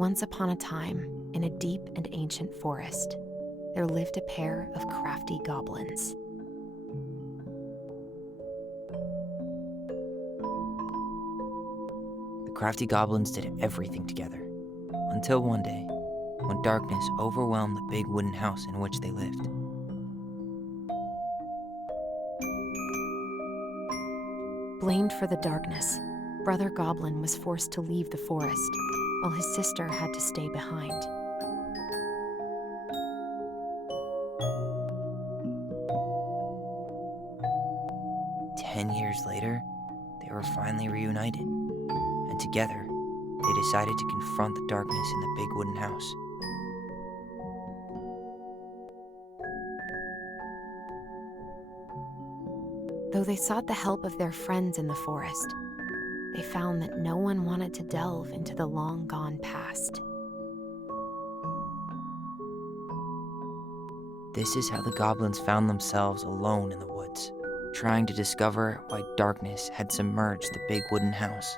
Once upon a time, in a deep and ancient forest, there lived a pair of crafty goblins. The crafty goblins did everything together, until one day, when darkness overwhelmed the big wooden house in which they lived. Blamed for the darkness, Brother Goblin was forced to leave the forest, while his sister had to stay behind. Years later, they were finally reunited, and together, they decided to confront the darkness in the big wooden house. Though they sought the help of their friends in the forest, they found that no one wanted to delve into the long-gone past. This is how the goblins found themselves alone in the woods, trying to discover why darkness had submerged the big wooden house.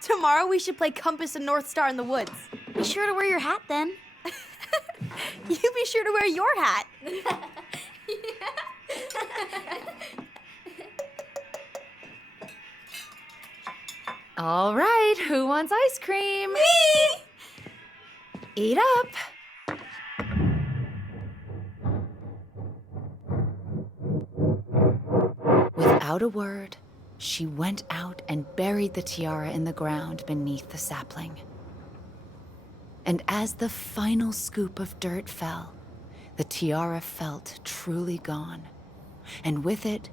Tomorrow we should play Compass and North Star in the woods. Be sure to wear your hat then. You be sure to wear your hat. All right, who wants ice cream? Me! Eat up. Without a word, she went out and buried the tiara in the ground beneath the sapling. And as the final scoop of dirt fell, the tiara felt truly gone, and with it,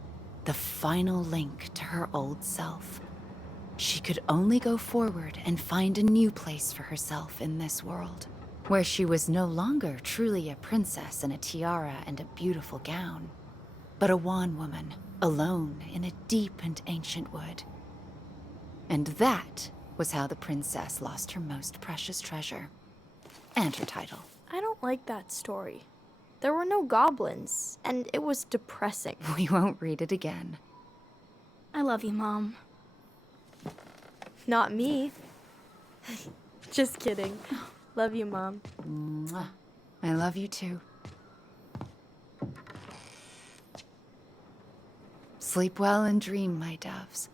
the final link to her old self. She could only go forward and find a new place for herself in this world, where she was no longer truly a princess in a tiara and a beautiful gown, but a wan woman, alone in a deep and ancient wood. And that was how the princess lost her most precious treasure, and her title. I don't like that story. There were no goblins, and it was depressing. We won't read it again. I love you, Mom. Not me. Just kidding. Love you, Mom. Mwah. I love you too. Sleep well and dream, my doves.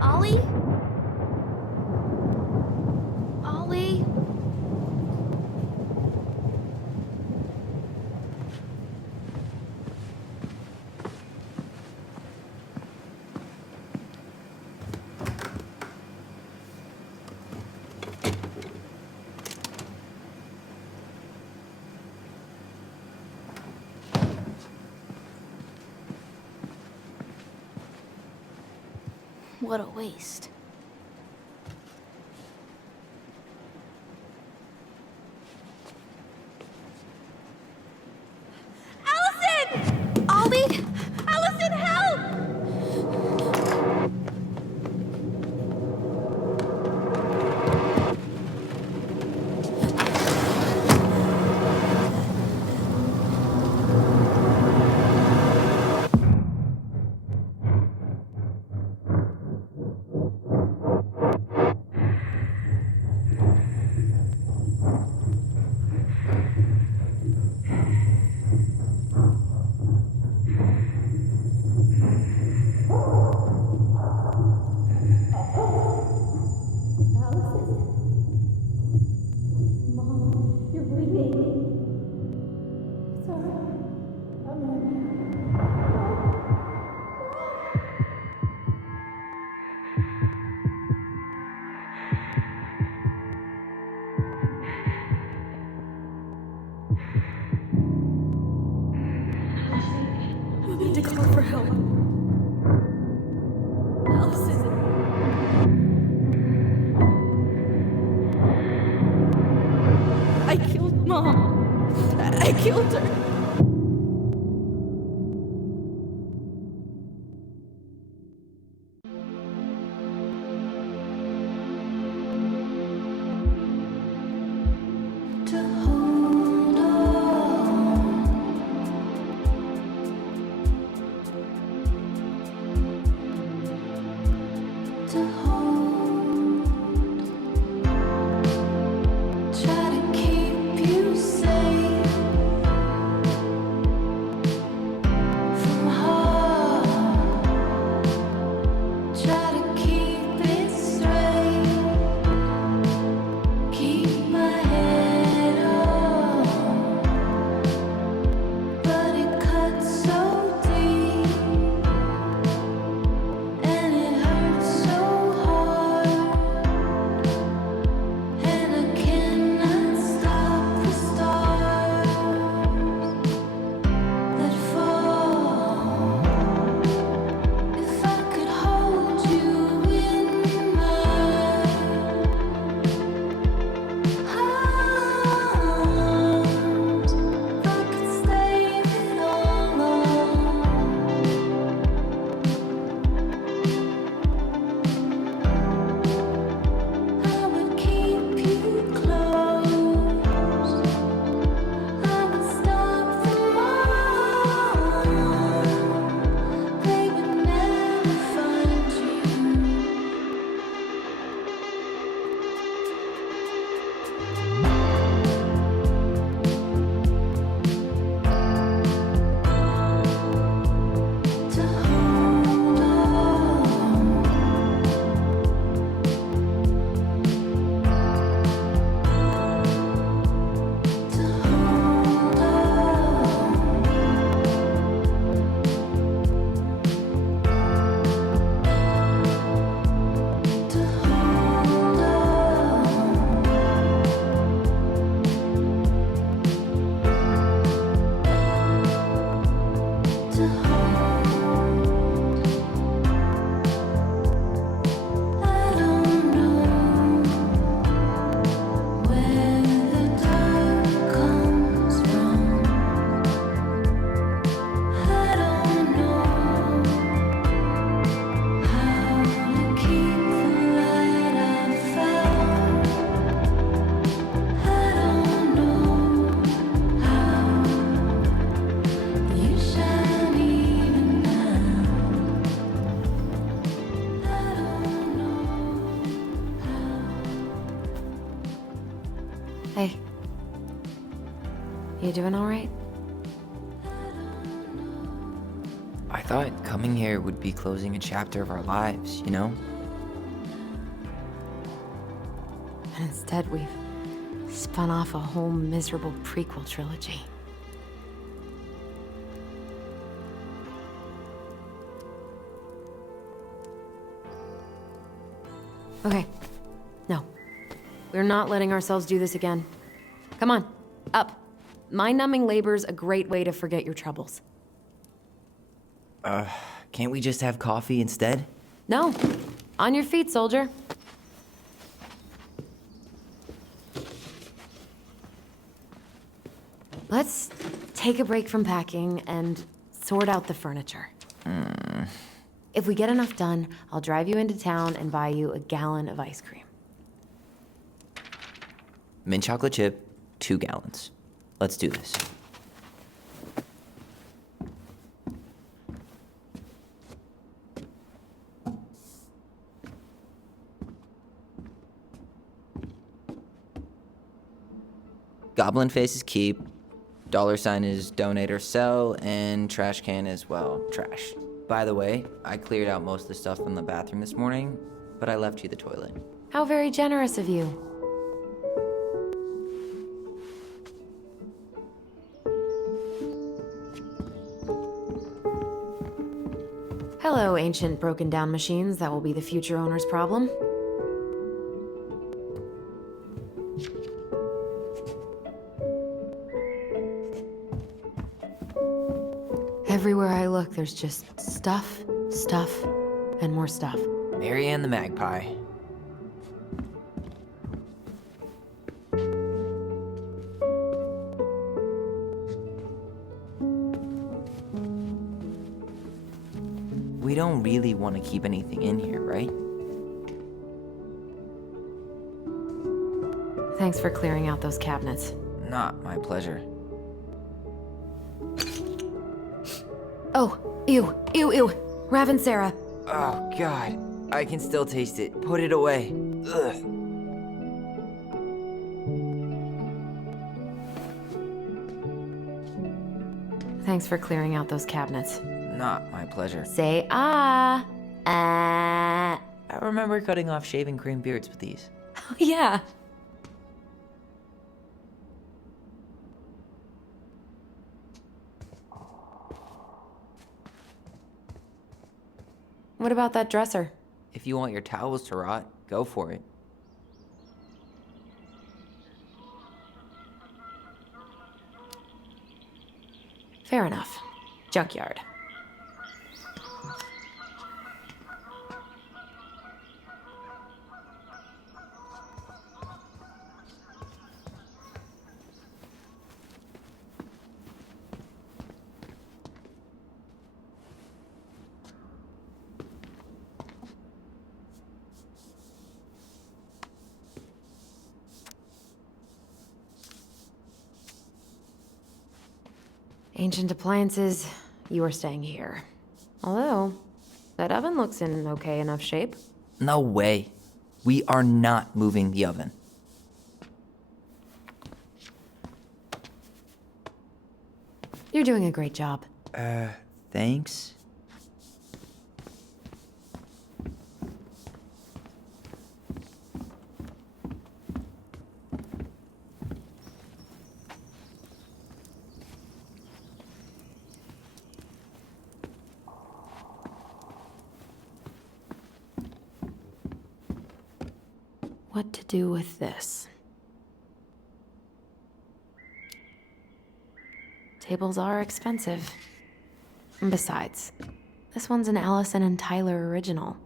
Ollie? Ollie? What a waste. Alyson! Ollie? Alyson, help! We need to call for help. Alyson. Mom, I killed her. Hey. You doing all right? I thought coming here would be closing a chapter of our lives, you know? And instead, we've spun off a whole miserable prequel trilogy. Okay. No. We're not letting ourselves do this again. Come on, up. Mind-numbing labor's a great way to forget your troubles. Can't we just have coffee instead? No. On your feet, soldier. Let's take a break from packing and sort out the furniture. If we get enough done, I'll drive you into town and buy you a gallon of ice cream. Mint chocolate chip, 2 gallons. Let's do this. Goblin face is keep, $sign is donate or sell, and trash can is, well, trash. By the way, I cleared out most of the stuff from the bathroom this morning, but I left you the toilet. How very generous of you. Hello, ancient broken down machines that will be the future owner's problem. Everywhere I look, there's just stuff, and more stuff. Marianne the Magpie. We don't really want to keep anything in here, right? Thanks for clearing out those cabinets. Not my pleasure. Oh, ew, ew, ew. Rav and Sarah. Oh, God. I can still taste it. Put it away. Ugh. Thanks for clearing out those cabinets. Not my pleasure. Say ah. Ah. I remember cutting off shaving cream beards with these. Oh, yeah. What about that dresser? If you want your towels to rot, go for it. Fair enough. Junkyard. Ancient appliances, you are staying here. Although, that oven looks in okay enough shape. No way. We are not moving the oven. You're doing a great job. Thanks. What to do with this? Tables are expensive. And besides, this one's an Alyson and Tyler original.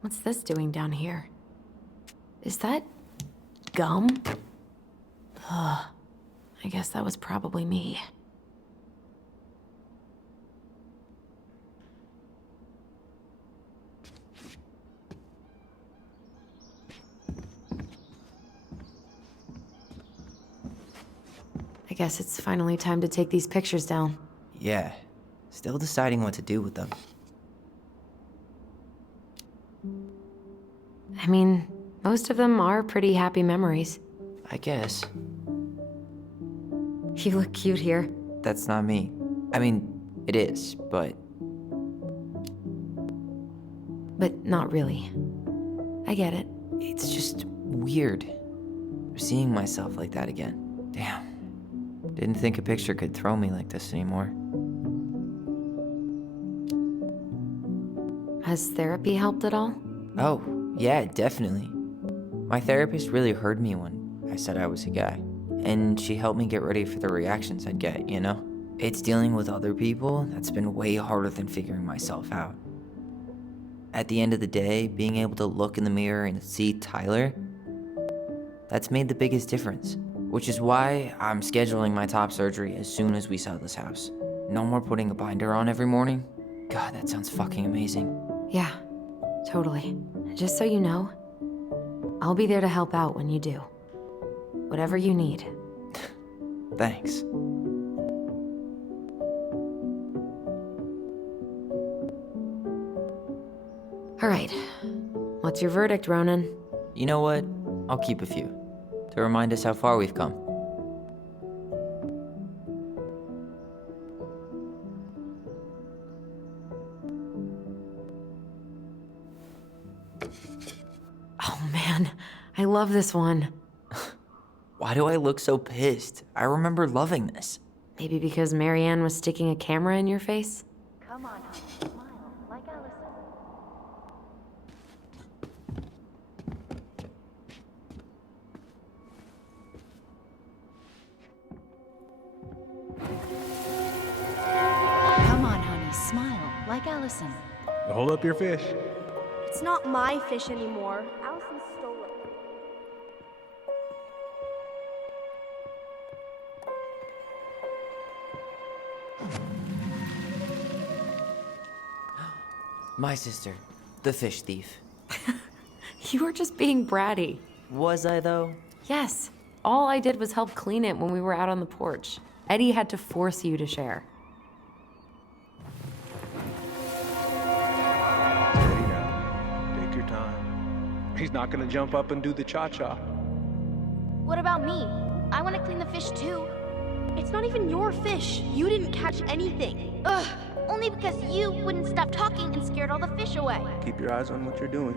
What's this doing down here? Is that gum? Ugh. I guess that was probably me. I guess it's finally time to take these pictures down. Yeah. Still deciding what to do with them. I mean, most of them are pretty happy memories. I guess. You look cute here. That's not me. I mean, it is, but But not really. I get it. it's just weird. Seeing myself like that again. Damn. Didn't think a picture could throw me like this anymore. Has therapy helped at all? Oh, yeah, definitely. My therapist really heard me when I said I was a guy. And she helped me get ready for the reactions I'd get, you know? It's dealing with other people that's been way harder than figuring myself out. At the end of the day, being able to look in the mirror and see Tyler, that's made the biggest difference. Which is why I'm scheduling my top surgery as soon as we sell this house. No more putting a binder on every morning. God, that sounds fucking amazing. Yeah, totally. Just so you know, I'll be there to help out when you do. Whatever you need. Thanks. All right. What's your verdict, Ronan? You know what? I'll keep a few. To remind us how far we've come. Oh man, I love this one. Why do I look so pissed? I remember loving this. Maybe because Marianne was sticking a camera in your face? Come on, honey. Smile, like Alyson. Come on, honey, smile, like Alyson. Hold up your fish. It's not my fish anymore. Allison stole My sister, the fish thief. You were just being bratty. Was I, though? Yes. All I did was help clean it when we were out on the porch. Eddie had to force you to share. Steady now. Take your time. He's not gonna jump up and do the cha-cha. What about me? I want to clean the fish too. It's not even your fish. You didn't catch anything. Ugh, only because you wouldn't stop talking and scared all the fish away. Keep your eyes on what you're doing.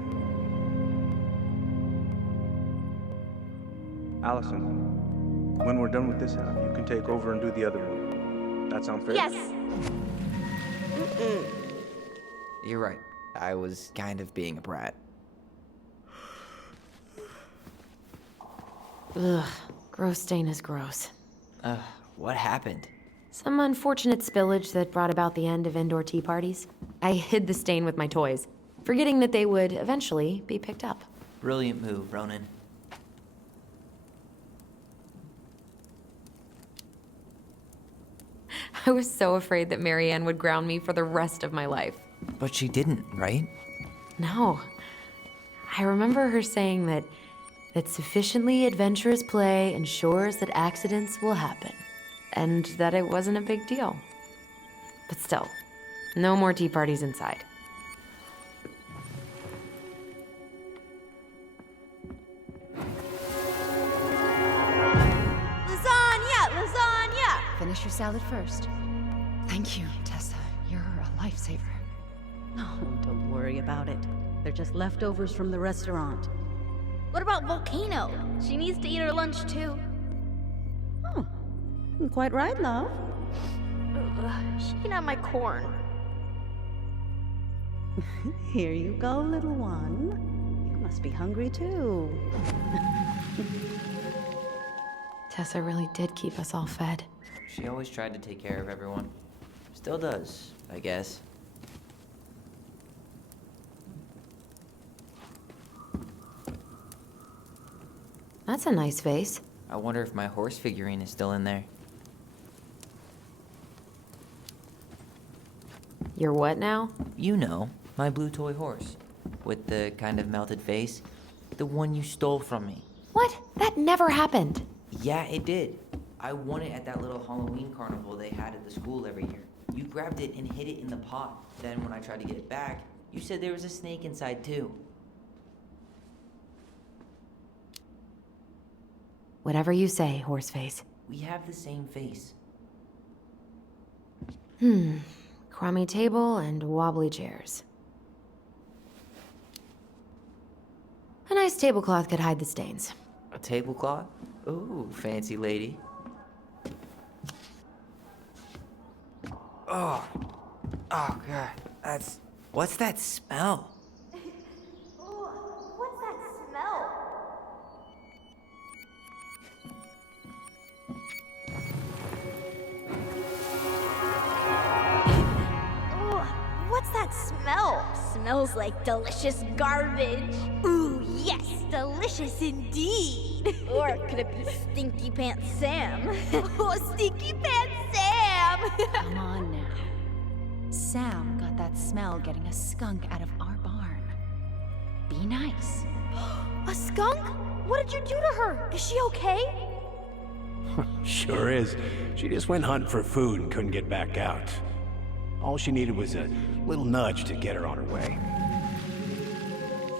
Allison, when we're done with this half, you can take over and do the other one. That sound fair? Yes. You're right. I was kind of being a brat. Ugh, gross stain is gross. What happened? Some unfortunate spillage that brought about the end of indoor tea parties. I hid the stain with my toys, forgetting that they would eventually be picked up. Brilliant move, Ronan. I was so afraid that Marianne would ground me for the rest of my life. But she didn't, right? No. I remember her saying that sufficiently adventurous play ensures that accidents will happen, and that it wasn't a big deal. But still, no more tea parties inside. Lasagna! Finish your salad first. Thank you, Tessa. You're a lifesaver. Oh, don't worry about it. They're just leftovers from the restaurant. What about Volcano? She needs to eat her lunch too. Oh, quite right, love. She can have my corn. Here you go, little one. You must be hungry too. Tessa really did keep us all fed. She always tried to take care of everyone. Still does, I guess. That's a nice vase. I wonder if my horse figurine is still in there. You're what now? You know, my blue toy horse. With the kind of melted face. The one you stole from me. What? That never happened. Yeah, it did. I won it at that little Halloween carnival they had at the school every year. You grabbed it and hid it in the pot. Then when I tried to get it back, you said there was a snake inside too. Whatever you say, Horseface. We have the same face. Crummy table and wobbly chairs. A nice tablecloth could hide the stains. A tablecloth? Ooh, fancy lady. Oh, God, that's... What's that smell? What's that smell? What's that smell? Smells like delicious garbage. Ooh, yes, delicious indeed. Or could it be Stinky Pants Sam? Oh, Stinky Pants Sam! Come on now. Sam got that smell getting a skunk out of our barn. Be nice. A skunk? What did you do to her? Is she okay? Sure is. She just went hunting for food and couldn't get back out. All she needed was a little nudge to get her on her way.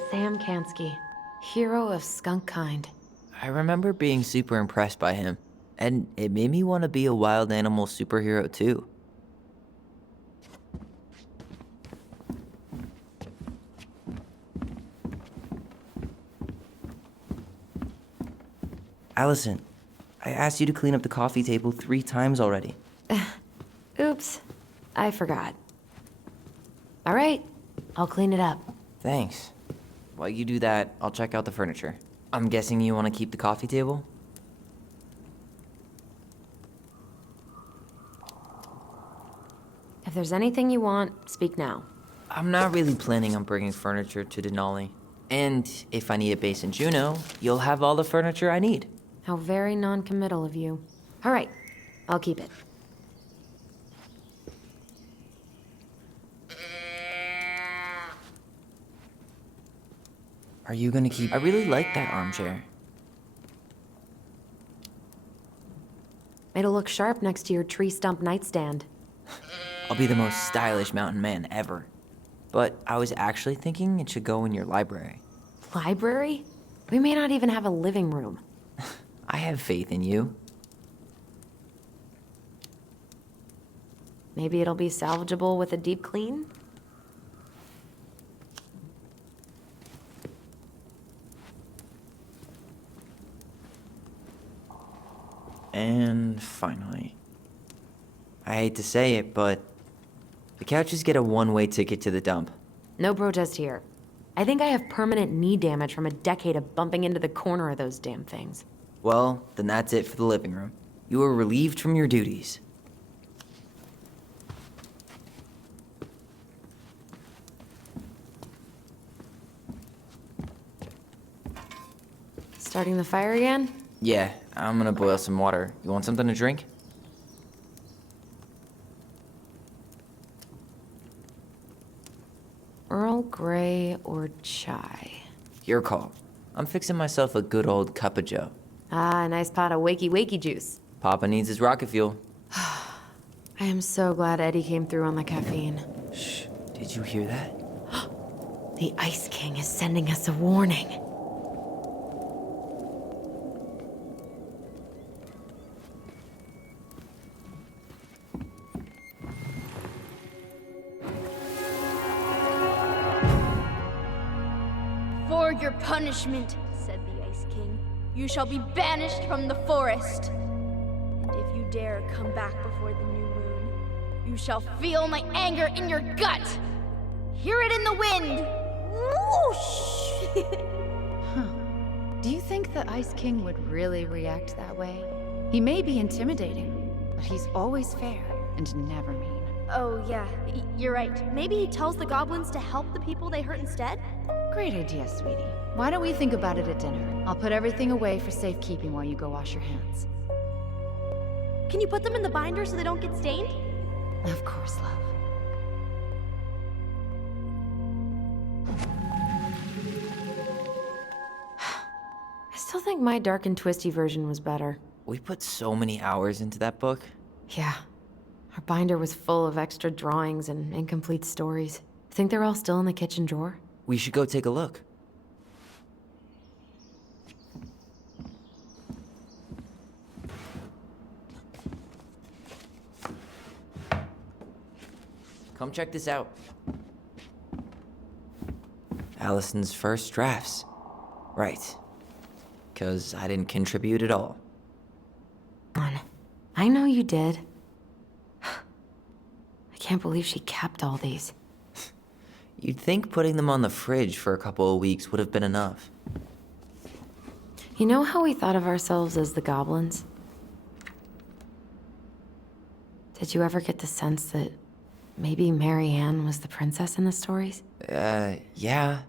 Sam Kansky, hero of skunk kind. I remember being super impressed by him, and it made me want to be a wild animal superhero too. Allison, I asked you to clean up the coffee table 3 times already. Oops, I forgot. All right, I'll clean it up. Thanks. While you do that, I'll check out the furniture. I'm guessing you want to keep the coffee table? If there's anything you want, speak now. I'm not really planning on bringing furniture to Denali. And if I need a base in Juneau, you'll have all the furniture I need. How very non-committal of you. All right, I'll keep it. Are you gonna keep... I really like that armchair. It'll look sharp next to your tree stump nightstand. I'll be the most stylish mountain man ever. But I was actually thinking it should go in your library. Library? We may not even have a living room. I have faith in you. Maybe it'll be salvageable with a deep clean? And finally, I hate to say it, but the couches get a one-way ticket to the dump. No protest here. I think I have permanent knee damage from a decade of bumping into the corner of those damn things. Well, then that's it for the living room. You are relieved from your duties. Starting the fire again? Yeah, I'm gonna boil some water. You want something to drink? Earl Grey or chai? Your call. I'm fixing myself a good old cup of joe. Ah, a nice pot of wakey juice. Papa needs his rocket fuel. I am so glad Eddie came through on the caffeine. Shh, did you hear that? The Ice King is sending us a warning. For your punishment, said the Ice King, you shall be banished from the forest. And if you dare come back before the new moon, you shall feel my anger in your gut. Hear it in the wind. Whoosh! Do you think the Ice King would really react that way? He may be intimidating, but he's always fair and never mean. Oh, yeah, you're right. Maybe he tells the goblins to help the people they hurt instead? Great idea, sweetie. Why don't we think about it at dinner? I'll put everything away for safekeeping while you go wash your hands. Can you put them in the binder so they don't get stained? Of course, love. I still think my dark and twisty version was better. We put so many hours into that book. Yeah. Our binder was full of extra drawings and incomplete stories. Think they're all still in the kitchen drawer? We should go take a look. Come check this out. Allison's first drafts. Right. 'Cause I didn't contribute at all. I know you did. I can't believe she kept all these. You'd think putting them on the fridge for a couple of weeks would have been enough. You know how we thought of ourselves as the goblins? Did you ever get the sense that maybe Mary Ann was the princess in the stories? Yeah.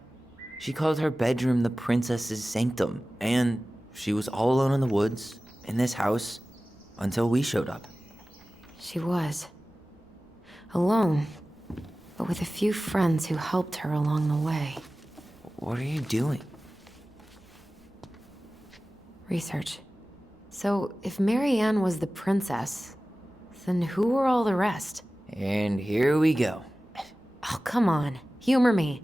She called her bedroom the princess's sanctum, and she was all alone in the woods, in this house, until we showed up. She was. Alone, but with a few friends who helped her along the way. What are you doing? Research. So, if Mary Ann was the princess, then who were all the rest? And here we go. Oh, come on. Humor me.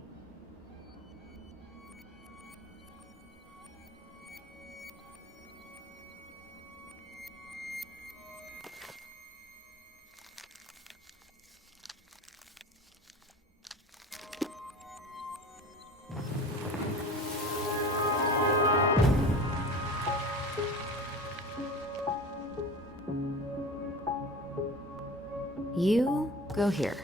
You go here.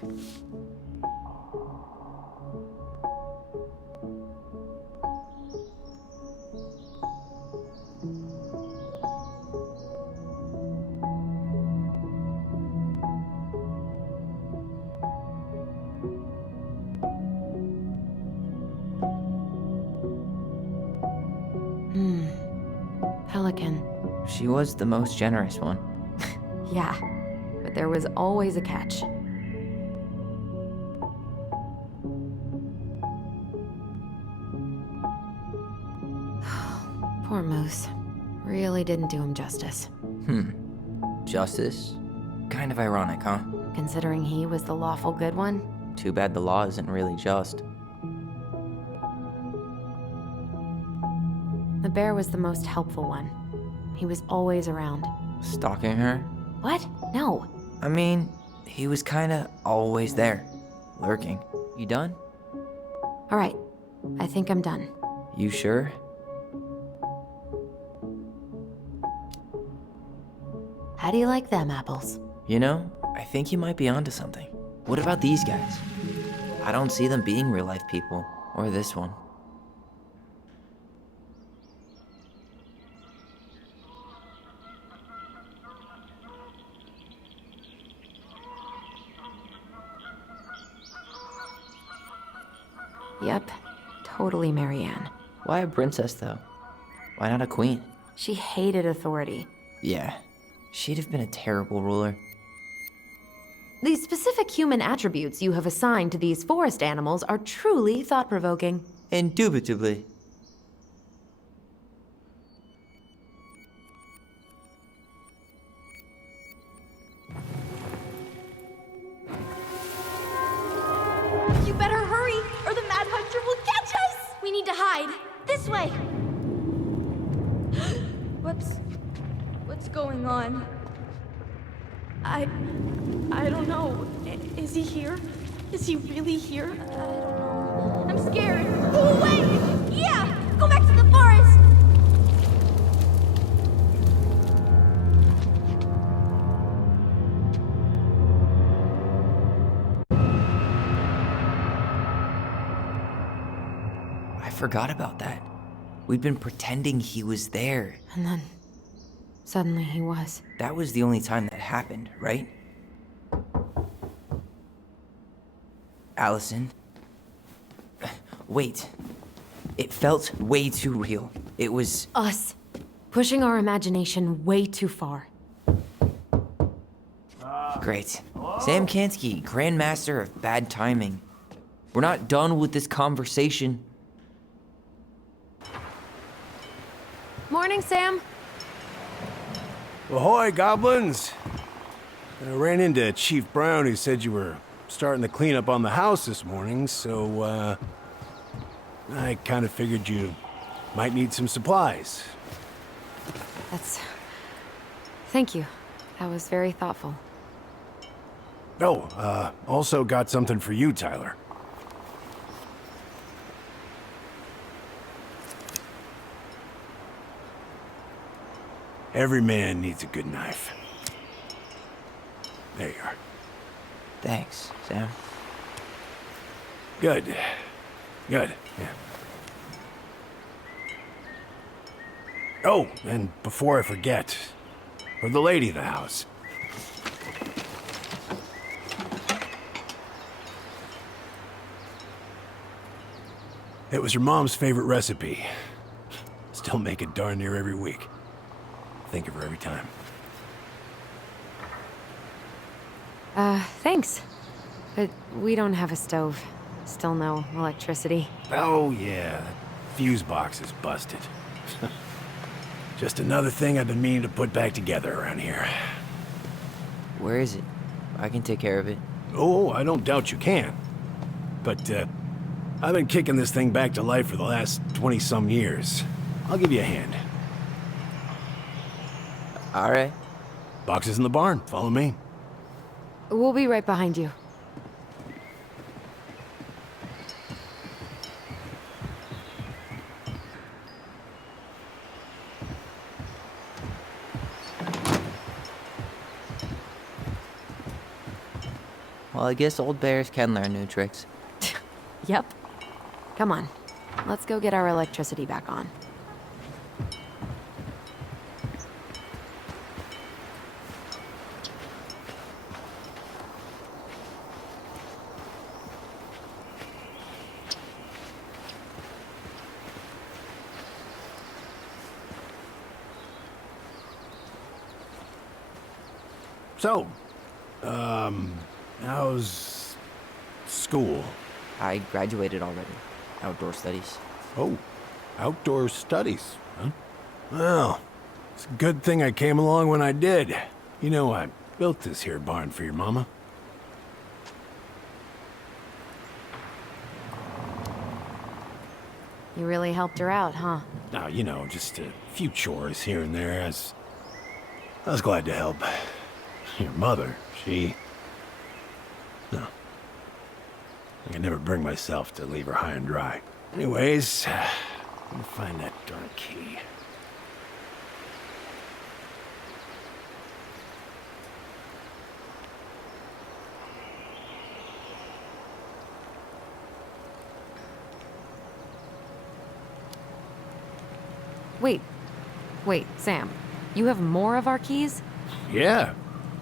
Pelican. She was the most generous one. Yeah, but there was always a catch. Poor Moose. Really didn't do him justice. Justice? Kind of ironic, huh? Considering he was the lawful good one. Too bad the law isn't really just. The bear was the most helpful one. He was always around. Stalking her? What? No. I mean, he was kinda always there. Lurking. You done? All right. I think I'm done. You sure? How do you like them apples? You know, I think you might be onto something. What about these guys? I don't see them being real-life people. Or this one. Yep. Totally Marianne. Why a princess, though? Why not a queen? She hated authority. Yeah, she'd have been a terrible ruler. The specific human attributes you have assigned to these forest animals are truly thought-provoking. Indubitably. You better hurry, or the Mad Hunter will catch us! We need to hide. This way. What's going on? I don't know. Is he here? Is he really here? I don't know. I'm scared. Go away! Yeah! Go back to the forest! I forgot about that. We'd been pretending he was there. And then, suddenly he was. That was the only time that happened, right? Alyson. Wait. It felt way too real. It was... Us. Pushing our imagination way too far. Great. Sam Kansky, Grandmaster of Bad Timing. We're not done with this conversation. Morning, Sam. Ahoy, goblins! I ran into Chief Brown, who said you were starting the cleanup on the house this morning, so, I kind of figured you might need some supplies. Thank you. That was very thoughtful. Oh, also got something for you, Tyler. Every man needs a good knife. There you are. Thanks, Sam. Good. Good, yeah. Oh, and before I forget, for the lady of the house. It was her mom's favorite recipe. Still make it darn near every week. Think of her every time. Thanks. But we don't have a stove. Still no electricity. Oh, yeah. That fuse box is busted. Just another thing I've been meaning to put back together around here. Where is it? I can take care of it. Oh, I don't doubt you can. But, I've been kicking this thing back to life for the last 20-some years. I'll give you a hand. All right. Box is in the barn. Follow me. We'll be right behind you. Well, I guess old bears can learn new tricks. Yep. Come on. Let's go get our electricity back on. So, how's school? I graduated already. Outdoor studies. Oh, outdoor studies, huh? Well, it's a good thing I came along when I did. You know, I built this here barn for your mama. You really helped her out, huh? Now, you know, just a few chores here and there. I was glad to help. Your mother, no. I could never bring myself to leave her high and dry. Anyways, let me find that darn key. Wait, Sam. You have more of our keys? Yeah.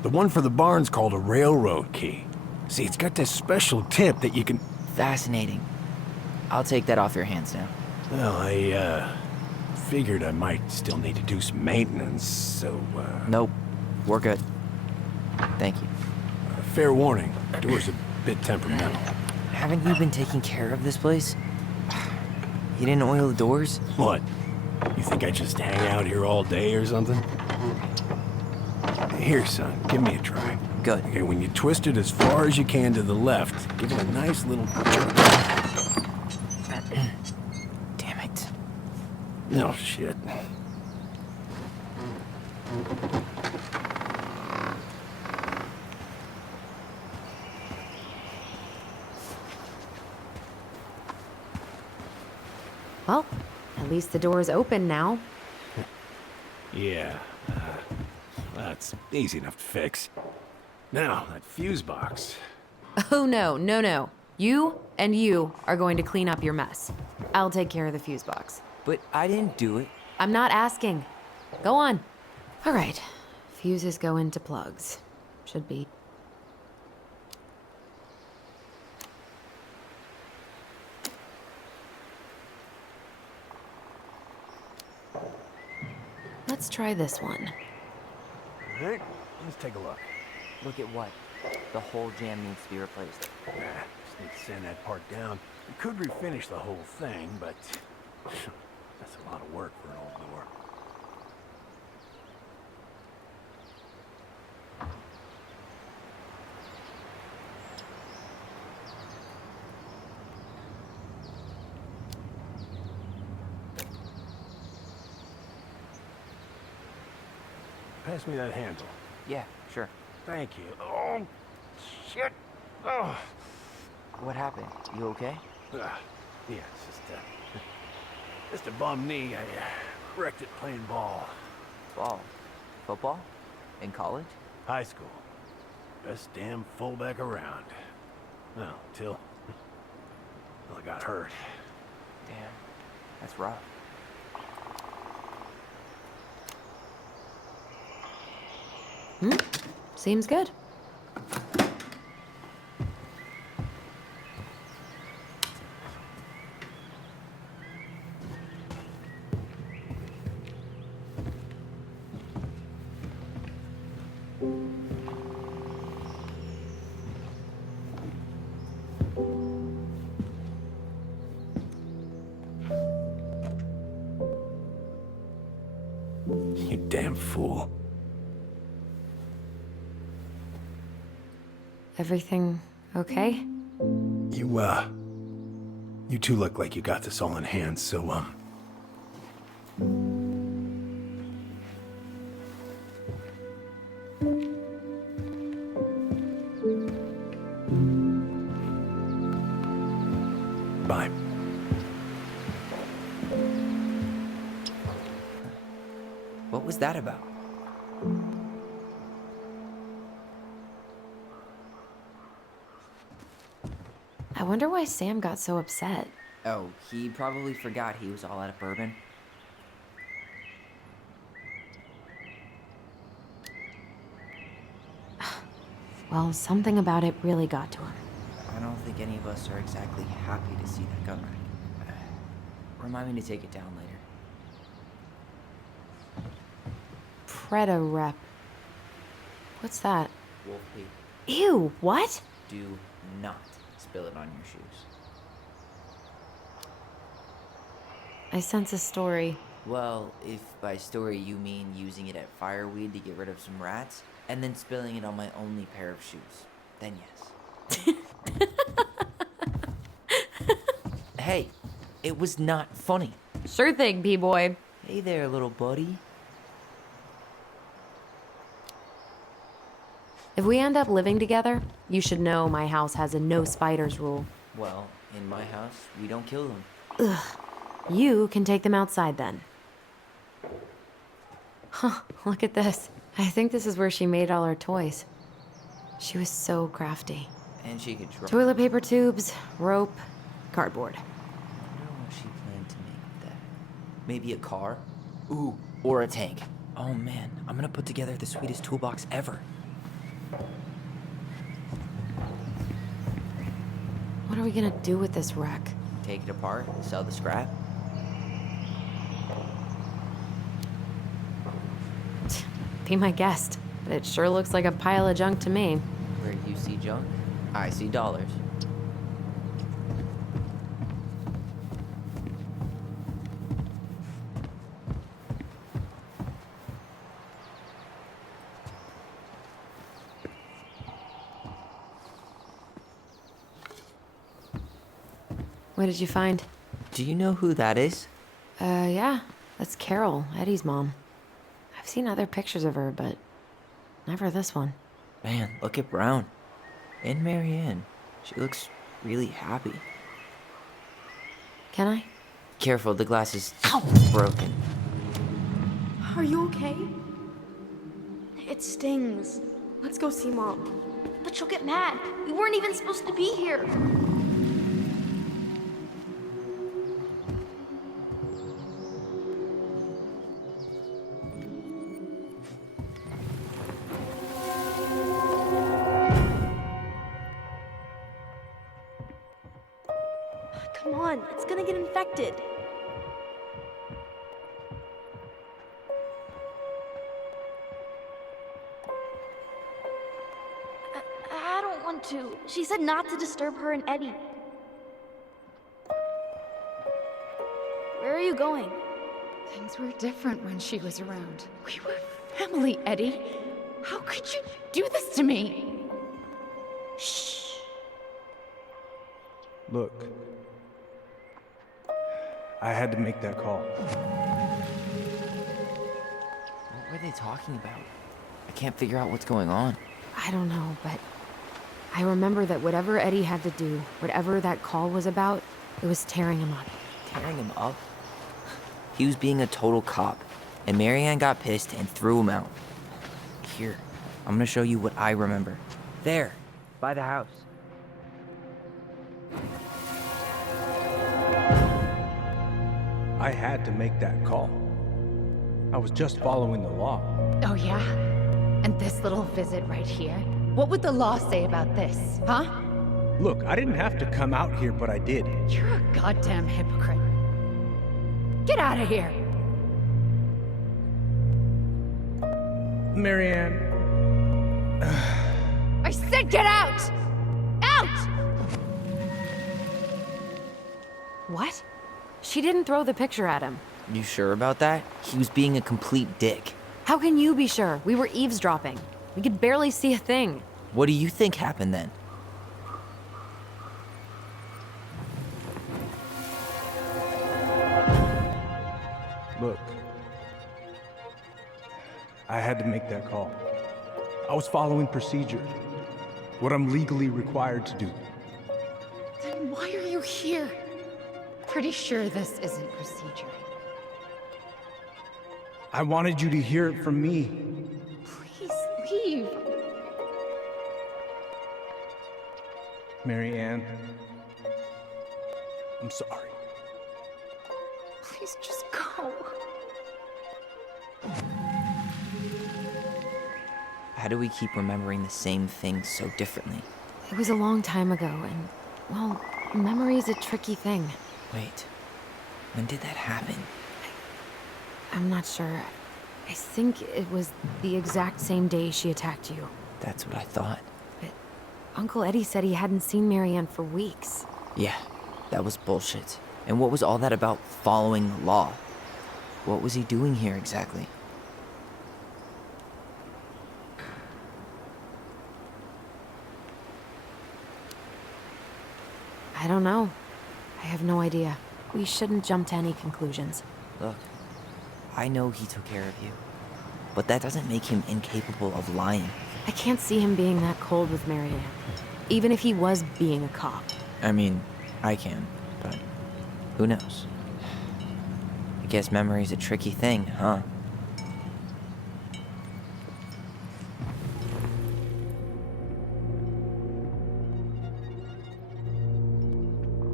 The one for the barn's called a railroad key. See, it's got this special tip that you can... Fascinating. I'll take that off your hands now. Well, I, figured I might still need to do some maintenance, so, Nope. We're good. Thank you. Fair warning. Door's a bit temperamental. Haven't you been taking care of this place? You didn't oil the doors? What? You think I just hang out here all day or something? Here, son, give me a try. Good. Okay, when you twist it as far as you can to the left, give it a nice little jerk. Damn it. Oh, shit. Well, at least the door's open now. Yeah, that's easy enough to fix. Now, that fuse box. Oh, no. You and you are going to clean up your mess. I'll take care of the fuse box. But I didn't do it. I'm not asking. Go on. All right. Fuses go into plugs. Should be. Let's try this one. All right, let's take a look. Look at what? The whole jam needs to be replaced. Just need to sand that part down. We could refinish the whole thing, but that's a lot of work for an old door. Pass me that handle. Yeah, sure. Thank you. Oh, shit. Oh. What happened? You okay? Yeah, it's just a bum knee. I wrecked it playing ball. Ball? Football? In college? High school. Best damn fullback around. Well, till I got hurt. Damn. That's rough. Seems good. You damn fool. Everything okay? You two look like you got this all in hand, so, bye. What was that about? I wonder why Sam got so upset. Oh, he probably forgot he was all out of bourbon. Well, something about it really got to him. I don't think any of us are exactly happy to see that gun rack. Remind me to take it down later. Preda rep. What's that? Wolf Pete, Ew, what? do not spill it on your shoes. I sense a story. Well, if by story you mean using it at fireweed to get rid of some rats, and then spilling it on my only pair of shoes, then yes. Hey, it was not funny. Sure thing, B-boy. Hey there, little buddy. If we end up living together, you should know my house has a no spiders rule. Well, in my house, we don't kill them. Ugh. You can take them outside then. Huh, look at this. I think this is where she made all her toys. She was so crafty. And she could draw. Toilet paper tubes, rope, cardboard. I wonder what she planned to make with that. Maybe a car? Ooh, or a tank. Oh man, I'm gonna put together the sweetest toolbox ever. What are we gonna do with this wreck? Take it apart, sell the scrap. Be my guest, but it sure looks like a pile of junk to me. Where you see junk, I see dollars. What did you find? Do you know who that is? Yeah, that's Carol, Eddie's mom. I've seen other pictures of her, but never this one. Man, look at Brown. And Marianne. She looks really happy. Can I? Careful, the glass is broken. Are you okay? It stings. Let's go see Mom. But she'll get mad. We weren't even supposed to be here. Come on, it's gonna get infected. I don't want to. She said not to disturb her and Eddie. Where are you going? Things were different when she was around. We were family, Eddie. How could you do this to me? Shh. Look, I had to make that call. What were they talking about? I can't figure out what's going on. I don't know, but I remember that whatever Eddie had to do, whatever that call was about, it was tearing him up. Tearing him up? He was being a total cop, and Marianne got pissed and threw him out. Here, I'm gonna show you what I remember. There, by the house. I had to make that call. I was just following the law. Oh, yeah? And this little visit right here? What would the law say about this, huh? Look, I didn't have to come out here, but I did. You're a goddamn hypocrite. Get out of here! Marianne. I said get out! Out! What? She didn't throw the picture at him. You sure about that? He was being a complete dick. How can you be sure? We were eavesdropping. We could barely see a thing. What do you think happened then? Look, I had to make that call. I was following procedure, what I'm legally required to do. Then why are you here? Pretty sure this isn't procedure. I wanted you to hear it from me. Please leave. Marianne, I'm sorry. Please just go. How do we keep remembering the same things so differently? It was a long time ago, and, well, memory's a tricky thing. Wait, when did that happen? I'm not sure. I think it was the exact same day she attacked you. That's what I thought. But Uncle Eddie said he hadn't seen Marianne for weeks. Yeah, that was bullshit. And what was all that about following the law? What was he doing here exactly? I don't know. I have no idea. We shouldn't jump to any conclusions. Look, I know he took care of you, but that doesn't make him incapable of lying. I can't see him being that cold with Marianne, even if he was being a cop. I mean, I can, but who knows? I guess memory's a tricky thing, huh?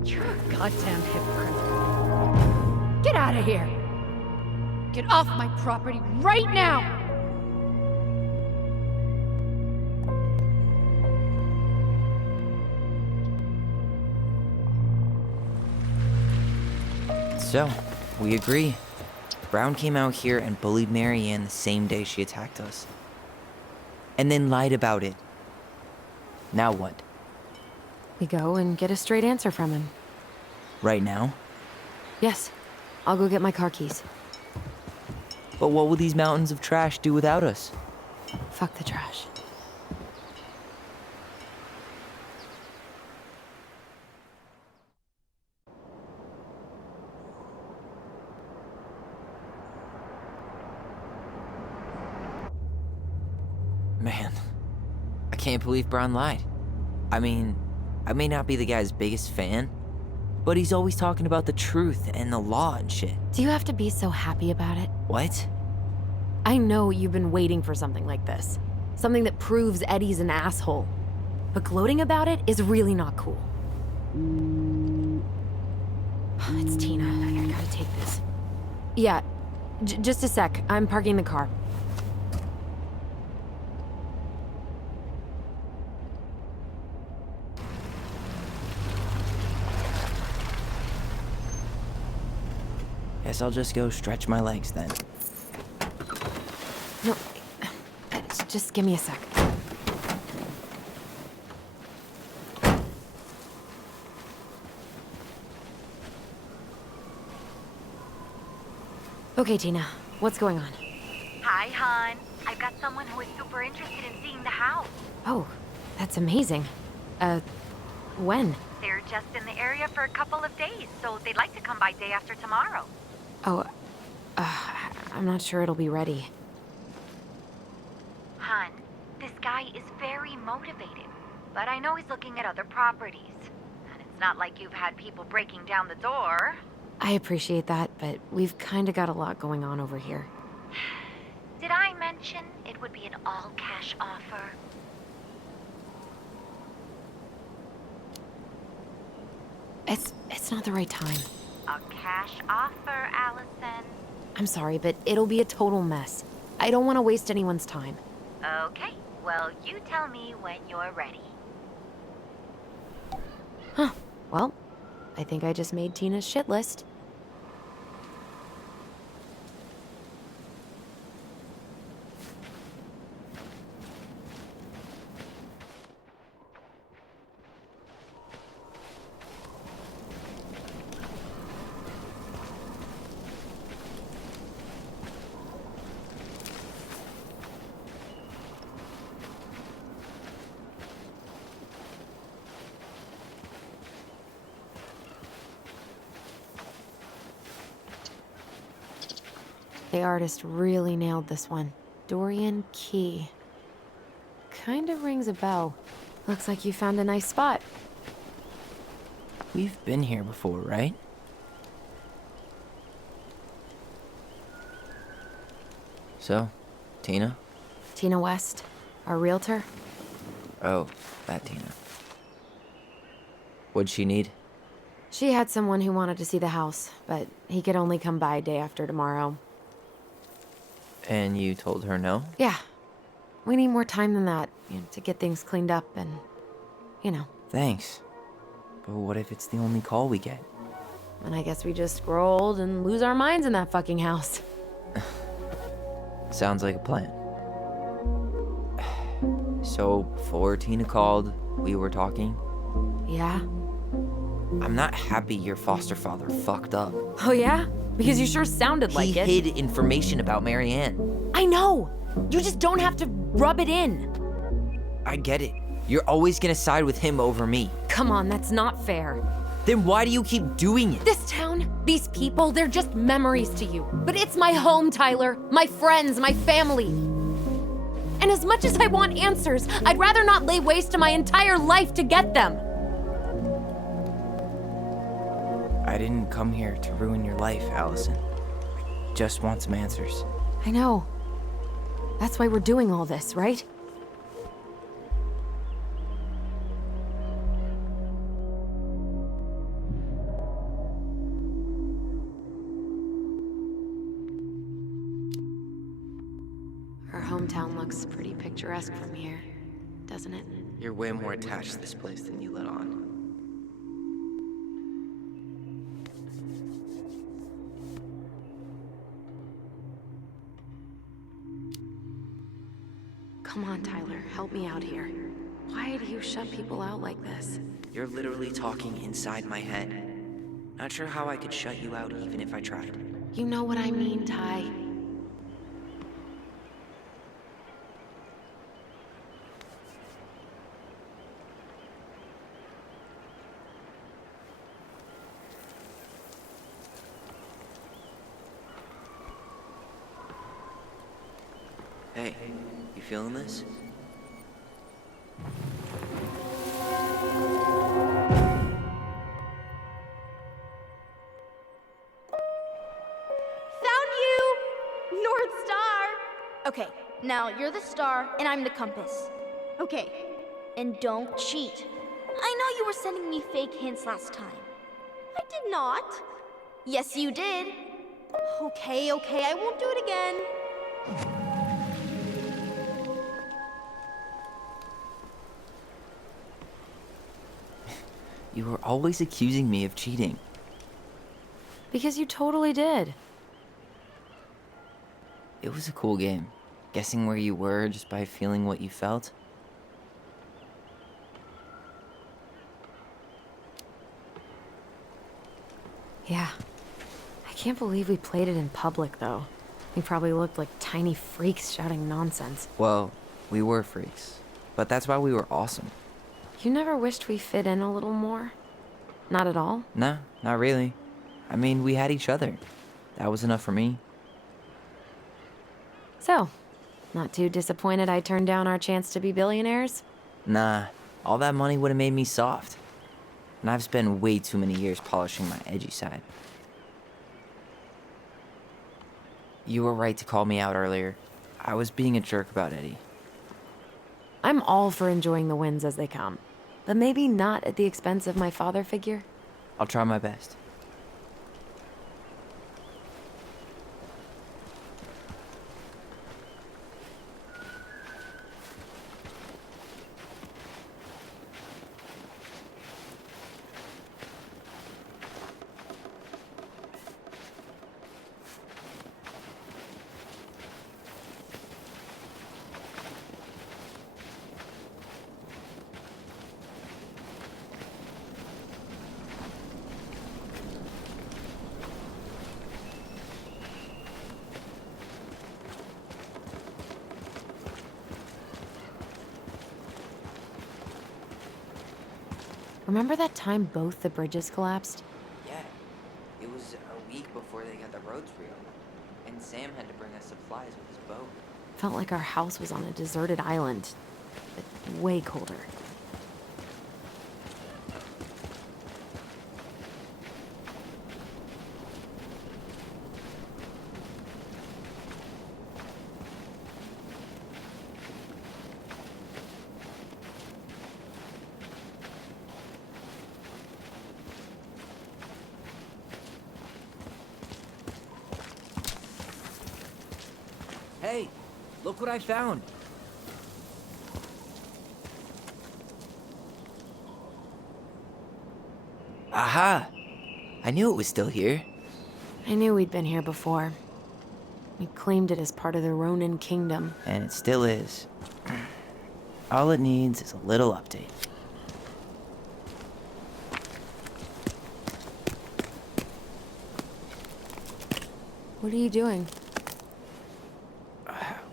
You're a goddamn hypocrite. Get out of here! Get off my property right now! So, we agree. Brown came out here and bullied Marianne the same day she attacked us. And then lied about it. Now what? We go and get a straight answer from him. Right now? Yes. I'll go get my car keys. But what will these mountains of trash do without us? Fuck the trash. Man, I can't believe Brown lied. I mean, I may not be the guy's biggest fan, but he's always talking about the truth and the law and shit. Do you have to be so happy about it? What? I know you've been waiting for something like this. Something that proves Eddie's an asshole. But gloating about it is really not cool. It's Tina. I gotta take this. Yeah, just a sec. I'm parking the car. Guess I'll just go stretch my legs then. No, just give me a sec. Okay, Tina, what's going on? Hi, hon. I've got someone who is super interested in seeing the house. Oh, that's amazing. When? They're just in the area for a couple of days, so they'd like to come by day after tomorrow. Oh, I'm not sure it'll be ready. Hun, this guy is very motivated, but I know he's looking at other properties. And it's not like you've had people breaking down the door. I appreciate that, but we've kinda got a lot going on over here. Did I mention it would be an all-cash offer? It's not the right time. A cash offer, Alyson. I'm sorry, but it'll be a total mess. I don't want to waste anyone's time. Okay, well, you tell me when you're ready. Huh. Well, I think I just made Tina's shit list. The artist really nailed this one. Dorian Key. Kinda rings a bell. Looks like you found a nice spot. We've been here before, right? So, Tina? Tina West, our realtor. Oh, that Tina. What'd she need? She had someone who wanted to see the house, but he could only come by day after tomorrow. And you told her no? Yeah. We need more time than that, to get things cleaned up and, Thanks. But what if it's the only call we get? And I guess we just grow old and lose our minds in that fucking house. Sounds like a plan. So, before Tina called, we were talking. Yeah? I'm not happy your foster father fucked up. Oh yeah? Because you sure sounded like it. He hid information about Marianne. I know! You just don't have to rub it in. I get it. You're always gonna side with him over me. Come on, that's not fair. Then why do you keep doing it? This town, these people, they're just memories to you. But it's my home, Tyler. My friends, my family. And as much as I want answers, I'd rather not lay waste to my entire life to get them. I didn't come here to ruin your life, Alyson. I just want some answers. I know. That's why we're doing all this, right? Our hometown looks pretty picturesque from here, doesn't it? You're way more attached to this place than you let on. Come on, Tyler, help me out here. Why do you shut people out like this? You're literally talking inside my head. Not sure how I could shut you out even if I tried. You know what I mean, Ty. Hey, you feeling this? Found you! North Star! Okay, now you're the star and I'm the compass. Okay, and don't cheat. I know you were sending me fake hints last time. I did not. Yes, you did. Okay, I won't do it again. You were always accusing me of cheating. Because you totally did. It was a cool game. Guessing where you were just by feeling what you felt. Yeah. I can't believe we played it in public, though. We probably looked like tiny freaks shouting nonsense. Well, we were freaks. But that's why we were awesome. You never wished we fit in a little more? Not at all? Nah, not really. I mean, we had each other. That was enough for me. So, not too disappointed I turned down our chance to be billionaires? Nah, all that money would have made me soft. And I've spent way too many years polishing my edgy side. You were right to call me out earlier. I was being a jerk about Eddie. I'm all for enjoying the wins as they come, but maybe not at the expense of my father figure. I'll try my best. Remember that time both the bridges collapsed? Yeah, it was a week before they got the roads reopened. And Sam had to bring us supplies with his boat. Felt like our house was on a deserted island, but way colder. Hey, look what I found. Aha! I knew it was still here. I knew we'd been here before. We claimed it as part of the Ronan kingdom. And it still is. All it needs is a little update. What are you doing?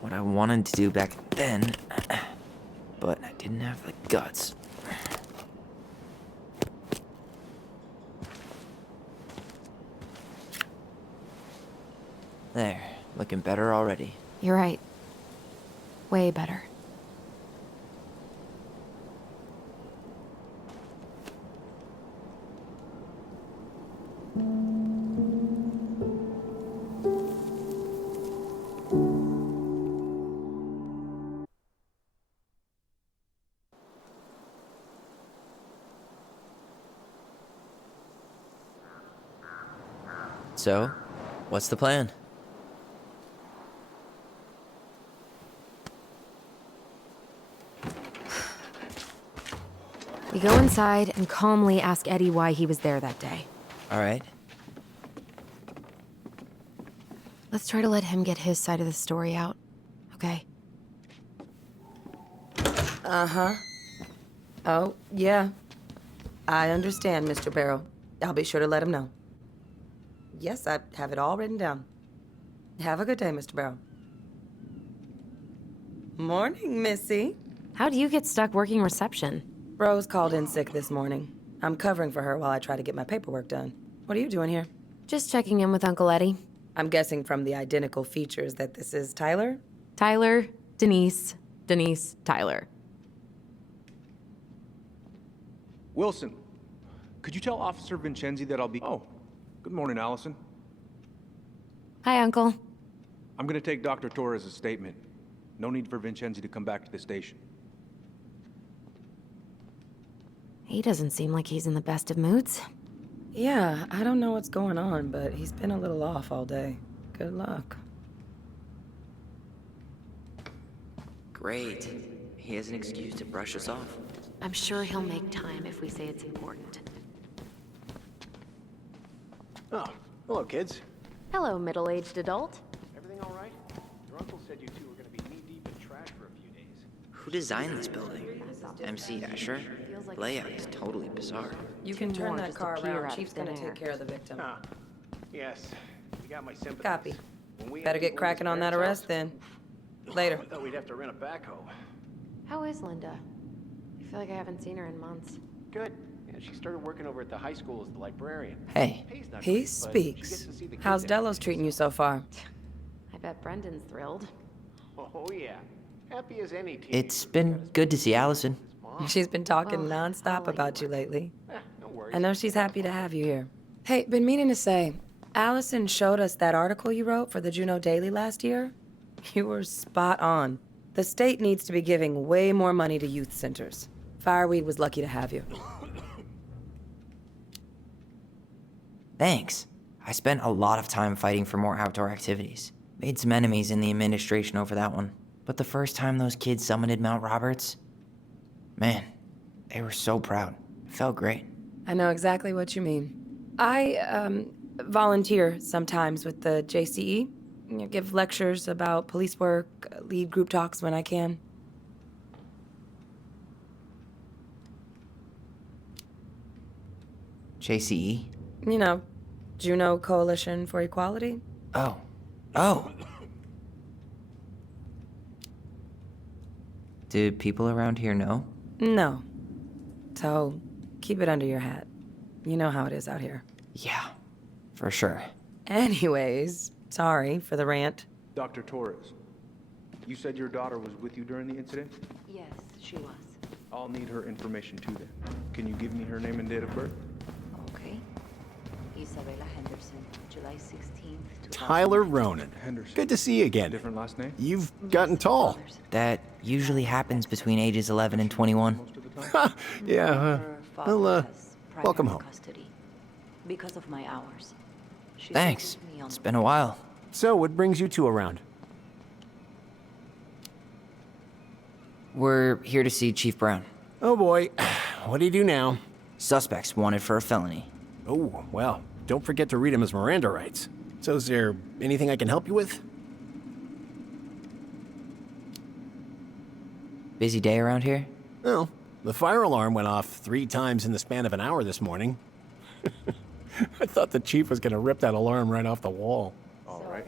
What I wanted to do back then, but I didn't have the guts. There, looking better already. You're right. Way better. So, what's the plan? We go inside and calmly ask Eddie why he was there that day. All right. Let's try to let him get his side of the story out, okay? Uh-huh. Oh, yeah. I understand, Mr. Barrow. I'll be sure to let him know. Yes, I have it all written down. Have a good day, Mr. Barrow. Morning, Missy. How'd you get stuck working reception? Rose called in sick this morning. I'm covering for her while I try to get my paperwork done. What are you doing here? Just checking in with Uncle Eddie. I'm guessing from the identical features that this is Tyler? Tyler, Denise, Tyler. Wilson, could you tell Officer Vincenzi that I'll be... Oh, good morning, Alyson. Hi, Uncle. I'm gonna take Dr. Torres' statement. No need for Vincenzi to come back to the station. He doesn't seem like he's in the best of moods. Yeah, I don't know what's going on, but he's been a little off all day. Good luck. Great. He has an excuse to brush us off. I'm sure he'll make time if we say it's important. Oh, hello, kids. Hello, middle-aged adult. Everything all right? Your uncle said you two were gonna be knee-deep in trash for a few days. Who designed this building? MC Escher? Layout is totally bizarre. You can turn more that just car appear around. out of Chief's gonna thin air. take care of the victim. Ah, yes. You got my sympathy. Copy. Better get cracking on that arrest then. Later. I thought we'd have to rent a backhoe. How is Linda? I feel like I haven't seen her in months. Good. Yeah, she started working over at the high school as the librarian. Hey, Pay's not He great, but she gets speaks. to see the kids How's every Delos day. treating you so far? I bet Brendan's thrilled. Oh, yeah. Happy as any teenager. it's been good to see Allison. She's been talking Oh, nonstop I'll let about you you lately. No worries. I know she's happy to have you here. Hey, been meaning to say, Allison showed us that article you wrote for the Juneau Daily last year. You were spot on. The state needs to be giving way more money to youth centers. Fireweed was lucky to have you. Thanks. I spent a lot of time fighting for more outdoor activities. Made some enemies in the administration over that one. But the first time those kids summited Mount Roberts, man, they were so proud. It felt great. I know exactly what you mean. I volunteer sometimes with the JCE. You know, give lectures about police work, lead group talks when I can. JCE? You know, Juneau Coalition for Equality. Oh. Do people around here know? No. So, keep it under your hat. You know how it is out here. Yeah, for sure. Anyways, sorry for the rant. Dr. Torres, you said your daughter was with you during the incident? Yes, she was. I'll need her information too then. Can you give me her name and date of birth? Okay. Isabella Henderson, July 16th, Tyler Ronan. Henderson. Good to see you again. Different last name? You've gotten tall. That usually happens between ages 11 and 21. Most of the time? Yeah, well, welcome home. Custody because of my hours. She Thanks. settled me on It's been a while. So, what brings you two around? We're here to see Chief Brown. Oh boy, what do you do now? Suspects wanted for a felony. Oh, well, don't forget to read him his Miranda rights. So is there anything I can help you with? Busy day around here? Well, the fire alarm went off 3 times in the span of an hour this morning. I thought the chief was gonna rip that alarm right off the wall. All right.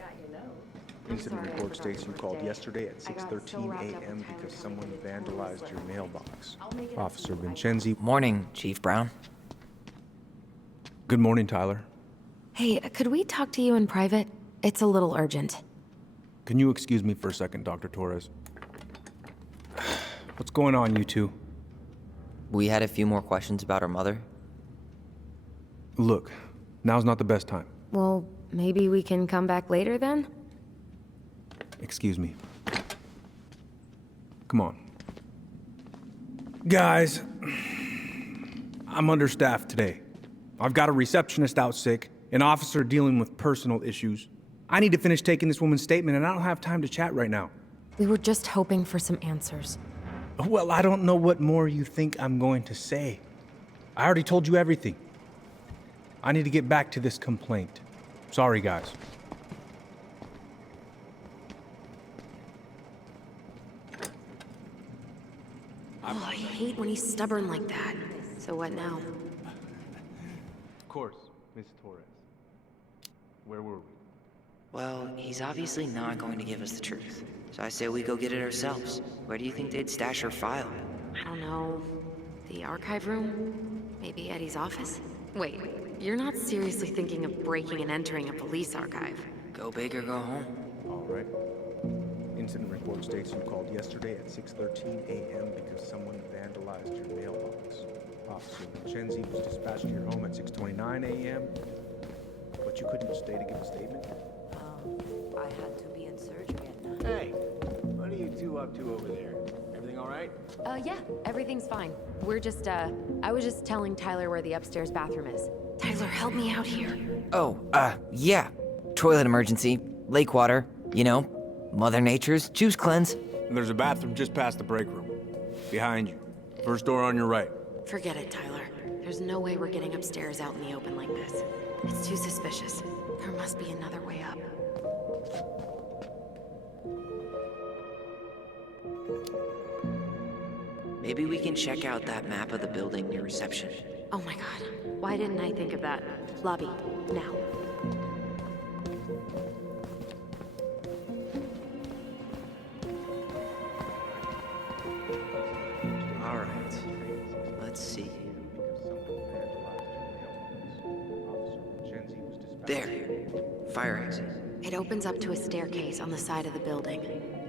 Incident report states you called yesterday at 6:13 a.m. because someone vandalized your mailbox. Officer Vincenzi. Morning, Chief Brown. Good morning, Tyler. Hey, could we talk to you in private? It's a little urgent. Can you excuse me for a second, Dr. Torres? What's going on, you two? We had a few more questions about our mother. Look, now's not the best time. Well, maybe we can come back later then? Excuse me. Come on. Guys, I'm understaffed today. I've got a receptionist out sick, an officer dealing with personal issues. I need to finish taking this woman's statement, and I don't have time to chat right now. We were just hoping for some answers. Well, I don't know what more you think I'm going to say. I already told you everything. I need to get back to this complaint. Sorry, guys. Oh, I hate when he's stubborn like that. So what now? Of course, Miss Torres. Where were we? Well, he's obviously not going to give us the truth. So I say we go get it ourselves. Where do you think they'd stash her file? I don't know. The archive room? Maybe Eddie's office? Wait, you're not seriously thinking of breaking and entering a police archive? Go big or go home. All right. Incident report states you called yesterday at 6:13 a.m. because someone vandalized your mailbox. Officer Vincenzi was dispatched to your home at 6:29 a.m. But you couldn't stay to give a statement? I had to be in surgery at 9. Hey, what are you two up to over there? Everything all right? Yeah, everything's fine. I was just telling Tyler where the upstairs bathroom is. Tyler, help me out here. Oh, yeah. Toilet emergency, lake water, you know, Mother Nature's juice cleanse. There's a bathroom just past the break room. Behind you. First door on your right. Forget it, Tyler. There's no way we're getting upstairs out in the open like this. It's too suspicious. There must be another way up. Maybe we can check out that map of the building near reception. Oh my god. Why didn't I think of that? Lobby, now. All right. Let's see. There. Fire exit. It opens up to a staircase on the side of the building,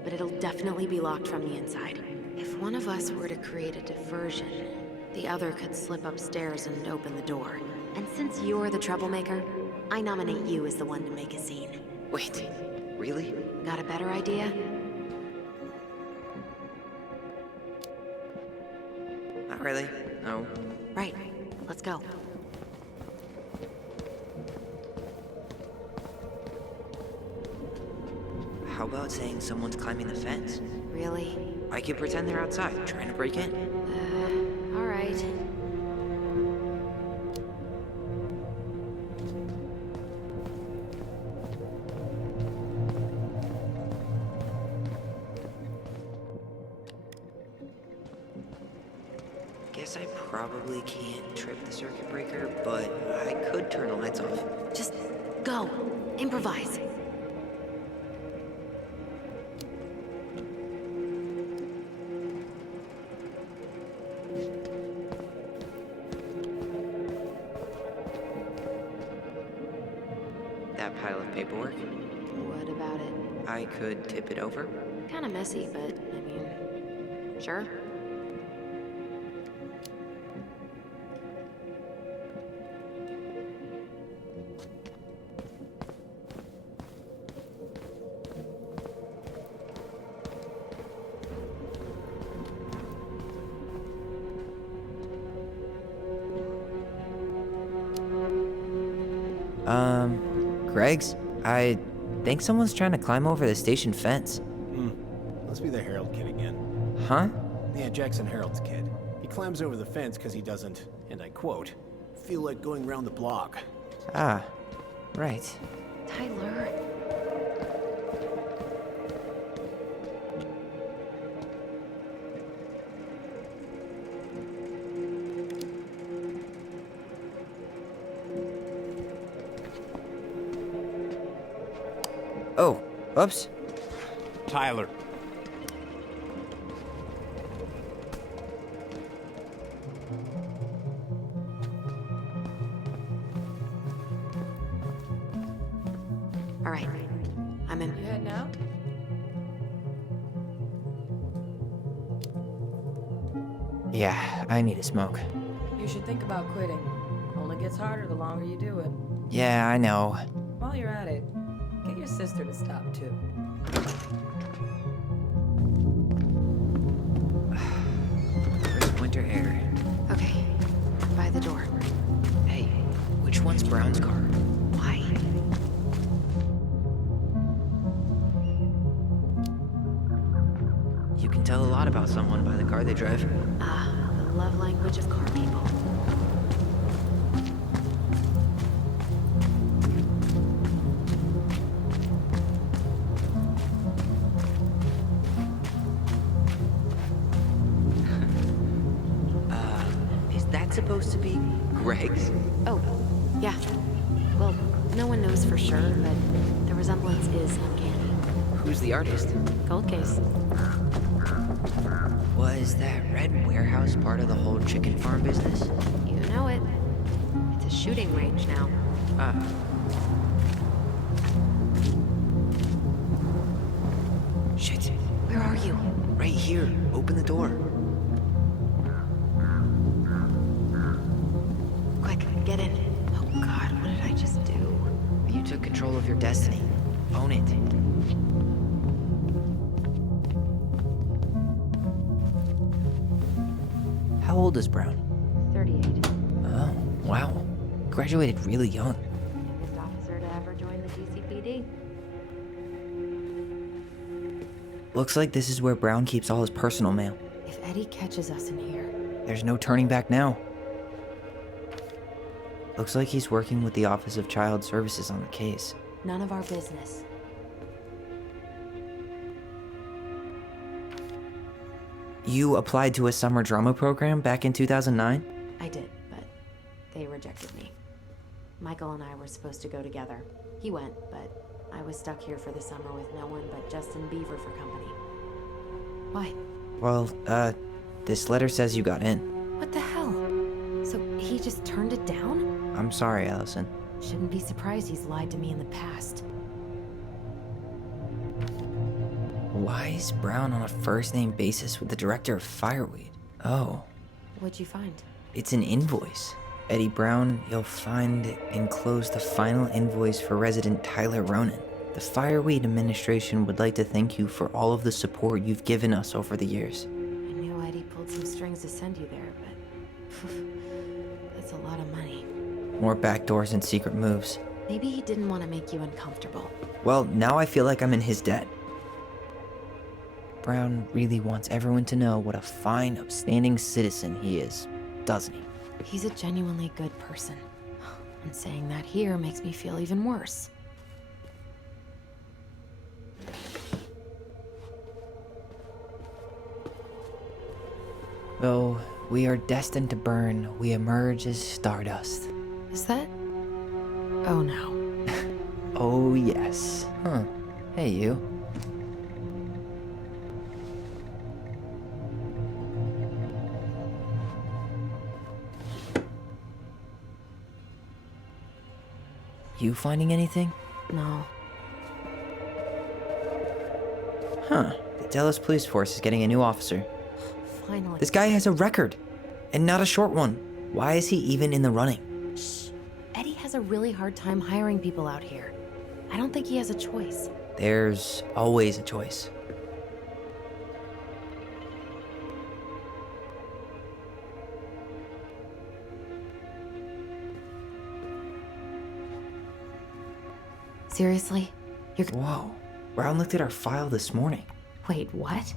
but it'll definitely be locked from the inside. If one of us were to create a diversion, the other could slip upstairs and open the door. And since you're the troublemaker, I nominate you as the one to make a scene. Wait, really? Got a better idea? Not really, no. Right. Let's go. How about saying someone's climbing the fence? Really? I could pretend they're outside, trying to break in. All right. Guess I probably can't trip the circuit breaker, but I could turn the lights off. Just go. Improvise. That pile of paperwork, What about it? I could tip it over. Kinda messy, but I mean, sure. Greg's? I think someone's trying to climb over the station fence. Must be the Herald kid again. Huh? Yeah, Jackson Herald's kid. He climbs over the fence because he doesn't, and I quote, feel like going round the block. Ah, right. Tyler. Oh, Oops. Tyler. All right, I'm in. You heading out? Yeah, I need a smoke. You should think about quitting. Only gets harder the longer you do it. Yeah, I know. While you're at it, get your sister to stop too. Crisp winter air. Okay, by the door. Hey, which one's Brown's car? Why? You can tell a lot about someone by the car they drive. Ah, the love language of car people. Is that supposed to be Greg's? Oh, yeah. Well, no one knows for sure, but the resemblance is uncanny. Who's the artist? Cold case. Was that red warehouse part of the whole chicken farm business? You know it. It's a shooting range now. Shit. Where are you? Right here. Open the door. Quick, get in. Oh God, what did I just do? You took control of your destiny. Own it. How old is Brown? 38. Oh, wow. Graduated really young. Youngest officer to ever join the GCPD. Looks like this is where Brown keeps all his personal mail. If Eddie catches us in here, There's no turning back now. Looks like he's working with the Office of Child Services on the case. none of our business. You applied to a summer drama program back in 2009? I did, but they rejected me. Michael and I were supposed to go together. He went, but I was stuck here for the summer with no one but Justin Beaver for company. Why? Well, this letter says you got in. What the hell? So he just turned it down? I'm sorry, Alyson. Shouldn't be surprised he's lied to me in the past. Why is Brown on a first-name basis with the director of Fireweed? Oh, What'd you find? it's an invoice. Eddie Brown, you'll find enclosed the final invoice for resident Tyler Ronan. The Fireweed administration would like to thank you for all of the support you've given us over the years. I knew Eddie pulled some strings to send you there, but that's a lot of money. More backdoors and secret moves. Maybe he didn't want to make you uncomfortable. Well, now I feel like I'm in his debt. Brown really wants everyone to know what a fine, upstanding citizen he is, doesn't he? He's a genuinely good person. And saying that here makes me feel even worse. Though we are destined to burn, we emerge as stardust. Is that? Oh no. Oh, yes. Huh. Hey, you. You finding anything? No. Huh. The Dallas Police Force is getting a new officer. Finally. This guy has a record, and not a short one. Why is he even in the running? Shh. Eddie has a really hard time hiring people out here. I don't think he has a choice. There's always a choice. Seriously? You're... Whoa. Brown looked at our file this morning. Wait, what?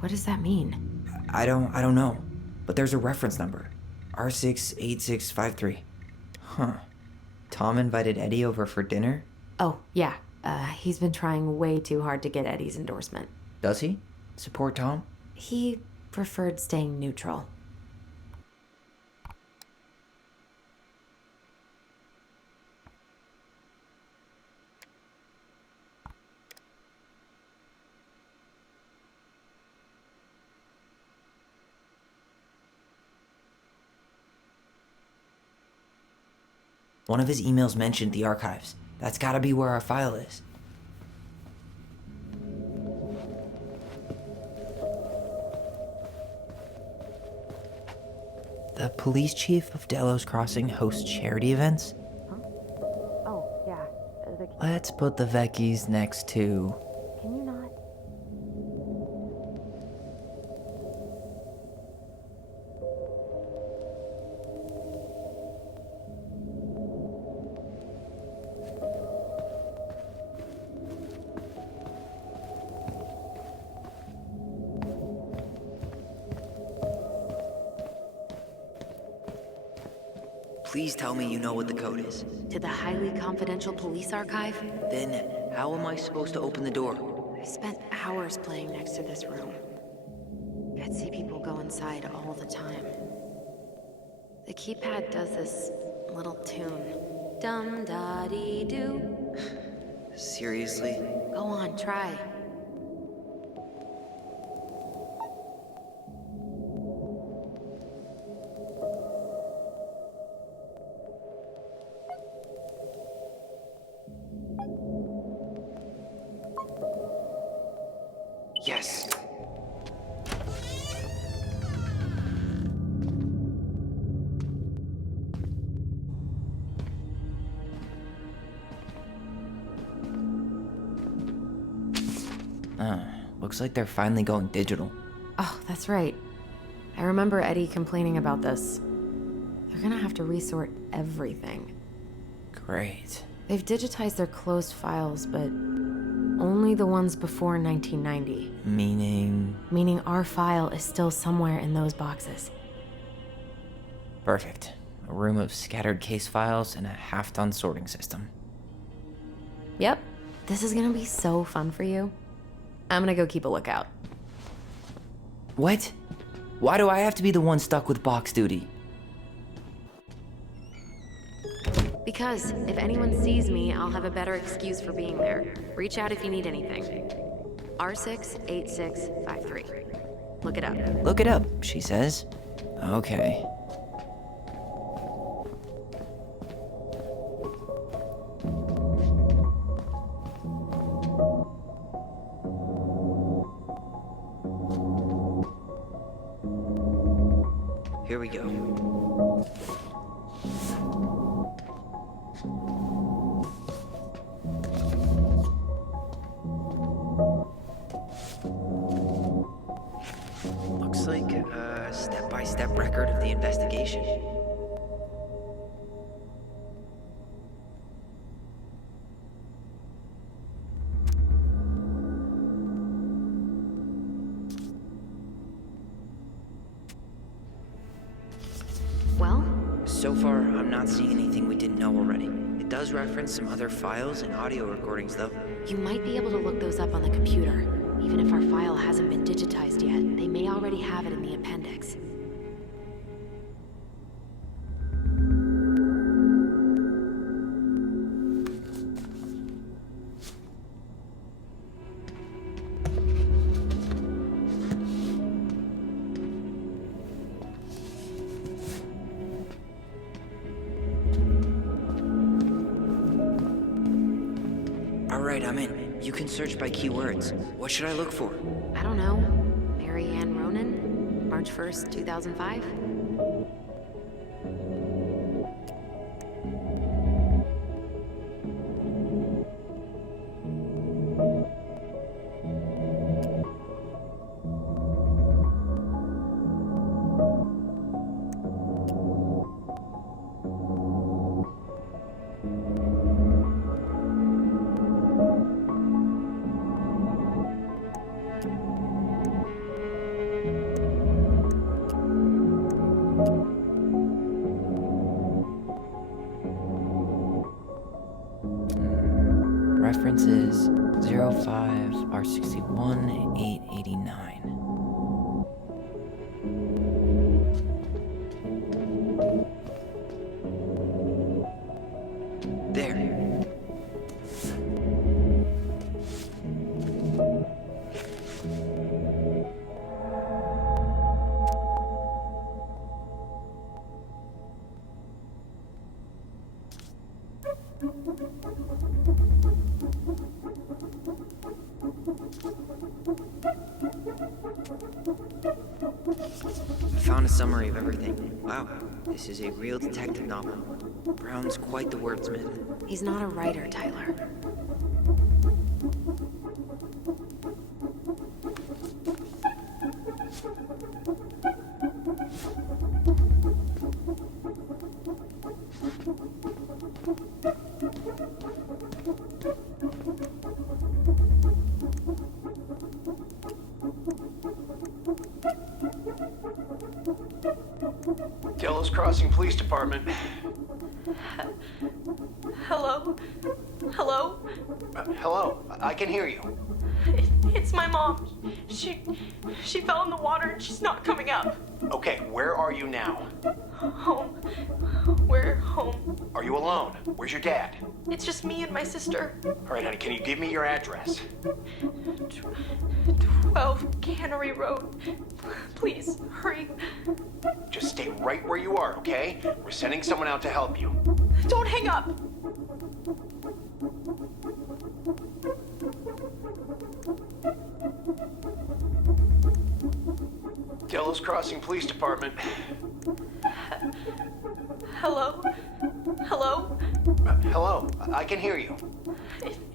What does that mean? I don't know. But there's a reference number. R68653. Huh. Tom invited Eddie over for dinner? Oh, yeah. He's been trying way too hard to get Eddie's endorsement. Does he? Support Tom? He preferred staying neutral. One of his emails mentioned the archives. That's gotta be where our file is. The police chief of Delos Crossing hosts charity events? Oh, yeah. Let's put the Vecchies next to... Can you not? Please tell me you know what the code is. To the highly confidential police archive? Then, how am I supposed to open the door? I spent hours playing next to this room. I'd see people go inside all the time. The keypad does this little tune. Dum-da-dee-doo. Seriously? Go on, try. Yes. Looks like they're finally going digital. Oh, that's right. I remember Eddie complaining about this. They're gonna have to resort everything. Great. They've digitized their closed files, but only the ones before 1990. Meaning? Meaning our file is still somewhere in those boxes. Perfect. A room of scattered case files and a half-done sorting system. Yep. This is gonna be so fun for you. I'm gonna go keep a lookout. What? Why do I have to be the one stuck with box duty? Because if anyone sees me, I'll have a better excuse for being there. Reach out if you need anything. R68653. Look it up. Look it up, she says. Okay. Here we go. Looks like a step-by-step record of the investigation. Well? So far, I'm not seeing anything we didn't know already. It does reference some other files and audio recordings, though. You might be able to look those up on the computer. Even if our file hasn't been digitized yet, they may already have it in the appendix. Alright, I'm in. You can search by keywords. What should I look for? I don't know. Mary Ann Ronan? March 1st, 2005? References 05 R61 889. There. I found a summary of everything. Wow, this is a real detective novel. Brown's quite the wordsmith. He's not a writer, Tyler. Delos Crossing Police Department. Hello? Hello? Hello, I can hear you. It's my mom. She fell in the water and she's not coming up. Okay, where are you now? Home. We're home. Are you alone? Where's your dad? It's just me and my sister. All right, honey, can you give me your address? 12 Cannery Road. Please, hurry. Just stay right where you are, okay? We're sending someone out to help you. Don't hang up. Delos Crossing Police Department. Hello? Hello? Hello, I can hear you.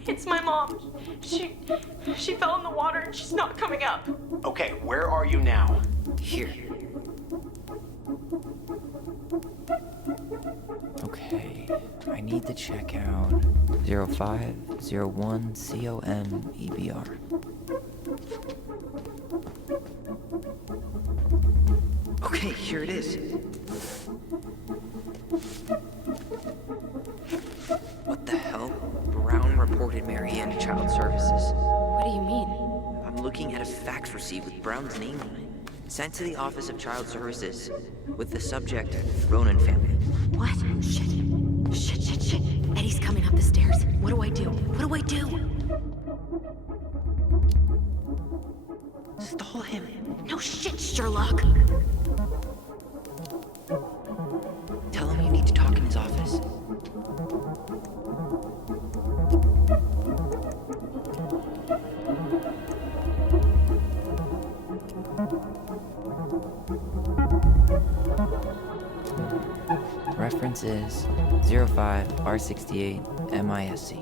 It's my mom. She fell in the water and she's not coming up. Okay, where are you now? Here. Okay, I need to check out 0501 COM-EBR. Okay, here it is. What the hell? Brown reported Marianne to Child Services. What do you mean? I'm looking at a fax receipt with Brown's name on it. Sent to the Office of Child Services with the subject, Ronan family. What? Shit. Shit. Eddie's coming up the stairs. What do I do? Stall him. No shit, Sherlock. Tell him you need to talk in his office. Reference is 05R68 MISC.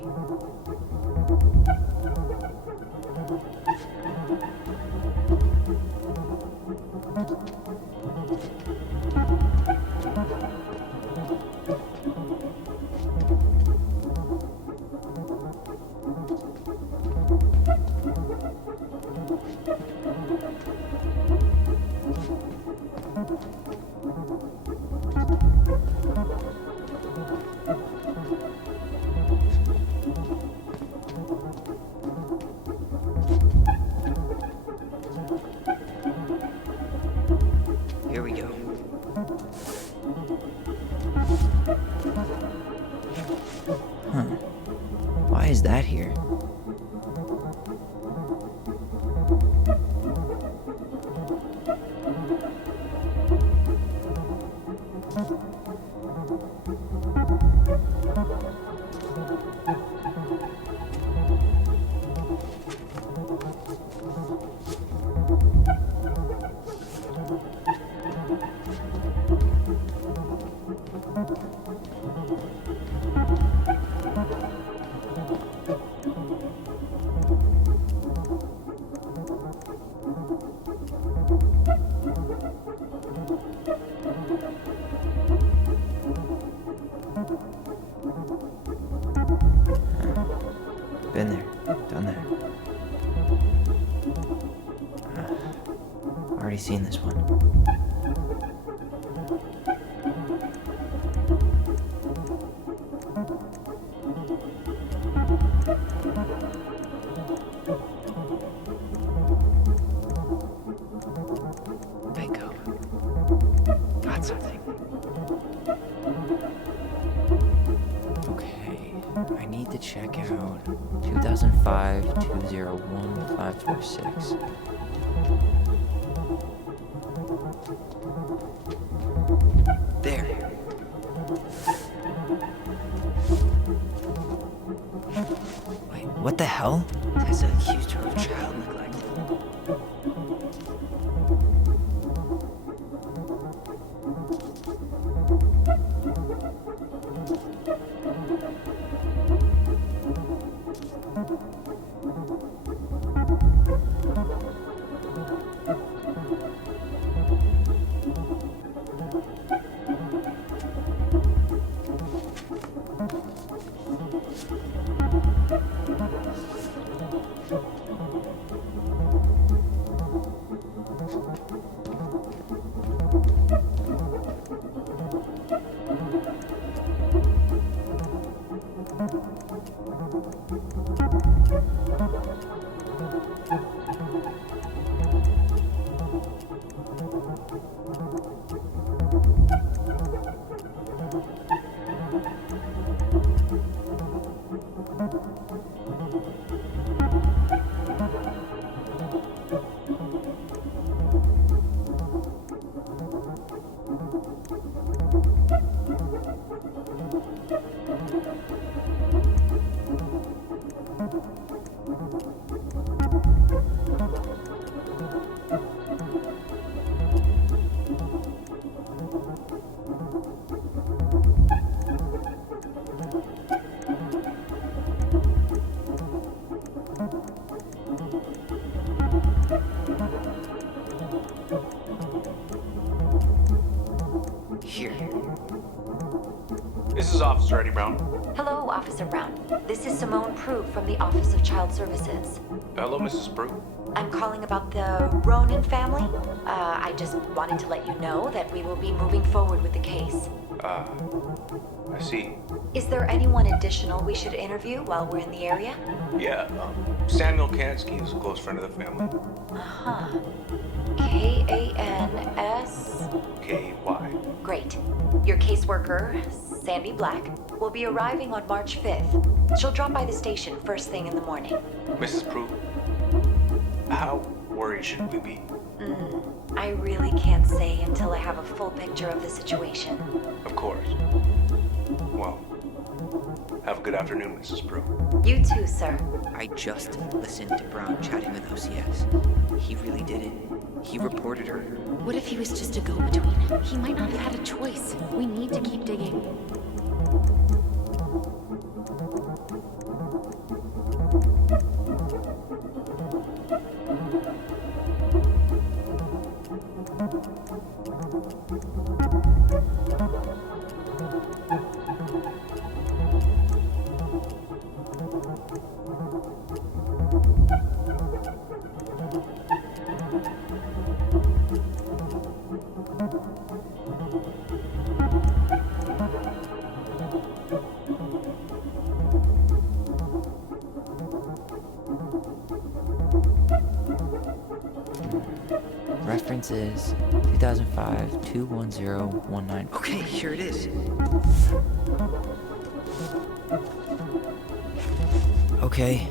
Here we go. Huh. Why is that here? Been there, done that. Already seen this one. Bingo. Got something. Okay, I need to check out 2005-201-546. There. Wait, what the hell? Tessa accused her of child neglect. Here. This is Officer Eddie Brown. Hello, Officer Brown. This is Simone Prue from the Office of Child Services. Hello, Mrs. Prue. I'm calling about the Ronan family. I just wanted to let you know that we will be moving forward with the case. I see. Is there anyone additional we should interview while we're in the area? Yeah, Samuel Kansky is a close friend of the family. Uh-huh. K-A-N-S... K-Y. Great. Your caseworker, Sandy Black, will be arriving on March 5th. She'll drop by the station first thing in the morning. Mrs. Prue, how worried should we be? I really can't say until I have a full picture of the situation. Of course. Well, have a good afternoon, Mrs. Prue. You too, sir. I just listened to Brown chatting with OCS. He really did it. He reported her. What if he was just a go-between? He might not have had a choice. We need to keep digging. Reference is 2005-21019. Okay, here it is. Okay.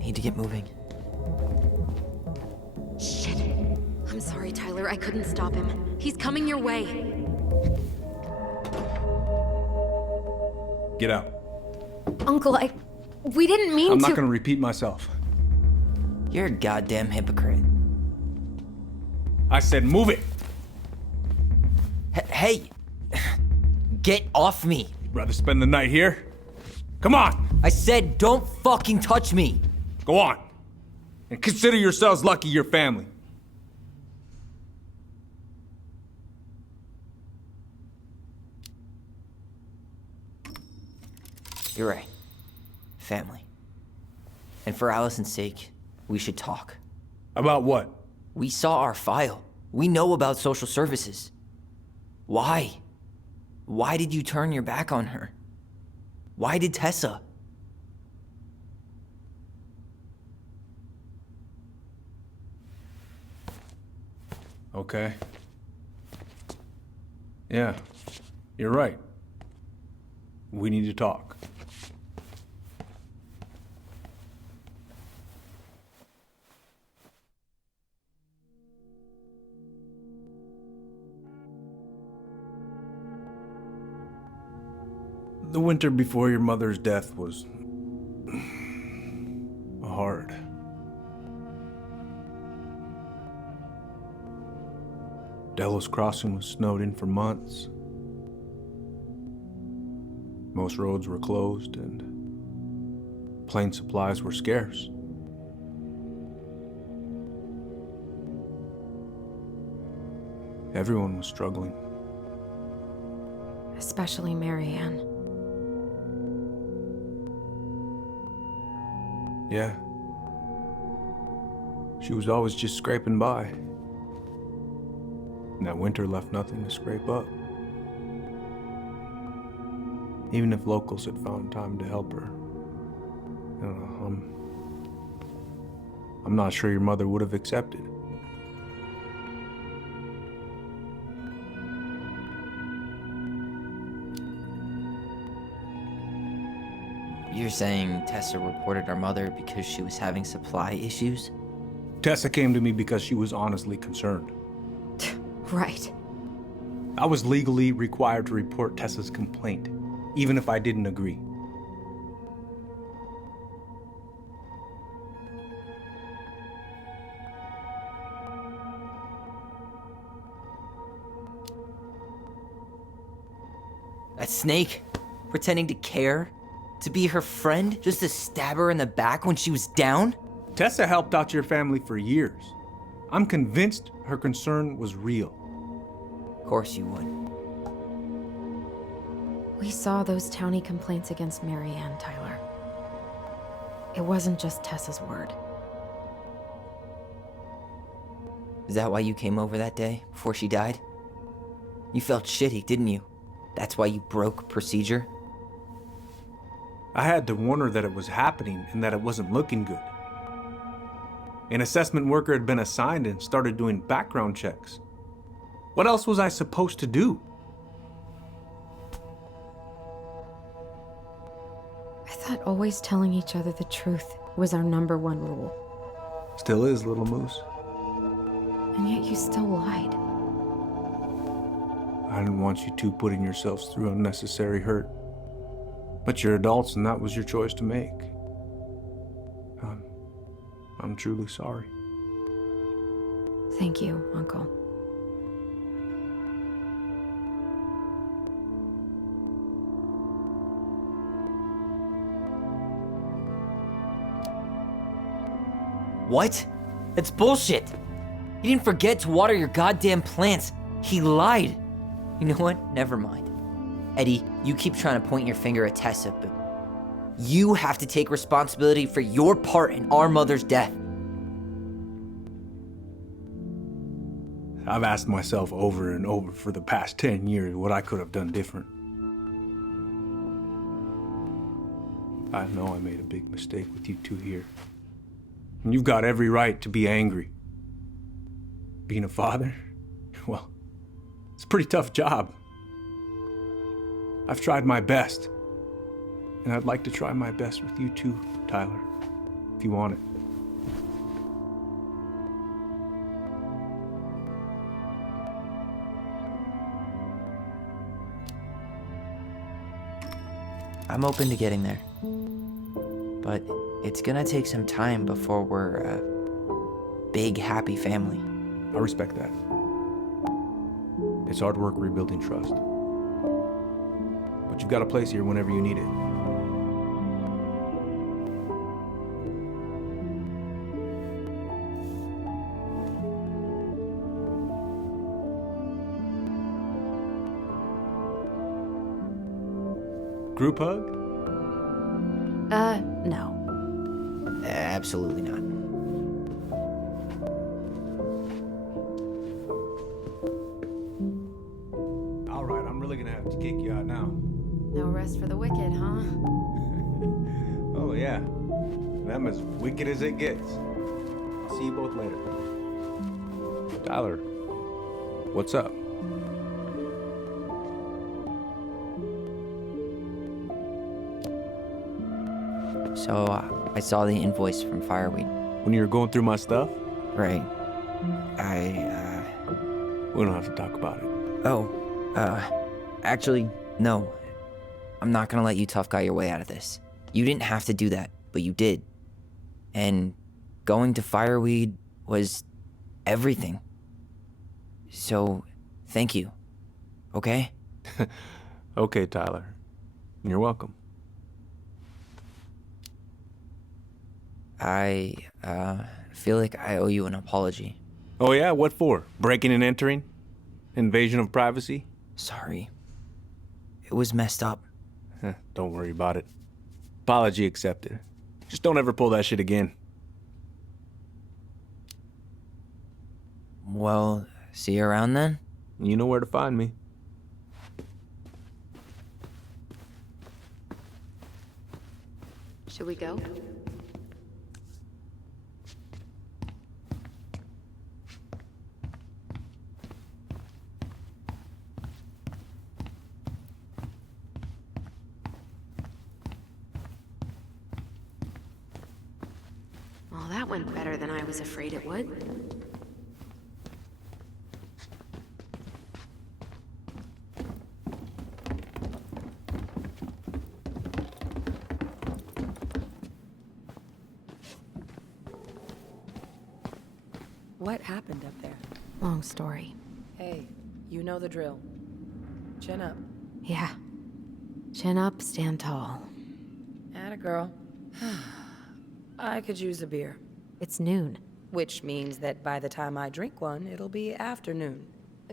Need to get moving. Shit. I'm sorry, Tyler. I couldn't stop him. He's coming your way. Get out. Uncle, we didn't mean to. I'm not gonna repeat myself. You're a goddamn hypocrite. I said move it! Hey! Get off me! You'd rather spend the night here? Come on! I said don't fucking touch me! Go on. And consider yourselves lucky you're family. You're right. Family. And for Allison's sake, we should talk. About what? We saw our file. We know about social services. Why? Why did you turn your back on her? Why did Tessa? Okay. Yeah, you're right. We need to talk. The winter before your mother's death was hard. Delos Crossing was snowed in for months. Most roads were closed and plane supplies were scarce. Everyone was struggling. Especially Marianne. Yeah. She was always just scraping by. And that winter left nothing to scrape up. Even if locals had found time to help her. I don't know, I'm not sure your mother would have accepted. You're saying Tessa reported our mother because she was having supply issues? Tessa came to me because she was honestly concerned. Right. I was legally required to report Tessa's complaint, even if I didn't agree. That snake? Pretending to care? To be her friend? Just to stab her in the back when she was down? Tessa helped out your family for years. I'm convinced her concern was real. Of course you would. We saw those townie complaints against Marianne, Tyler. It wasn't just Tessa's word. Is that why you came over that day, before she died? You felt shitty, didn't you? That's why you broke procedure? I had to warn her that it was happening and that it wasn't looking good. An assessment worker had been assigned and started doing background checks. What else was I supposed to do? I thought always telling each other the truth was our number one rule. Still is, little moose. And yet you still lied. I didn't want you two putting yourselves through unnecessary hurt. But you're adults and that was your choice to make. I'm truly sorry. Thank you, Uncle. What? That's bullshit! He didn't forget to water your goddamn plants. He lied. You know what? Never mind. Eddie, you keep trying to point your finger at Tessa, but you have to take responsibility for your part in our mother's death. I've asked myself over and over for the past 10 years what I could have done different. I know I made a big mistake with you two here. And you've got every right to be angry. Being a father? Well, it's a pretty tough job. I've tried my best. And I'd like to try my best with you too, Tyler, if you want it. I'm open to getting there. But it's gonna take some time before we're a big, happy family. I respect that. It's hard work rebuilding trust. But you've got a place here whenever you need it. Group hug? No. Absolutely not. All right, I'm really gonna have to kick you out now. No rest for the wicked, huh? Oh yeah, I'm as wicked as it gets. I'll see you both later. Tyler, what's up? So, I saw the invoice from Fireweed. When you were going through my stuff? Right. We don't have to talk about it. Actually, no. I'm not gonna let you tough guy your way out of this. You didn't have to do that, but you did. And going to Fireweed was everything. So, thank you. Okay? Okay, Tyler. You're welcome. I feel like I owe you an apology. Oh yeah? What for? Breaking and entering? Invasion of privacy? Sorry. It was messed up. Don't worry about it. Apology accepted. Just don't ever pull that shit again. Well, see you around then? You know where to find me. Should we go? Well, that went better than I was afraid it would. What happened up there? Long story. Hey, you know the drill. Chin up. Yeah. Chin up, stand tall. Atta girl. I could use a beer. It's noon. Which means that by the time I drink one, it'll be afternoon.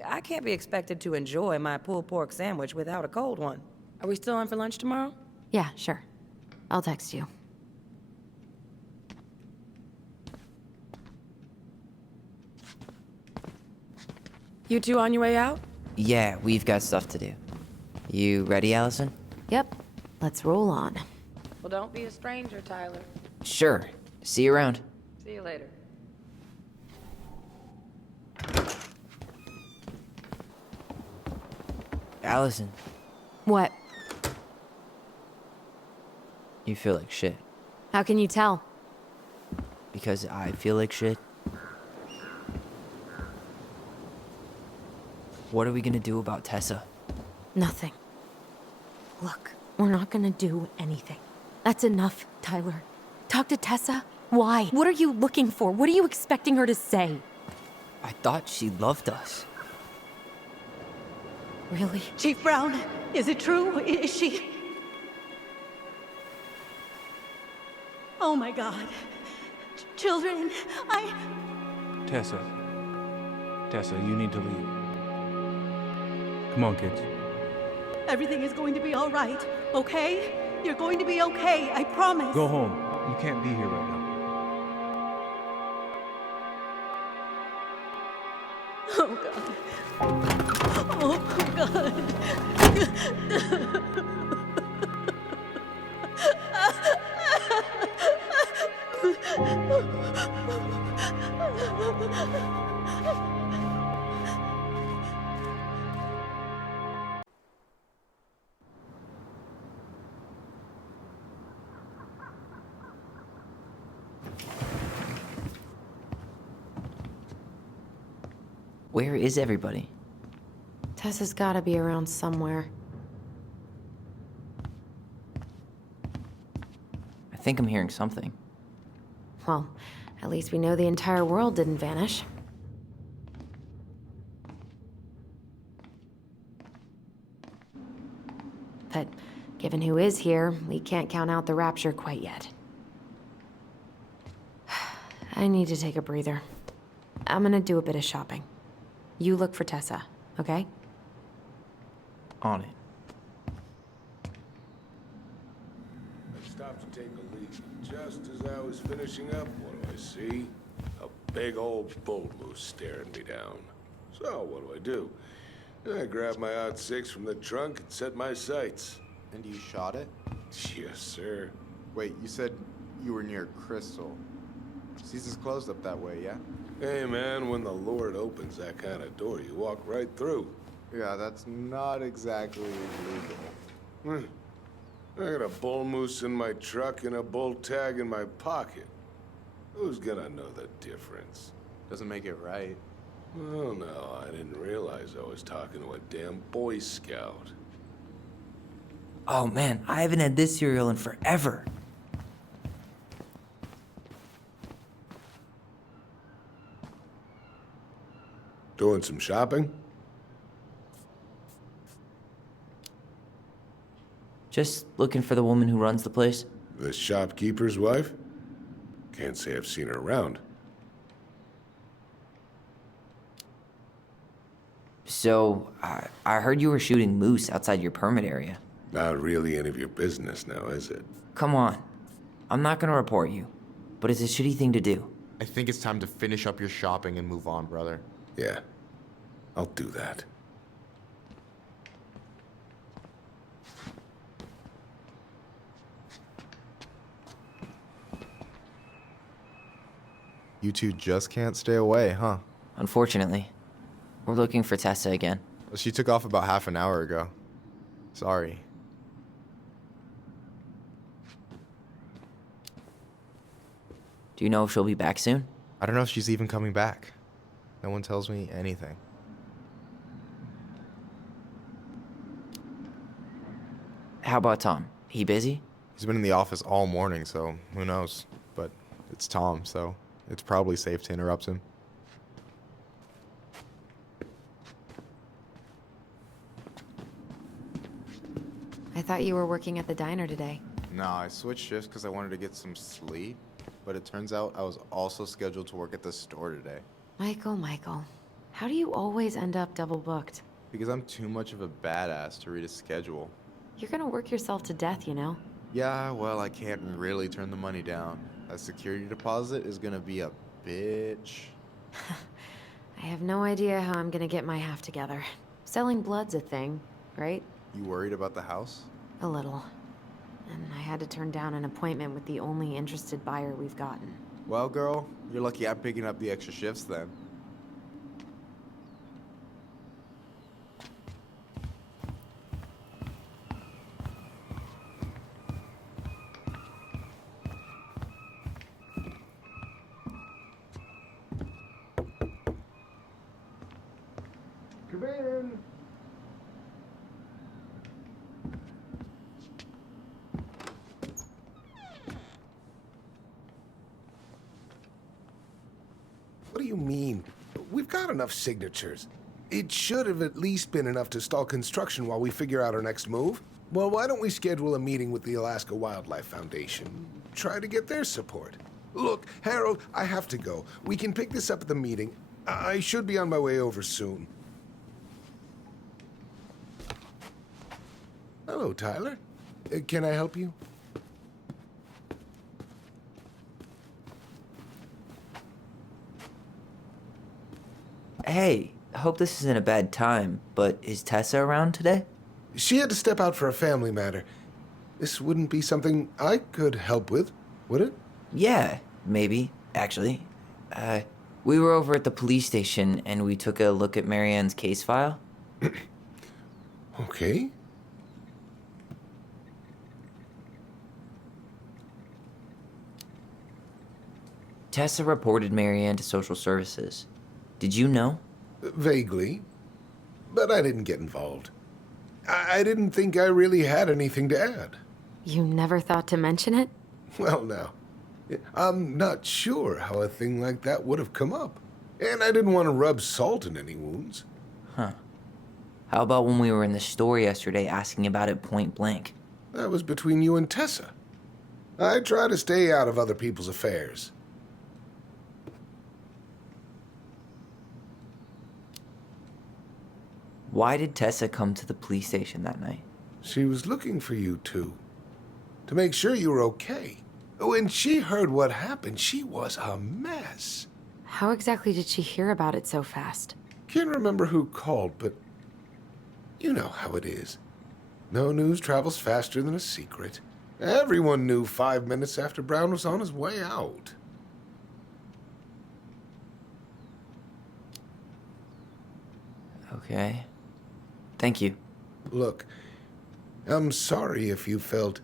I can't be expected to enjoy my pulled pork sandwich without a cold one. Are we still on for lunch tomorrow? Yeah, sure. I'll text you. You two on your way out? Yeah, we've got stuff to do. You ready, Alyson? Yep. Let's roll on. Well, don't be a stranger, Tyler. Sure. See you around. See you later. Alyson, What? you feel like shit. How can you tell? Because I feel like shit. What are we gonna do about Tessa? Nothing. Look, we're not gonna do anything. That's enough, Tyler. Talk to Tessa? Why? What are you looking for? What are you expecting her to say? I thought she loved us. Really? Chief Brown, is it true? Is she... Oh my God. Children, Tessa. Tessa, you need to leave. Come on, kids. Everything is going to be all right, okay? You're going to be okay, I promise. Go home. You can't be here right now. Oh God. Oh God. Where is everybody? Tessa's gotta be around somewhere. I think I'm hearing something. Well, at least we know the entire world didn't vanish. But given who is here, we can't count out the rapture quite yet. I need to take a breather. I'm gonna do a bit of shopping. You look for Tessa, okay? On it. I stopped to take a leak. Just as I was finishing up, what do I see? A big old bull moose staring me down. So, what do? I grabbed my .6 from the trunk and set my sights. And you shot it? Yes, sir. Wait, you said you were near Crystal. Season's closed up that way, yeah? Hey, man, when the Lord opens that kind of door, you walk right through. Yeah, that's not exactly legal. I got a bull moose in my truck and a bull tag in my pocket. Who's gonna know the difference? Doesn't make it right. Oh, no, I didn't realize I was talking to a damn Boy Scout. Oh man, I haven't had this cereal in forever. Doing some shopping? Just looking for the woman who runs the place. The shopkeeper's wife? Can't say I've seen her around. So, I heard you were shooting moose outside your permit area. Not really any of your business now, is it? Come on. I'm not gonna report you, but it's a shitty thing to do. I think it's time to finish up your shopping and move on, brother. Yeah, I'll do that. You two just can't stay away, huh? Unfortunately. We're looking for Tessa again. She took off about half an hour ago. Sorry. Do you know if she'll be back soon? I don't know if she's even coming back. No one tells me anything. How about Tom? He busy? He's been in the office all morning, so who knows? But it's Tom, so it's probably safe to interrupt him. I thought you were working at the diner today. No, I switched shifts because I wanted to get some sleep, but it turns out I was also scheduled to work at the store today. Michael, how do you always end up double booked? Because I'm too much of a badass to read a schedule. You're gonna work yourself to death, you know? Yeah, well, I can't really turn the money down. That security deposit is gonna be a bitch. I have no idea how I'm gonna get my half together. Selling blood's a thing, right? You worried about the house? A little. And I had to turn down an appointment with the only interested buyer we've gotten. Well, girl, you're lucky I'm picking up the extra shifts then. Come in. What do you mean? We've got enough signatures. It should have at least been enough to stall construction while we figure out our next move. Well, why don't we schedule a meeting with the Alaska Wildlife Foundation? Try to get their support. Look, Harold, I have to go. We can pick this up at the meeting. I should be on my way over soon. Hello, Tyler. Can I help you? Hey, hope this isn't a bad time, but is Tessa around today? She had to step out for a family matter. This wouldn't be something I could help with, would it? Yeah, maybe, actually. We were over at the police station and we took a look at Marianne's case file. Okay. Tessa reported Marianne to social services. Did you know? Vaguely. But I didn't get involved. I didn't think I really had anything to add. You never thought to mention it? Well, now, I'm not sure how a thing like that would have come up. And I didn't want to rub salt in any wounds. Huh. How about when we were in the store yesterday asking about it point blank? That was between you and Tessa. I try to stay out of other people's affairs. Why did Tessa come to the police station that night? She was looking for you two. To make sure you were okay. When she heard what happened, she was a mess. How exactly did she hear about it so fast? Can't remember who called, but you know how it is. No news travels faster than a secret. Everyone knew 5 minutes after Brown was on his way out. Okay. Thank you. Look, I'm sorry if you felt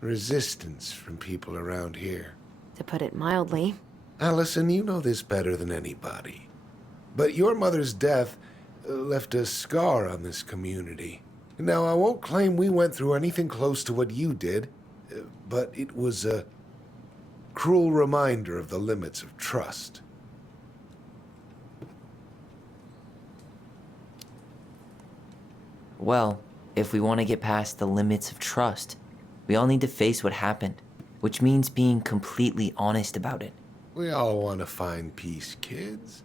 resistance from people around here. To put it mildly. Alyson, you know this better than anybody. But your mother's death left a scar on this community. Now, I won't claim we went through anything close to what you did, but it was a cruel reminder of the limits of trust. Well, if we want to get past the limits of trust, we all need to face what happened, which means being completely honest about it. We all want to find peace, kids.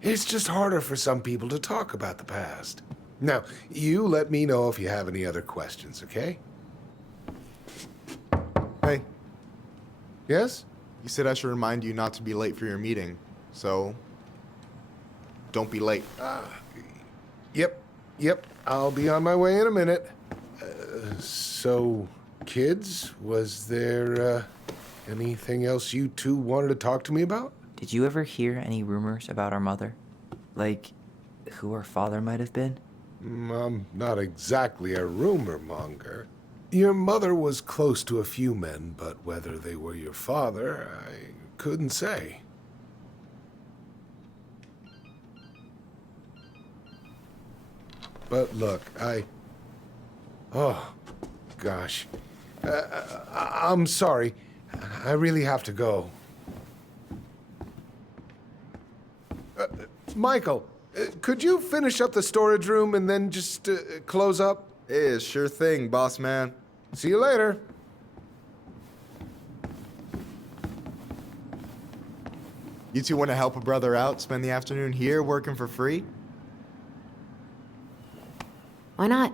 It's just harder for some people to talk about the past. Now, you let me know if you have any other questions, okay? Hey, Yes? you said I should remind you not to be late for your meeting, so don't be late. Yep. I'll be on my way in a minute. So, kids, was there anything else you two wanted to talk to me about? Did you ever hear any rumors about our mother? Like, who our father might have been? I'm not exactly a rumor monger. Your mother was close to a few men, but whether they were your father, I couldn't say. But look, oh, gosh. I'm sorry. I really have to go. Michael, could you finish up the storage room and then just close up? Yeah, sure thing, boss man. See you later. You two want to help a brother out, spend the afternoon here working for free? Why not?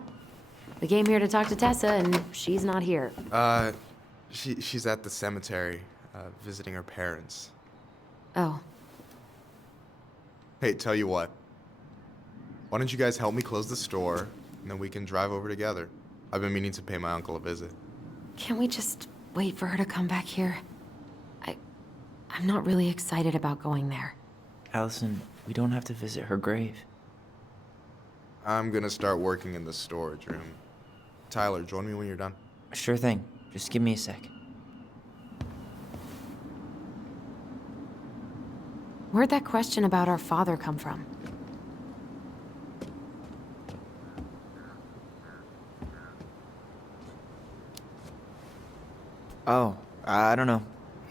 We came here to talk to Tessa, and she's not here. She's at the cemetery, visiting her parents. Oh, Hey, tell you what. Why don't you guys help me close the store, and then we can drive over together? I've been meaning to pay my uncle a visit. can't we just wait for her to come back here? I'm not really excited about going there. Alyson, we don't have to visit her grave. I'm gonna start working in the storage room. Tyler, join me when you're done. Sure thing. Just give me a sec. Where'd that question about our father come from? Oh, I don't know.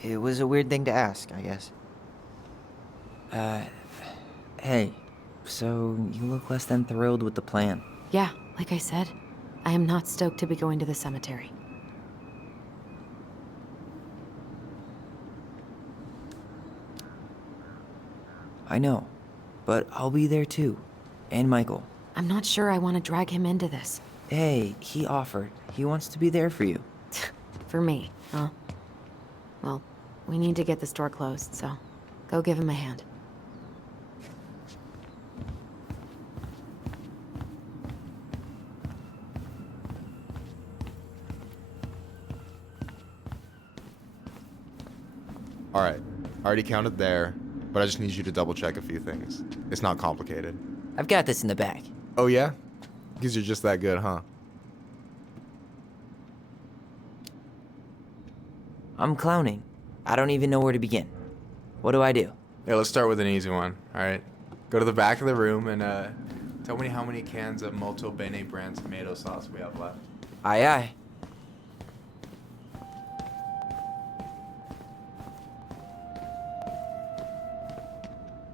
It was a weird thing to ask, I guess. Hey, so you look less than thrilled with the plan. Yeah, like I said, I am not stoked to be going to the cemetery. I know, but I'll be there too. And Michael. I'm not sure I want to drag him into this. Hey, he offered. He wants to be there for you. For me, huh? Well, we need to get the store closed, so go give him a hand. All right, I already counted there, but I just need you to double check a few things. It's not complicated. I've got this in the bag. Oh yeah? Because you're just that good, huh? I'm clowning. I don't even know where to begin. What do I do? Yeah, let's start with an easy one, all right? Go to the back of the room and tell me how many cans of Molto Bene brand tomato sauce we have left. Aye, aye.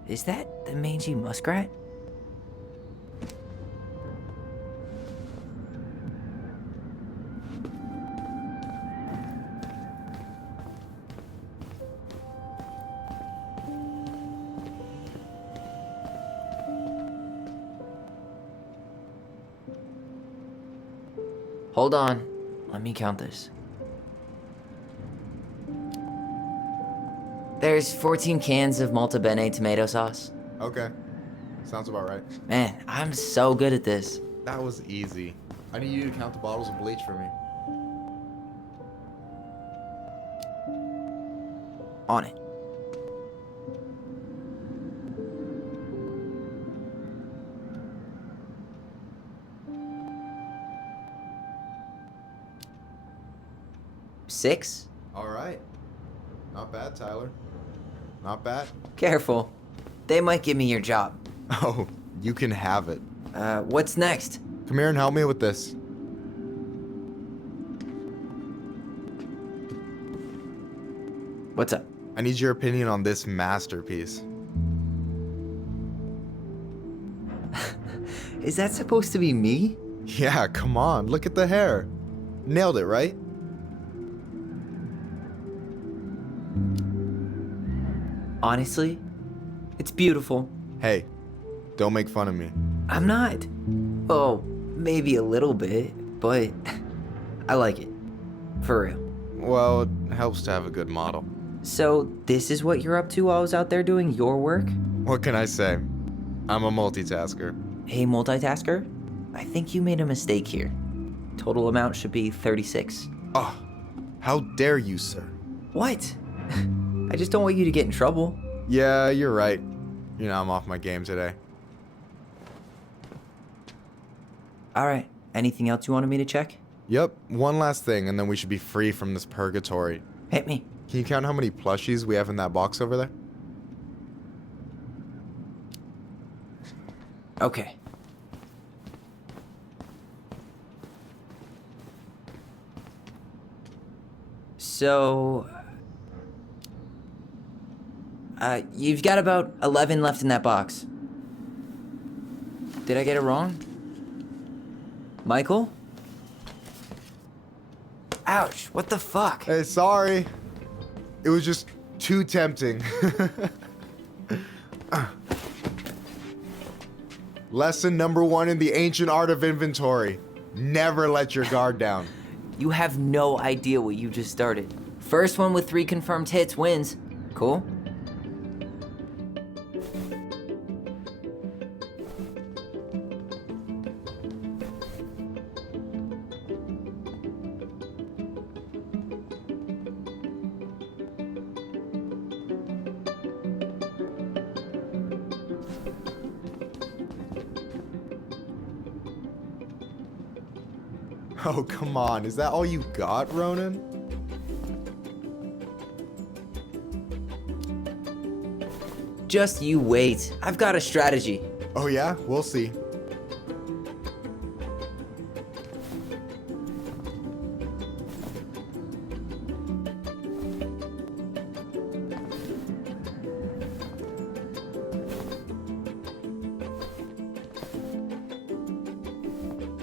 Is that the mangy muskrat? Hold on. Let me count this. There's 14 cans of Malta Bene tomato sauce. Okay, sounds about right. Man, I'm so good at this. That was easy. I need you to count the bottles of bleach for me. On it. Six? All right. Not bad, Tyler. Not bad. Careful. They might give me your job. Oh, you can have it. What's next? Come here and help me with this. What's up? I need your opinion on this masterpiece. Is that supposed to be me? Yeah, come on, look at the hair. Nailed it, right? Honestly, it's beautiful. Hey, don't make fun of me. I'm not. Oh, maybe a little bit, but I like it. For real. Well, it helps to have a good model. So, this is what you're up to while I was out there doing your work? What can I say? I'm a multitasker. Hey, multitasker, I think you made a mistake here. Total amount should be 36. Oh, how dare you, sir? What? I just don't want you to get in trouble. Yeah, you're right. You know, I'm off my game today. Alright, anything else you wanted me to check? Yep, one last thing, and then we should be free from this purgatory. Hit me. Can you count how many plushies we have in that box over there? Okay. So... you've got about 11 left in that box. Did I get it wrong? Michael? Ouch, what the fuck? Hey, sorry. It was just too tempting. Lesson number 1 in the ancient art of inventory. Never let your guard down. You have no idea what you just started. First one with 3 confirmed hits wins. Cool? Oh, come on. Is that all you got, Ronan? Just you wait. I've got a strategy. Oh yeah? We'll see.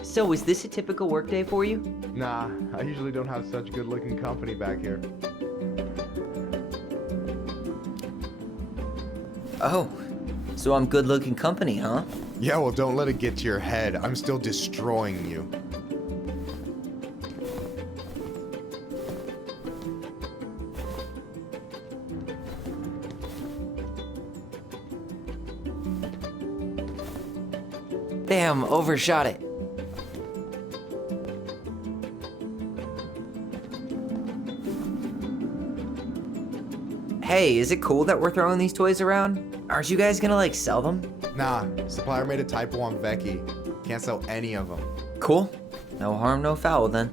So, is this a typical workday for you? Nah, I usually don't have such good-looking company back here. Oh, so I'm good-looking company, huh? Yeah, well, don't let it get to your head. I'm still destroying you. Damn, overshot it. Hey, is it cool that we're throwing these toys around? Aren't you guys gonna, like, sell them? Nah, supplier made a typo on Vecchi. Can't sell any of them. Cool. No harm, no foul, then.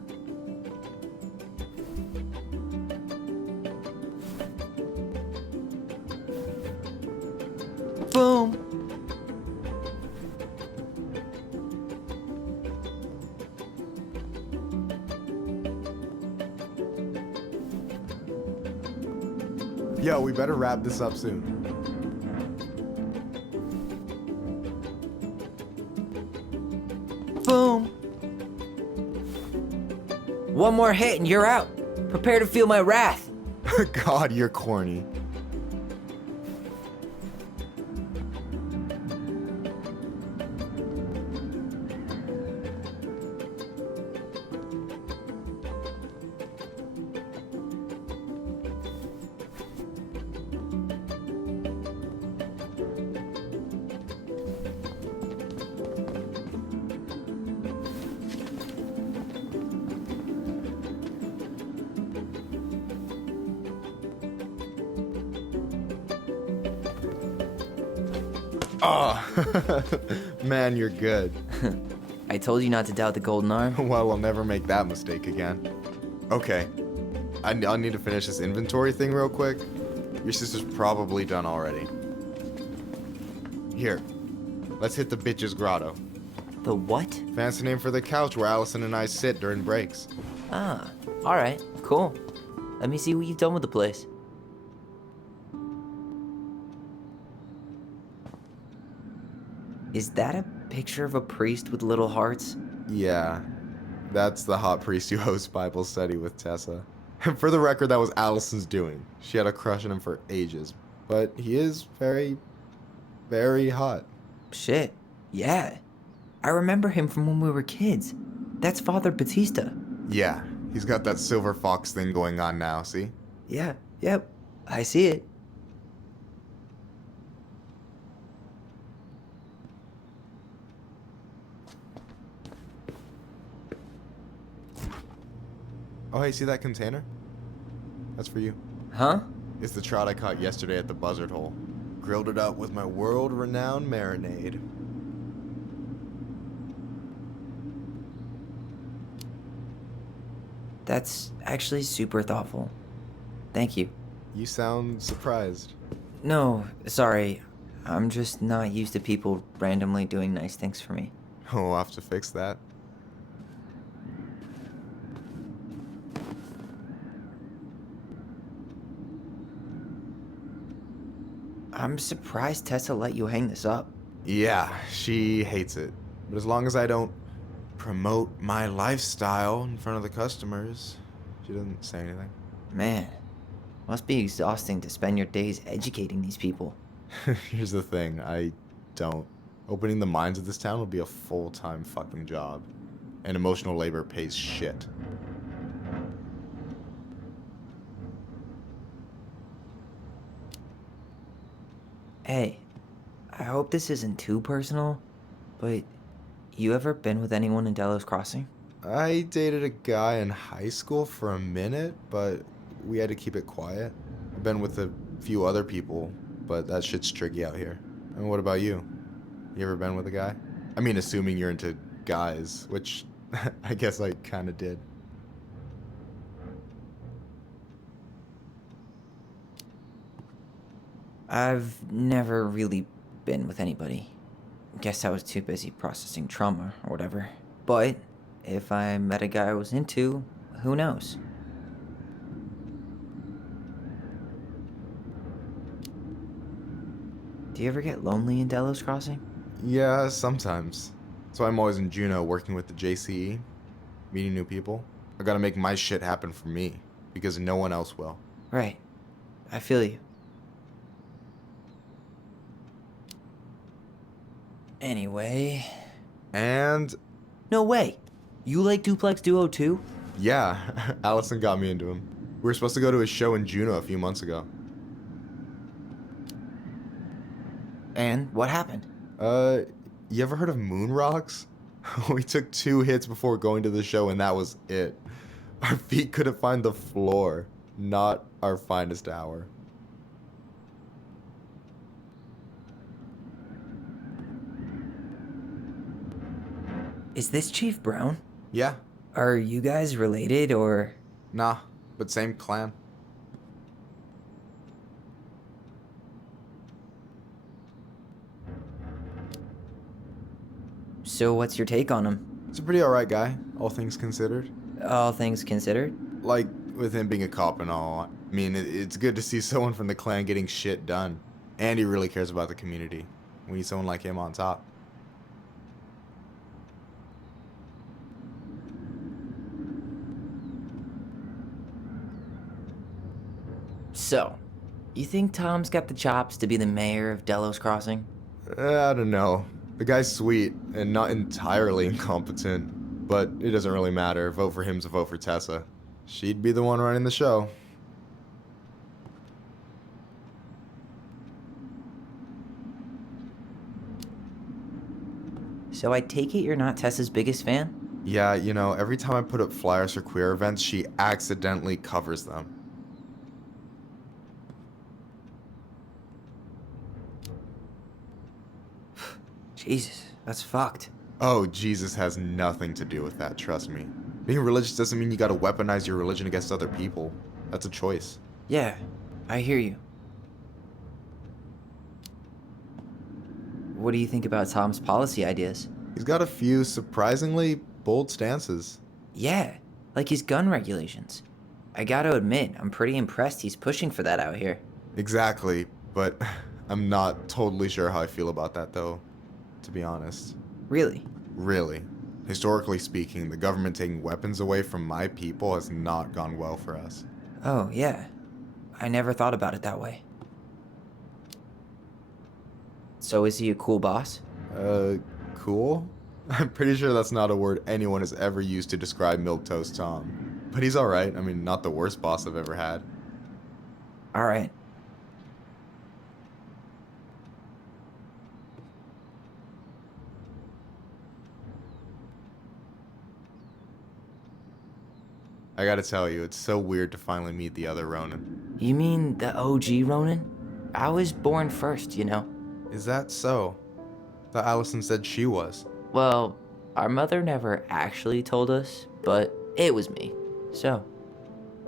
Boom. Yo, we better wrap this up soon. Boom. One more hit and you're out. Prepare to feel my wrath. God, you're corny. Oh, man, you're good. I told you not to doubt the golden arm. Well, I'll never make that mistake again. Okay, I'll need to finish this inventory thing real quick. Your sister's probably done already. Here, let's hit the bitch's grotto. The what? Fancy name for the couch where Alyson and I sit during breaks. Ah, alright, cool. Let me see what you've done with the place. Is that a picture of a priest with little hearts? Yeah, that's the hot priest who hosts Bible study with Tessa. And for the record, that was Allison's doing. She had a crush on him for ages. But he is very, very hot. Shit, yeah. I remember him from when we were kids. That's Father Batista. Yeah, he's got that silver fox thing going on now, see? Yeah, yep, I see it. Oh, hey, see that container? That's for you. Huh? It's the trout I caught yesterday at the buzzard hole. Grilled it up with my world-renowned marinade. That's actually super thoughtful. Thank you. You sound surprised. No, sorry. I'm just not used to people randomly doing nice things for me. Oh, we'll have to fix that. I'm surprised Tessa let you hang this up. Yeah, she hates it. But as long as I don't promote my lifestyle in front of the customers, she doesn't say anything. Man, must be exhausting to spend your days educating these people. Here's the thing, I don't. Opening the mines of this town will be a full-time fucking job. And emotional labor pays shit. Hey, I hope this isn't too personal, but you ever been with anyone in Delos Crossing? I dated a guy in high school for a minute, but we had to keep it quiet. I've been with a few other people, but that shit's tricky out here. And what about you? You ever been with a guy? I mean, assuming you're into guys, which I guess I kind of did. I've never really been with anybody. Guess I was too busy processing trauma or whatever. But if I met a guy I was into, who knows? Do you ever get lonely in Delos Crossing? Yeah, sometimes. So I'm always in Juneau working with the JCE, meeting new people. I gotta make my shit happen for me, because no one else will. Right. I feel you. Anyway... And... No way! You like Duplex Duo too? Yeah, Allison got me into him. We were supposed to go to his show in Juneau a few months ago. And what happened? You ever heard of Moon Rocks? We took 2 hits before going to the show and that was it. Our feet couldn't find the floor. Not our finest hour. Is this Chief Brown? Yeah. Are you guys related, or...? Nah, but same clan. So what's your take on him? He's a pretty alright guy, all things considered. All things considered? Like, with him being a cop and all, I mean, it's good to see someone from the clan getting shit done. And he really cares about the community. We need someone like him on top. So, you think Tom's got the chops to be the mayor of Delos Crossing? I don't know. The guy's sweet and not entirely incompetent, but it doesn't really matter. Vote for him's a vote for Tessa. She'd be the one running the show. So I take it you're not Tessa's biggest fan? Yeah, you know, every time I put up flyers for queer events, she accidentally covers them. Jesus, that's fucked. Oh, Jesus has nothing to do with that, trust me. Being religious doesn't mean you gotta weaponize your religion against other people. That's a choice. Yeah, I hear you. What do you think about Tom's policy ideas? He's got a few surprisingly bold stances. Yeah, like his gun regulations. I gotta admit, I'm pretty impressed he's pushing for that out here. Exactly, but I'm not totally sure how I feel about that though, to be honest. Really? Really. Historically speaking, the government taking weapons away from my people has not gone well for us. Oh, yeah. I never thought about it that way. So is he a cool boss? Cool? I'm pretty sure that's not a word anyone has ever used to describe Milquetoast Tom. But he's alright. I mean, not the worst boss I've ever had. Alright. I gotta tell you, it's so weird to finally meet the other Ronan. You mean the OG Ronan? I was born first, you know? Is that so? Thought Alyson said she was. Well, our mother never actually told us, but it was me. So,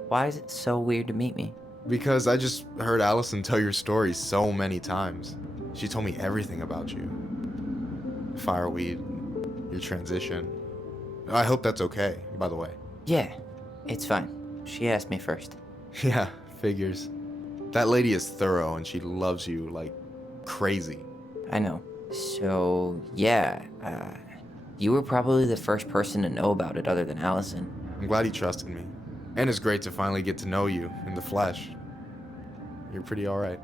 why is it so weird to meet me? Because I just heard Alyson tell your story so many times. She told me everything about you. Fireweed, your transition. I hope that's okay, by the way. Yeah, it's fine. She asked me first. Yeah, figures. That lady is thorough and she loves you like crazy. I know. So, yeah, you were probably the first person to know about it other than Alyson. I'm glad he trusted me. And it's great to finally get to know you in the flesh. You're pretty alright.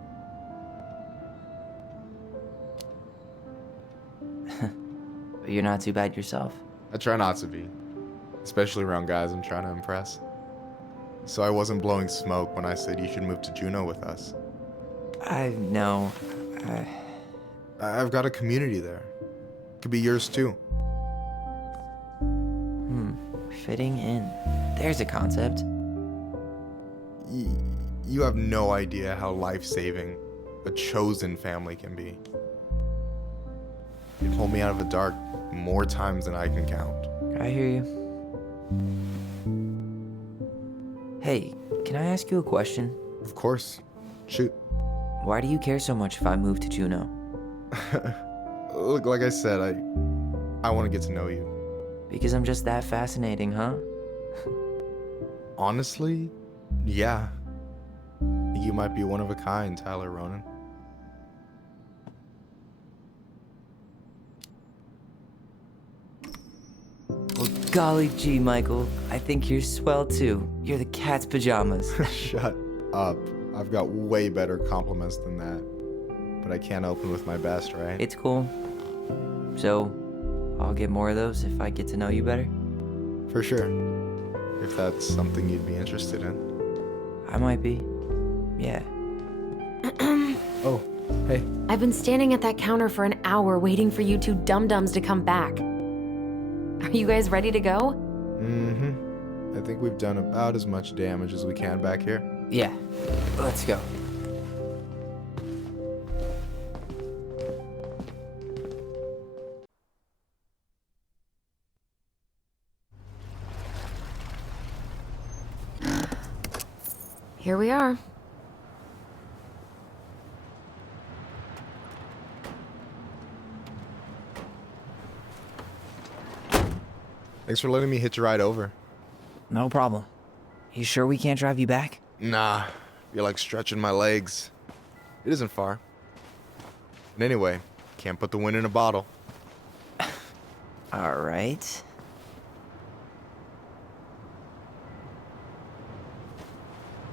But you're not too bad yourself. I try not to be. Especially around guys I'm trying to impress. So I wasn't blowing smoke when I said you should move to Juneau with us. I know. I've got a community there. Could be yours too. Fitting in. There's a concept. You have no idea how life-saving a chosen family can be. You pulled me out of the dark more times than I can count. I hear you. Hey, can I ask you a question? Of course. Shoot. Why do you care so much if I move to Juneau? Look, like I said, I want to get to know you. Because I'm just that fascinating, huh? Honestly, yeah. You might be one of a kind, Tyler Ronan. Well, golly gee, Michael. I think you're swell too. You're the cat's pajamas. Shut up. I've got way better compliments than that. But I can't open with my best, right? It's cool. So, I'll get more of those if I get to know you better? For sure. If that's something you'd be interested in. I might be. Yeah. Oh, hey. I've been standing at that counter for an hour waiting for you two dum-dums to come back. Are you guys ready to go? Mm-hmm. I think we've done about as much damage as we can back here. Yeah. Let's go. Here we are. Thanks for letting me hitch a ride over. No problem. You sure we can't drive you back? Nah, you're like stretching my legs. It isn't far. And anyway, can't put the wind in a bottle. All right.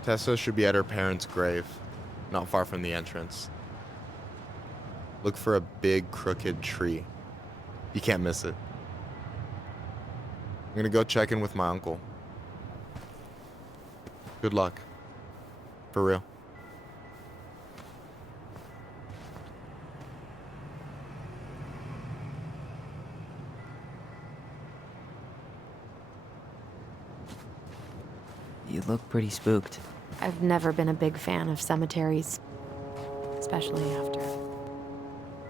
Tessa should be at her parents' grave, not far from the entrance. Look for a big, crooked tree. You can't miss it. I'm gonna go check in with my uncle. Good luck. For real. You look pretty spooked. I've never been a big fan of cemeteries, especially after,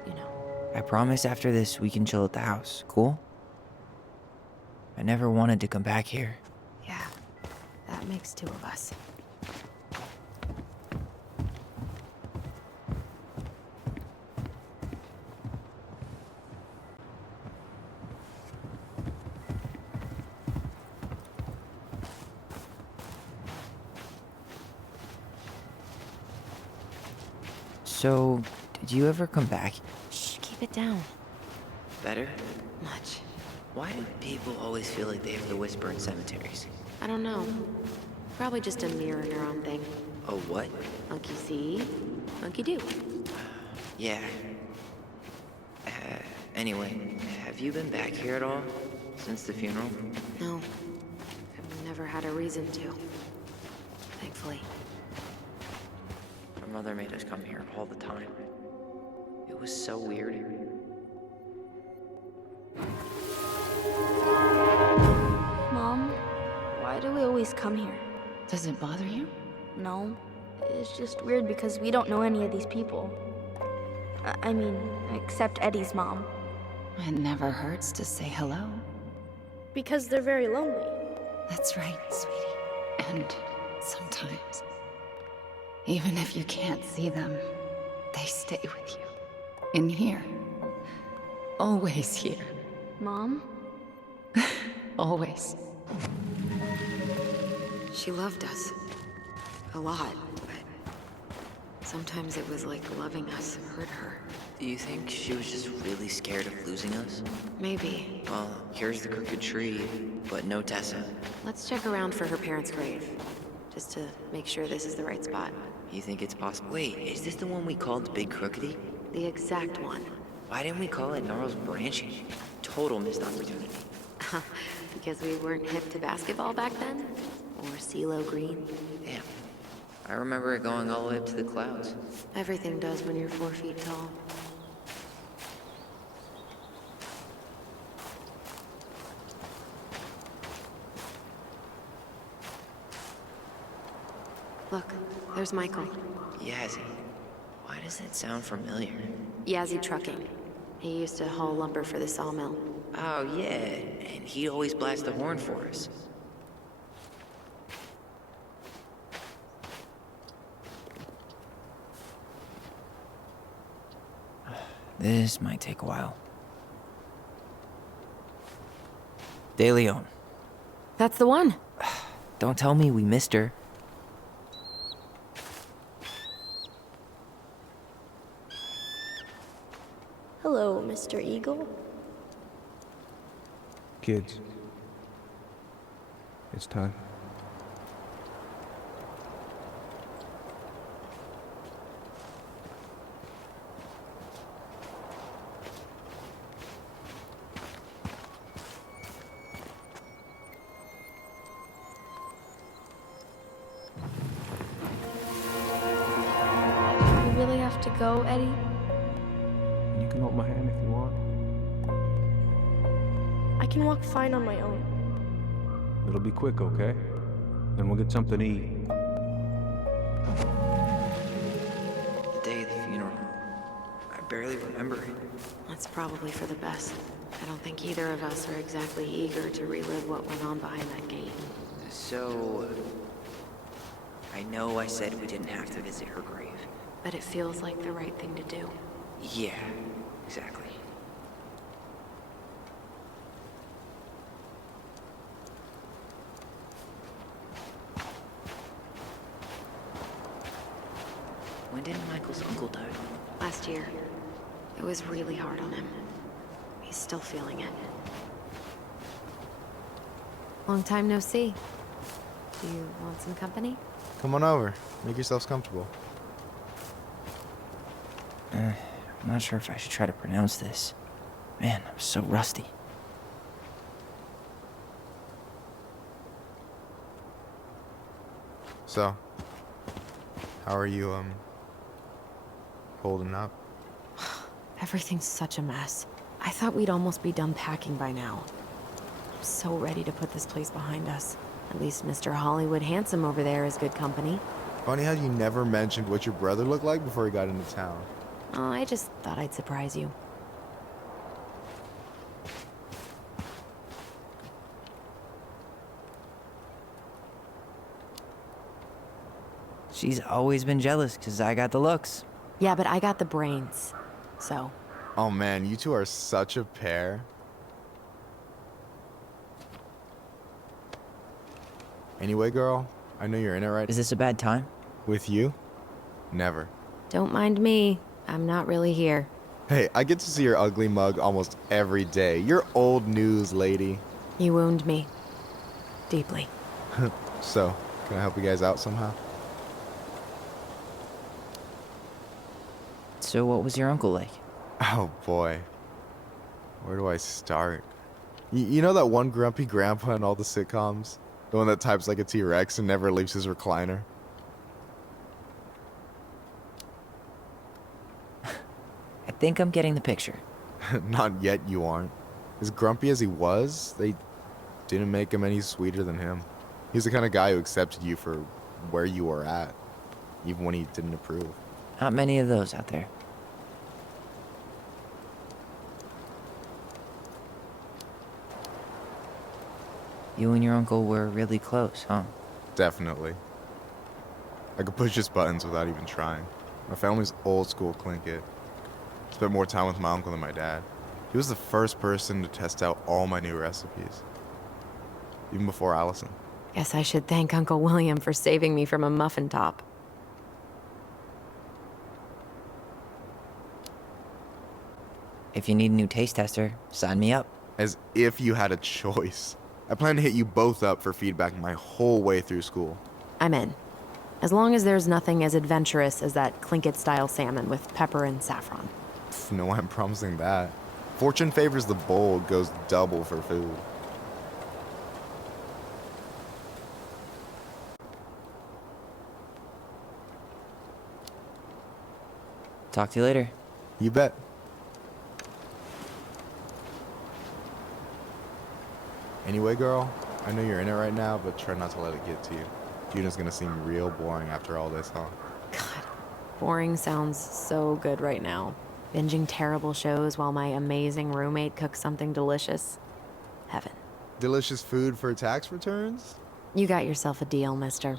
you know. I promise after this we can chill at the house, cool? I never wanted to come back here. Yeah, that makes two of us. So, did you ever come back? Shh, keep it down. Better? Much. Why do people always feel like they have to whisper in cemeteries? I don't know. Probably just a mirror neuron thing. Oh, what? Monkey see, monkey do. Yeah. Anyway, have you been back here at all? Since the funeral? No. I've never had a reason to. Thankfully. Our mother made us come here all the time. It was so weird. Mom, why do we always come here? Does it bother you? No. It's just weird because we don't know any of these people. I mean, except Eddie's mom. It never hurts to say hello. Because they're very lonely. That's right, sweetie. And sometimes, even if you can't see them, they stay with you. In here. Always here. Mom? Always. She loved us. A lot, but sometimes it was like loving us hurt her. Do you think she was just really scared of losing us? Maybe. Well, here's the crooked tree, but no Tessa. Let's check around for her parents' grave, just to make sure this is the right spot. You think it's possible? Wait, is this the one we called Big Crookedy? The exact one. Why didn't we call it Gnarls Branching? Total missed opportunity. Because we weren't hip to basketball back then? Or CeeLo Green? Damn. I remember it going all the way up to the clouds. Everything does when you're 4 feet tall. Look, there's Michael. Yazzie. Why does that sound familiar? Yazzie Trucking. He used to haul lumber for the sawmill. Oh, yeah. And he'd always blast the horn for us. This might take a while. De Leon. That's the one. Don't tell me we missed her. Hello, Mr. Eagle. Kids. It's time. You really have to go, Eddie? You can hold my hand if you want. I can walk fine on my own. It'll be quick, okay? Then we'll get something to eat. The day of the funeral. I barely remember it. That's probably for the best. I don't think either of us are exactly eager to relive what went on behind that gate. So... I know I said we didn't have to visit her grave. But it feels like the right thing to do. Yeah, exactly. When did Michael's uncle die? Last year. It was really hard on him. He's still feeling it. Long time no see. Do you want some company? Come on over. Make yourselves comfortable. I'm not sure if I should try to pronounce this. Man, I'm so rusty. So, how are you, holding up? Everything's such a mess. I thought we'd almost be done packing by now. I'm so ready to put this place behind us. At least Mr. Hollywood Handsome over there is good company. Funny how you never mentioned what your brother looked like before he got into town. Oh, I just thought I'd surprise you. She's always been jealous because I got the looks. Yeah, but I got the brains. So. Oh man, you two are such a pair. Anyway, girl, I know you're in it right. Is this a bad time? With you? Never. Don't mind me. I'm not really here. Hey, I get to see your ugly mug almost every day. You're old news, lady. You wound me. Deeply. So, can I help you guys out somehow? So what was your uncle like? Oh boy. Where do I start? You know that one grumpy grandpa in all the sitcoms? The one that types like a T-Rex and never leaves his recliner? I think I'm getting the picture. Not yet, you aren't. As grumpy as he was, they didn't make him any sweeter than him. He's the kind of guy who accepted you for where you were at, even when he didn't approve. Not many of those out there. You and your uncle were really close, huh? Definitely. I could push his buttons without even trying. My family's old school Clinkit. Spent more time with my uncle than my dad. He was the first person to test out all my new recipes. Even before Alyson. Guess I should thank Uncle William for saving me from a muffin top. If you need a new taste tester, sign me up. As if you had a choice. I plan to hit you both up for feedback my whole way through school. I'm in. As long as there's nothing as adventurous as that Clinkit-style salmon with pepper and saffron. No way I'm promising that. Fortune favors the bold, goes double for food. Talk to you later. You bet. Anyway, girl, I know you're in it right now, but try not to let it get to you. Juna's gonna seem real boring after all this, huh? God, boring sounds so good right now. Binging terrible shows while my amazing roommate cooks something delicious. Heaven. Delicious food for tax returns? You got yourself a deal, mister.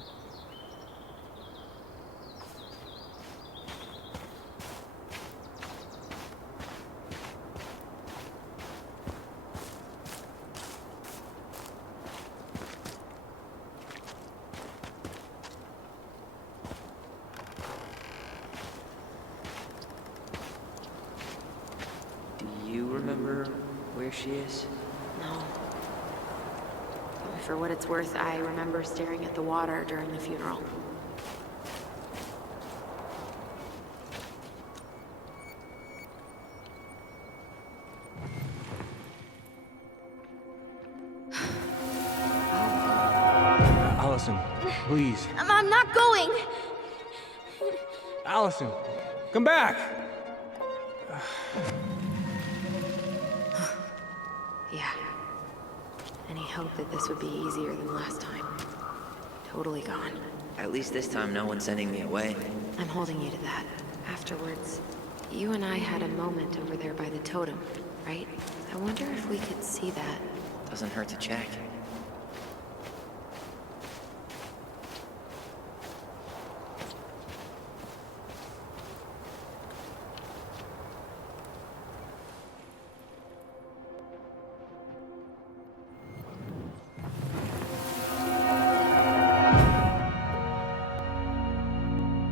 Do you remember where she is? No. For what it's worth, I remember staring at the water during the funeral. Alyson, please. I'm not going. Alyson, come back. Yeah. Any hope that this would be easier than last time? Totally gone. At least this time no one's sending me away. I'm holding you to that. Afterwards, you and I had a moment over there by the totem, right? I wonder if we could see that. Doesn't hurt to check.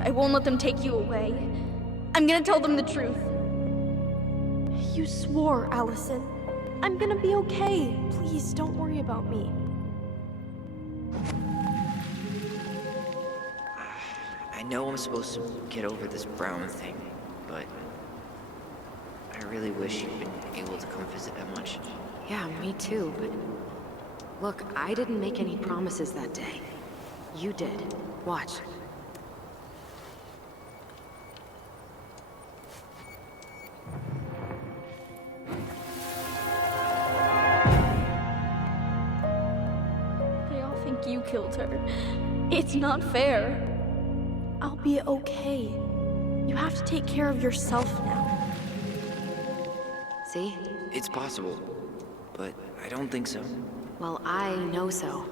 I won't let them take you away. I'm gonna tell them the truth. You swore, Alyson. I'm gonna be okay. Please, don't worry about me. I know I'm supposed to get over this Brown thing, but I really wish you'd been able to come visit that much. Yeah, me too, but... Look, I didn't make any promises that day. You did. Watch. They all think you killed her. It's not fair. I'll be okay. You have to take care of yourself now. See? It's possible, but I don't think so. Well, I know so.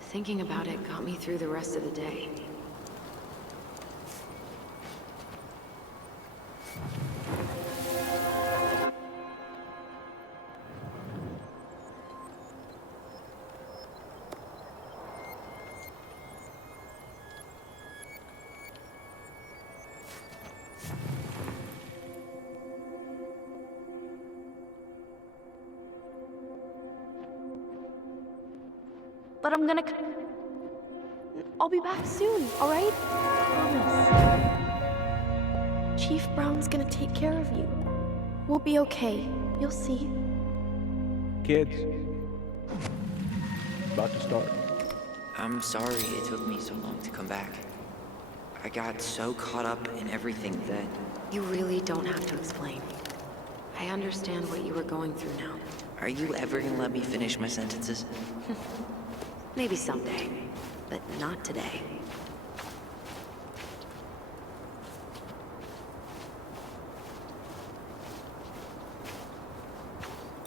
Thinking about it got me through the rest of the day. but I'm gonna... I'll be back soon, alright? Promise. Chief Brown's gonna take care of you. We'll be okay. You'll see. Kids. About to start. I'm sorry it took me so long to come back. I got so caught up in everything that... You really don't have to explain. I understand what you were going through now. Are you ever gonna let me finish my sentences? Maybe someday, but not today.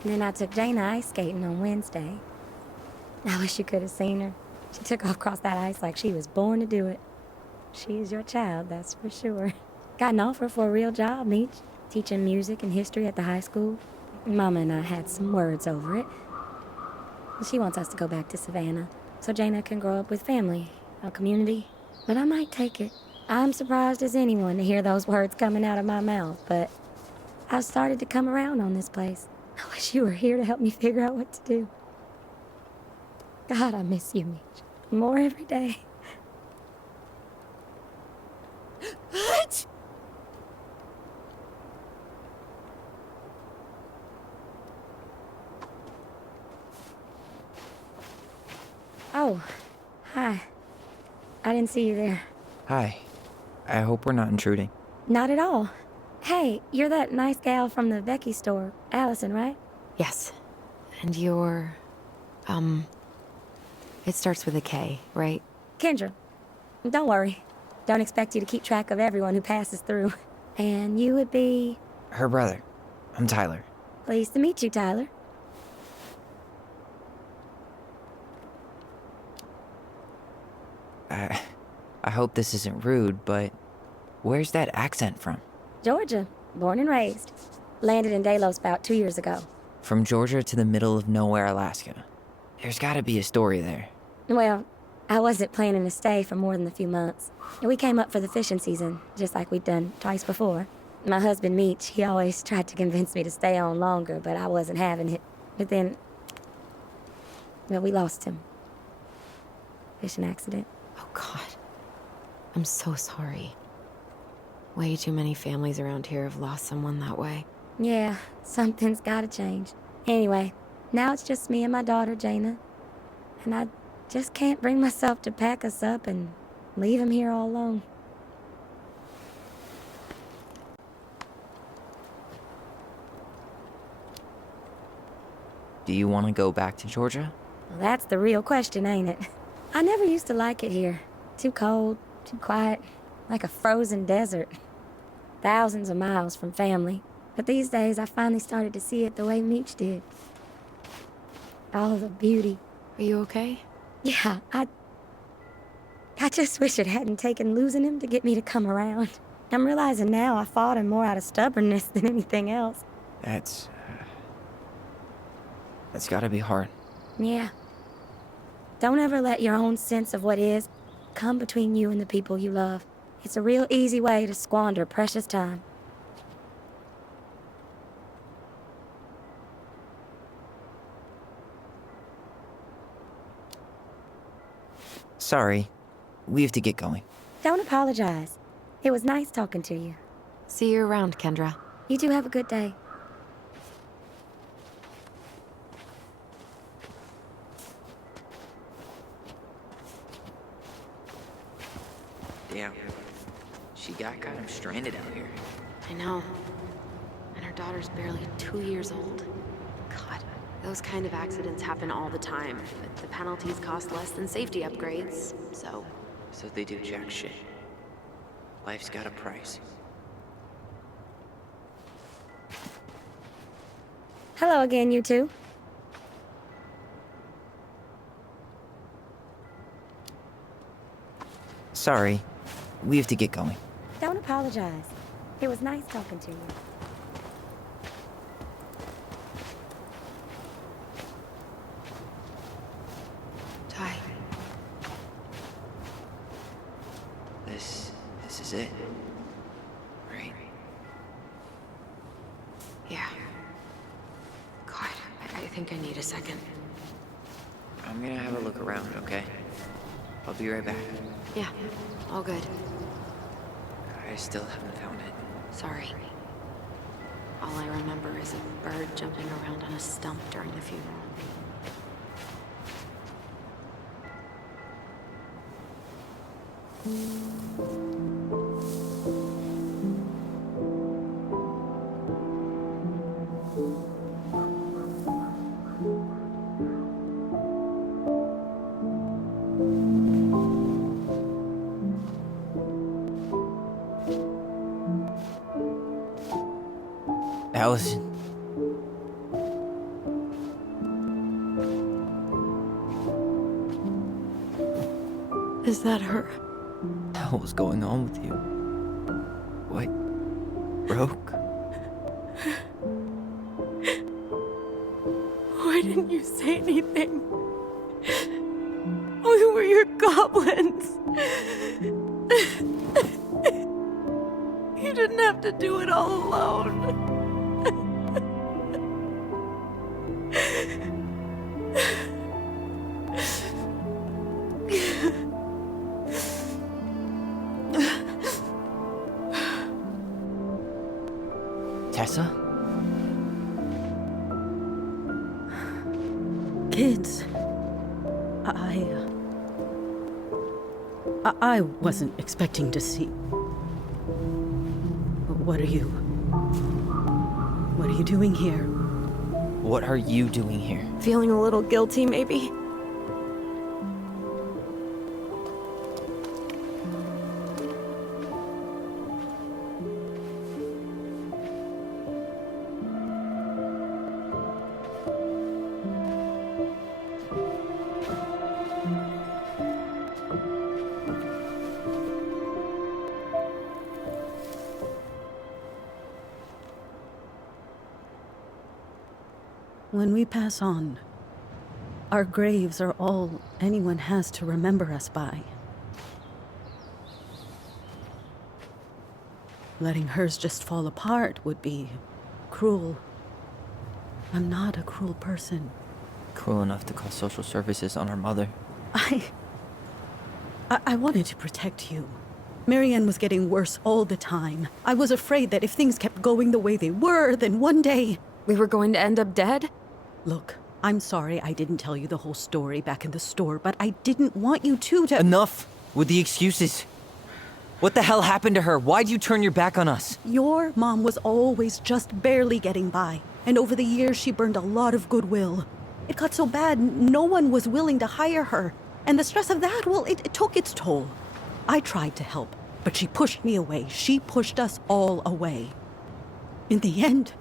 And then I took Jaina ice skating on Wednesday. I wish you could have seen her. She took off across that ice like she was born to do it. She is your child, that's for sure. Got an offer for a real job, Meech. Teaching music and history at the high school. Mama and I had some words over it. She wants us to go back to Savannah, so Jaina can grow up with family, a community. But I might take it. I'm surprised as anyone to hear those words coming out of my mouth, but I've started to come around on this place. I wish you were here to help me figure out what to do. God, I miss you, Meech. More every day. What? Oh, hi. I didn't see you there. Hi. I hope we're not intruding. Not at all. Hey, you're that nice gal from the Becky store, Alyson, right? Yes. And you're... It starts with a K, right? Kendra. Don't worry. Don't expect you to keep track of everyone who passes through. And you would be... Her brother. I'm Tyler. Pleased to meet you, Tyler. I hope this isn't rude, but where's that accent from? Georgia. Born and raised. Landed in Delos about 2 years ago. From Georgia to the middle of nowhere, Alaska. There's gotta be a story there. Well, I wasn't planning to stay for more than a few months. We came up for the fishing season, just like we'd done twice before. My husband, Meech, he always tried to convince me to stay on longer, but I wasn't having it. But then... well, we lost him. Fishing accident. Oh, God. I'm so sorry. Way too many families around here have lost someone that way. Yeah, something's gotta change. Anyway, now it's just me and my daughter, Jaina. And I just can't bring myself to pack us up and leave him here all alone. Do you want to go back to Georgia? Well, that's the real question, ain't it? I never used to like it here. Too cold, too quiet, like a frozen desert. Thousands of miles from family. But these days, I finally started to see it the way Meech did. All of the beauty. Are you okay? Yeah, I just wish it hadn't taken losing him to get me to come around. I'm realizing now I fought him more out of stubbornness than anything else. That's gotta be hard. Yeah. Don't ever let your own sense of what is come between you and the people you love. It's a real easy way to squander precious time. Sorry. We have to get going. Don't apologize. It was nice talking to you. See you around, Kendra. You two have a good day. Damn. She got kind of stranded out here. I know. And her daughter's barely 2 years old. God, those kind of accidents happen all the time. But the penalties cost less than safety upgrades, so... So they do jack shit. Life's got a price. Hello again, you two. Sorry. We have to get going. Don't apologize. It was nice talking to you. Ty. This is it. Right? Yeah. God, I think I need a second. I'm gonna have a look around, okay? I'll be right back. Yeah, all good. I still haven't found it. Sorry. All I remember is a bird jumping around on a stump during the funeral. Alyson. Is that her? What the hell was going on with you? What? Broke? Why didn't you say anything? We were your goblins. You didn't have to do it all alone. Tessa? Kids, I wasn't expecting to see. What are you doing here? What are you doing here? Feeling a little guilty, maybe? When we pass on, our graves are all anyone has to remember us by. Letting hers just fall apart would be cruel. I'm not a cruel person. Cruel enough to call social services on our mother. I wanted to protect you. Marianne was getting worse all the time. I was afraid that if things kept going the way they were, then one day... We were going to end up dead? Look, I'm sorry I didn't tell you the whole story back in the store, but I didn't want you to... Enough with the excuses. What the hell happened to her? Why'd you turn your back on us? Your mom was always just barely getting by, and over the years she burned a lot of goodwill. It got so bad, no one was willing to hire her, and the stress of that, well, it took its toll. I tried to help, but she pushed me away. She pushed us all away. In the end,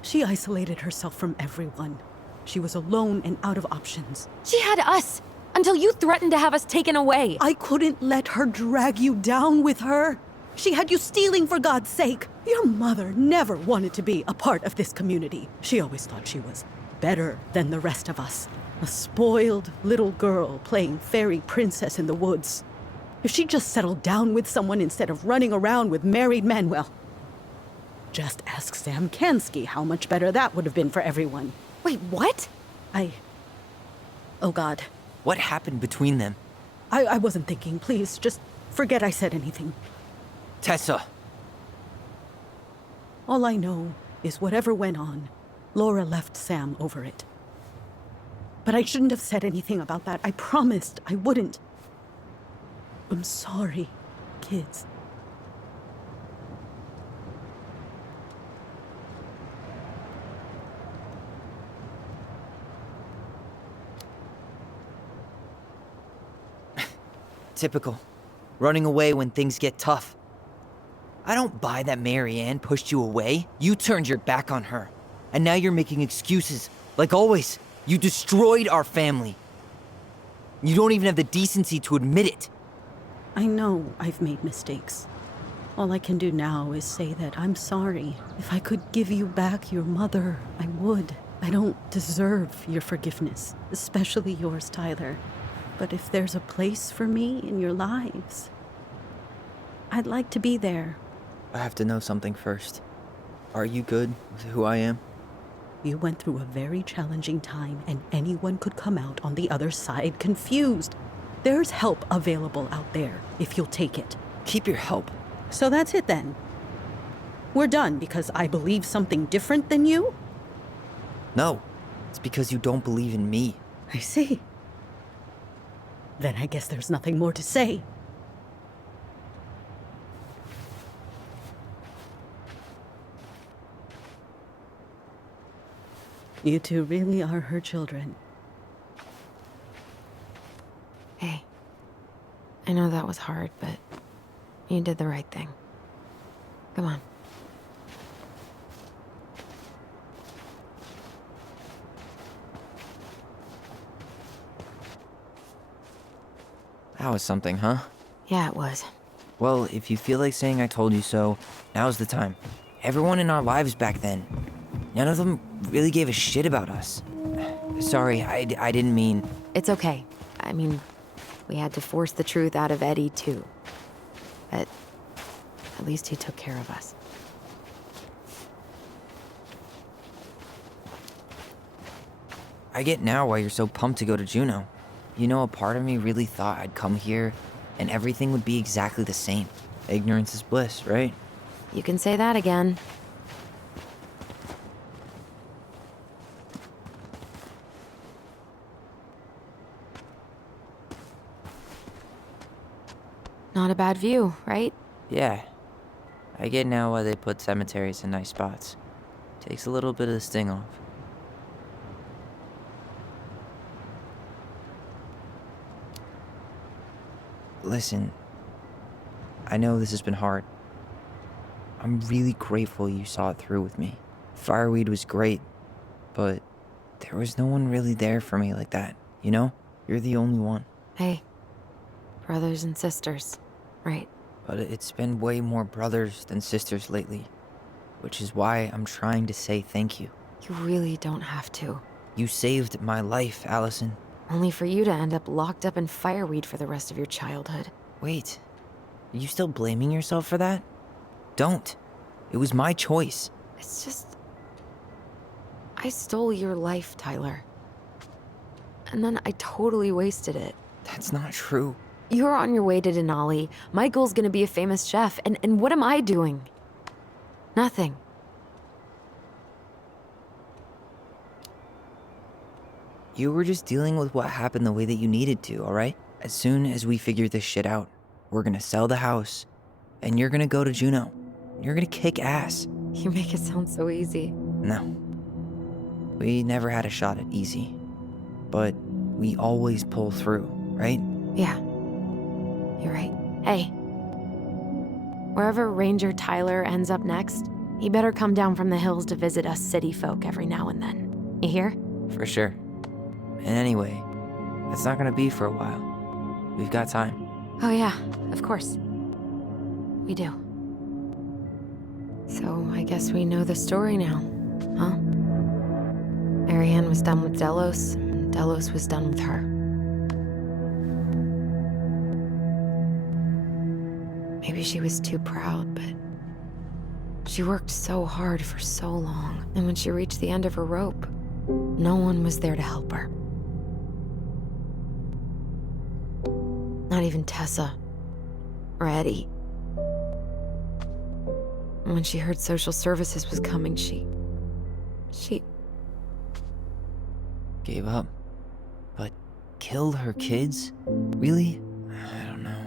she isolated herself from everyone. She was alone and out of options. She had us until you threatened to have us taken away. I couldn't let her drag you down with her. She had you stealing for God's sake. Your mother never wanted to be a part of this community. She always thought she was better than the rest of us. A spoiled little girl playing fairy princess in the woods. If she just settled down with someone instead of running around with married men, well, just ask Sam Kansky how much better that would have been for everyone. Wait, what? Oh God. What happened between them? I wasn't thinking. Please, just forget I said anything. Tessa! All I know is whatever went on, Laura left Sam over it. But I shouldn't have said anything about that. I promised I wouldn't. I'm sorry, kids. Typical. Running away when things get tough. I don't buy that Marianne pushed you away. You turned your back on her. And now you're making excuses. Like always, you destroyed our family. You don't even have the decency to admit it. I know I've made mistakes. All I can do now is say that I'm sorry. If I could give you back your mother, I would. I don't deserve your forgiveness, especially yours, Tyler. But if there's a place for me in your lives, I'd like to be there. I have to know something first. Are you good with who I am? You went through a very challenging time, and anyone could come out on the other side confused. There's help available out there, if you'll take it. Keep your help. So that's it then. We're done because I believe something different than you? No, it's because you don't believe in me. I see. Then I guess there's nothing more to say. You two really are her children. Hey, I know that was hard, but you did the right thing. Come on. That was something, huh? Yeah, it was. Well, if you feel like saying I told you so, now's the time. Everyone in our lives back then, none of them really gave a shit about us. Sorry, I didn't mean... It's okay. I mean, we had to force the truth out of Eddie, too. But at least he took care of us. I get now why you're so pumped to go to Juneau. You know, a part of me really thought I'd come here and everything would be exactly the same. Ignorance is bliss, right? You can say that again. Not a bad view, right? Yeah. I get now why they put cemeteries in nice spots. Takes a little bit of the sting off. Listen, I know this has been hard. I'm really grateful you saw it through with me. Fireweed was great, but there was no one really there for me like that, you know? You're the only one. Hey, brothers and sisters, right? But it's been way more brothers than sisters lately, which is why I'm trying to say thank you. You really don't have to. You saved my life, Alyson. Only for you to end up locked up in fireweed for the rest of your childhood. Wait, are you still blaming yourself for that? Don't. It was my choice. It's just... I stole your life, Tyler. And then I totally wasted it. That's not true. You're on your way to Denali. Michael's gonna be a famous chef, and what am I doing? Nothing. You were just dealing with what happened the way that you needed to, alright? As soon as we figure this shit out, we're gonna sell the house, and you're gonna go to Juneau. You're gonna kick ass. You make it sound so easy. No. We never had a shot at easy. But we always pull through, right? Yeah. You're right. Hey. Wherever Ranger Tyler ends up next, he better come down from the hills to visit us city folk every now and then. You hear? For sure. And anyway, it's not gonna be for a while. We've got time. Oh yeah, of course. We do. So I guess we know the story now, huh? Marianne was done with Delos, and Delos was done with her. Maybe she was too proud, but she worked so hard for so long, and when she reached the end of her rope, no one was there to help her. Not even Tessa or Eddie. And when she heard social services was coming, she Gave up. But killed her kids? Really? I don't know.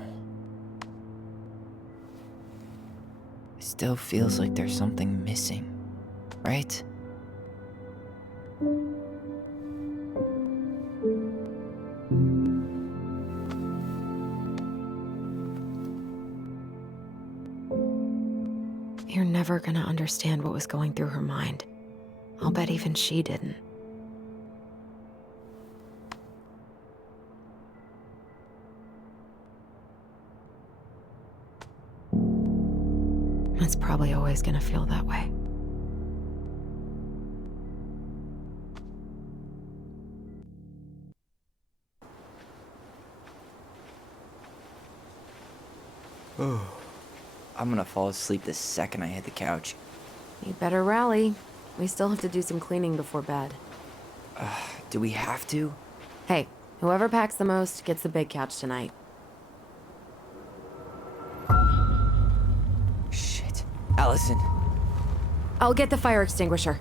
It still feels like there's something missing, right? You're never gonna understand what was going through her mind. I'll bet even she didn't. It's probably always gonna feel that way. I'm gonna fall asleep the second I hit the couch. You better rally. We still have to do some cleaning before bed. Do we have to? Hey, whoever packs the most gets the big couch tonight. Shit. Alyson. I'll get the fire extinguisher.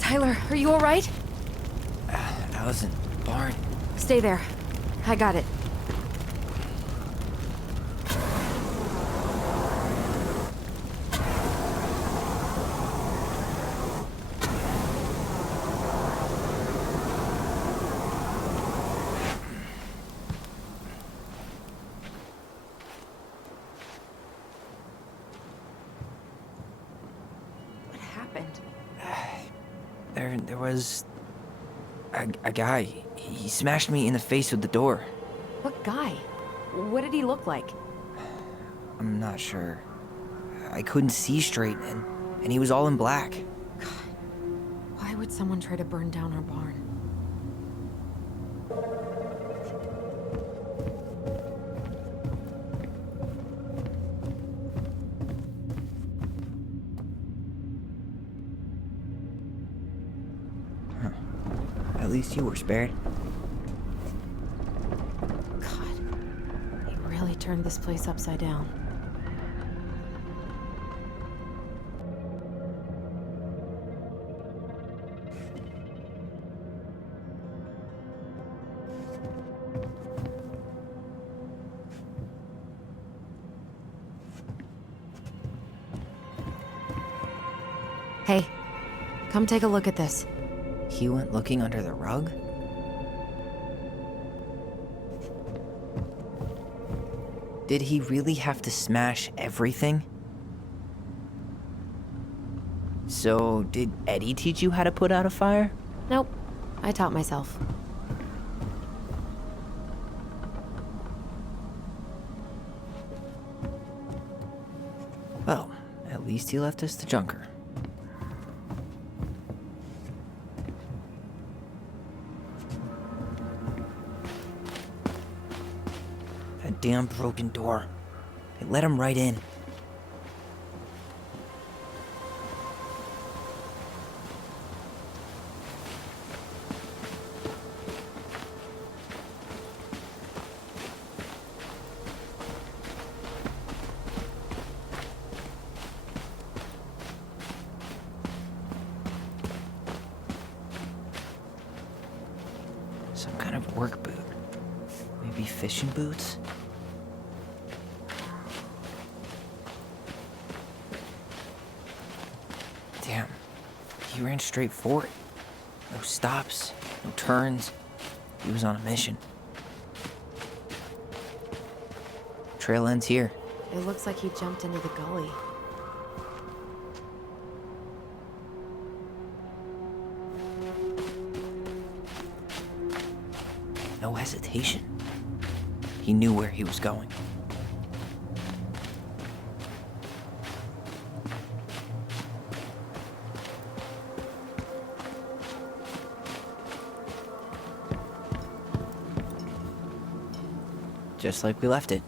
Tyler, are you all right? Alyson, barn. Stay there. I got it. What happened? There was a guy. He smashed me in the face with the door. What guy? What did he look like? I'm not sure. I couldn't see straight, and he was all in black. God, why would someone try to burn down our barn? At least you were spared. God, he really turned this place upside down. Hey, come take a look at this. He went looking under the rug? Did he really have to smash everything? So, did Eddie teach you how to put out a fire? Nope, I taught myself. Well, at least he left us the junker. That damn broken door. It let him right in. Some kind of work boot. Maybe fishing boots? Damn, he ran straight for it. No stops, no turns. He was on a mission. Trail ends here. It looks like he jumped into the gully. No hesitation. He knew where he was going. Just like we left it.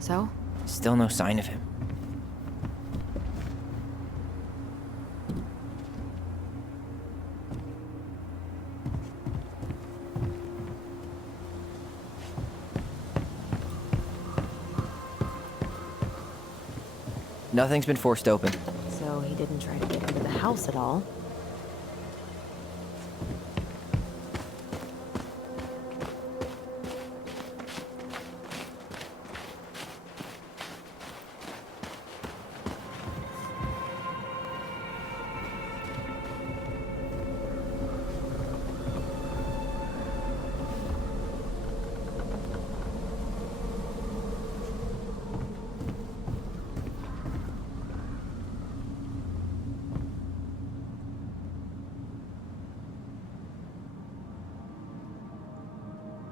So? Still no sign of him. Nothing's been forced open. So he didn't try to get into the house at all.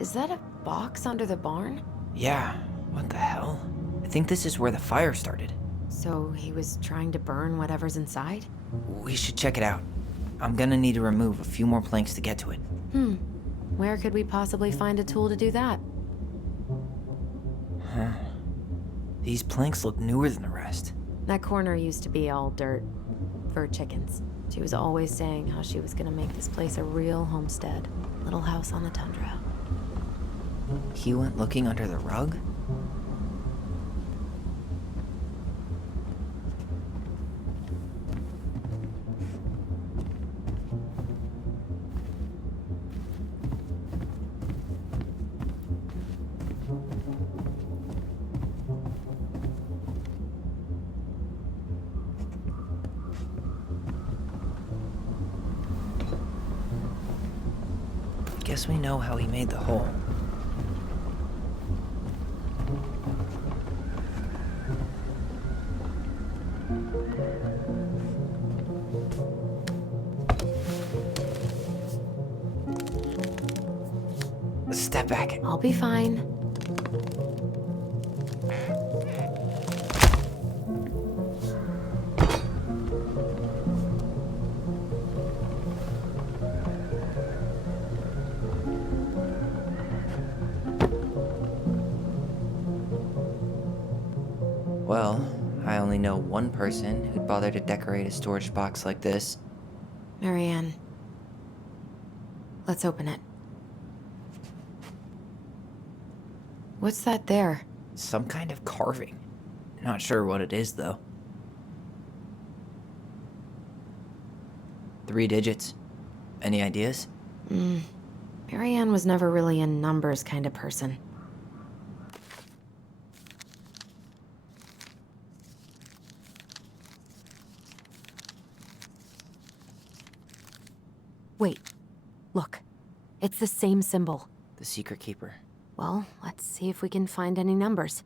Is that a box under the barn? Yeah, what the hell? I think this is where the fire started. So he was trying to burn whatever's inside? We should check it out. I'm gonna need to remove a few more planks to get to it. Where could we possibly find a tool to do that? Huh. These planks look newer than the rest. That corner used to be all dirt for chickens. She was always saying how she was gonna make this place a real homestead. Little house on the tundra. He went looking under the rug? Guess we know how he made the hole. Step back. I'll be fine. Well, I only know one person who'd bother to decorate a storage box like this. Marianne. Let's open it. What's that there? Some kind of carving. Not sure what it is, though. 3 digits. Any ideas? Marianne was never really a numbers kind of person. Wait. Look. It's the same symbol. The secret keeper. Well, let's see if we can find any numbers.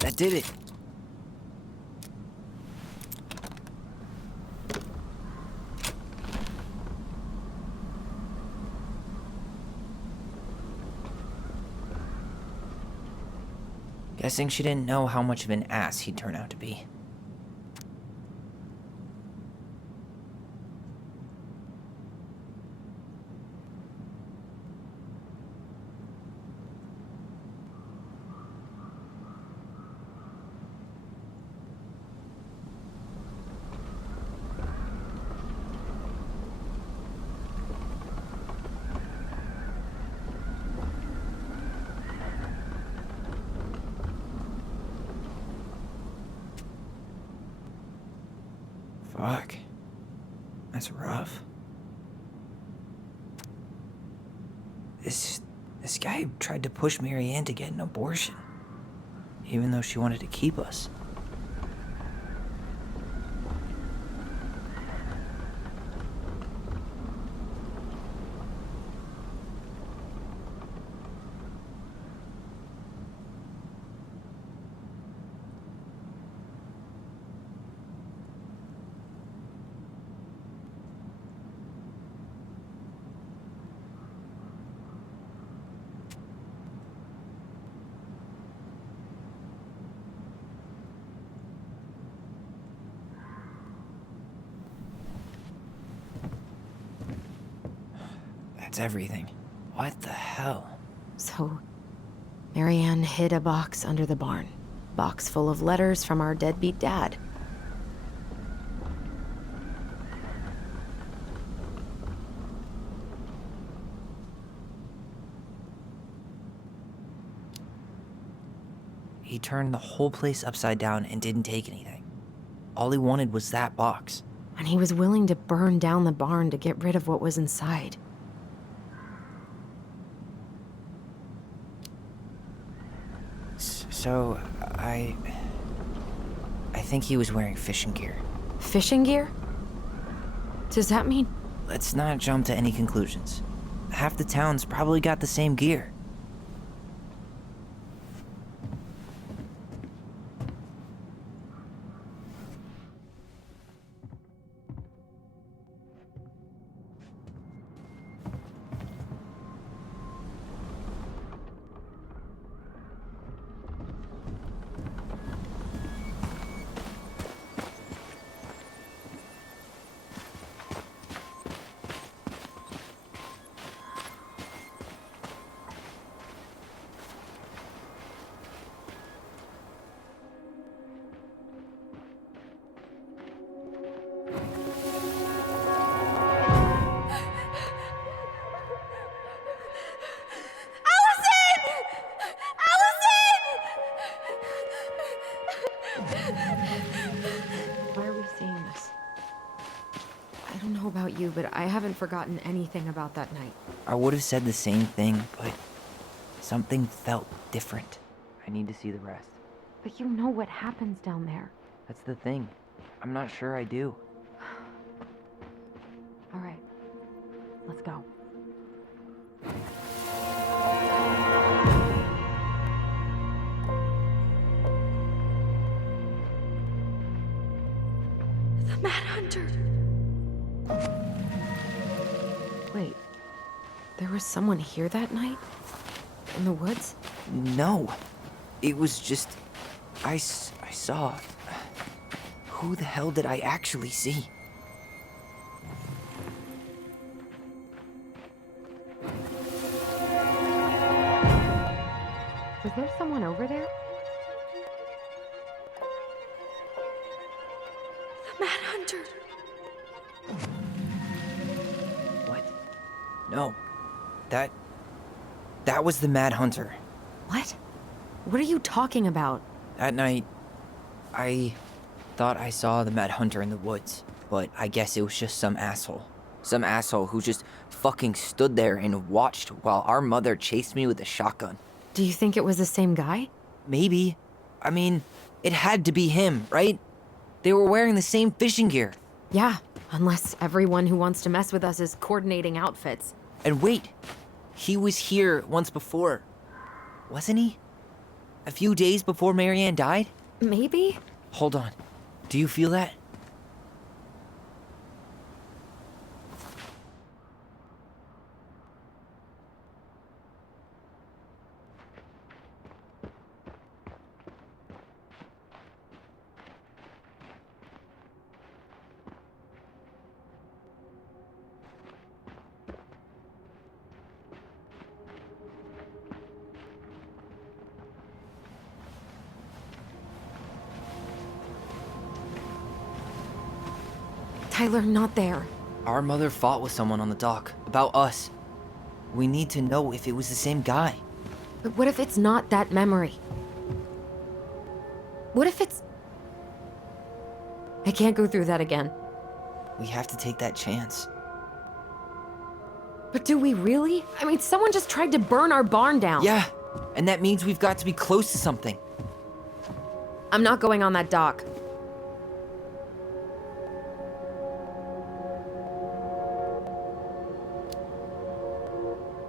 That did it. Guessing she didn't know how much of an ass he'd turn out to be. Fuck. That's rough. This guy tried to push Marianne to get an abortion, even though she wanted to keep us. That's everything. What the hell? So, Marianne hid a box under the barn. Box full of letters from our deadbeat dad. He turned the whole place upside down and didn't take anything. All he wanted was that box. And he was willing to burn down the barn to get rid of what was inside. So, I think he was wearing fishing gear. Fishing gear? Does that mean? Let's not jump to any conclusions. Half the town's probably got the same gear. Why are we seeing this? I don't know about you, but I haven't forgotten anything about that night. I would have said the same thing, but something felt different. I need to see the rest. But you know what happens down there. That's the thing. I'm not sure I do. All right, let's go. The Mad Hunter. Wait, there was someone here that night? In the woods? No. It was just... I saw... Who the hell did I actually see? Was there someone over there? The Mad Hunter. What? No. That was the Mad Hunter. What? What are you talking about? That night, I thought I saw the Mad Hunter in the woods, but I guess it was just some asshole. Some asshole who just fucking stood there and watched while our mother chased me with a shotgun. Do you think it was the same guy? Maybe. I mean, it had to be him, right? They were wearing the same fishing gear. Yeah, unless everyone who wants to mess with us is coordinating outfits. And wait, he was here once before, wasn't he? A few days before Marianne died? Maybe? Hold on. Do you feel that? Tyler, not there. Our mother fought with someone on the dock about us. We need to know if it was the same guy. But what if it's not that memory? What if it's... I can't go through that again. We have to take that chance. But do we really? I mean, someone just tried to burn our barn down. Yeah, and that means we've got to be close to something. I'm not going on that dock.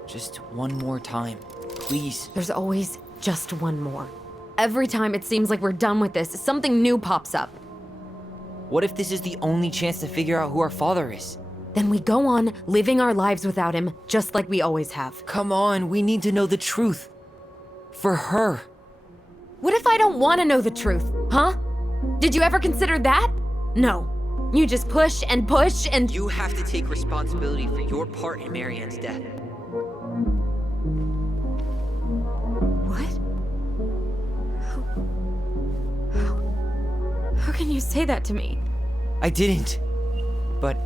Just one more time, please. There's always just one more. Every time it seems like we're done with this, something new pops up. What if this is the only chance to figure out who our father is? Then we go on living our lives without him, just like we always have. Come on, we need to know the truth. For her. What if I don't want to know the truth, huh? Did you ever consider that? No. You just push and push and... You have to take responsibility for your part in Marianne's death. What? How can you say that to me? I didn't. But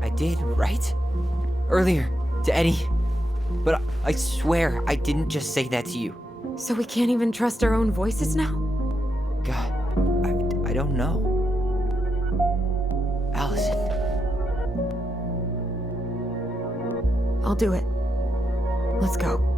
I did, right? Earlier, to Eddie. But I swear I didn't just say that to you. So we can't even trust our own voices now? God, I don't know. Alyson. I'll do it. Let's go.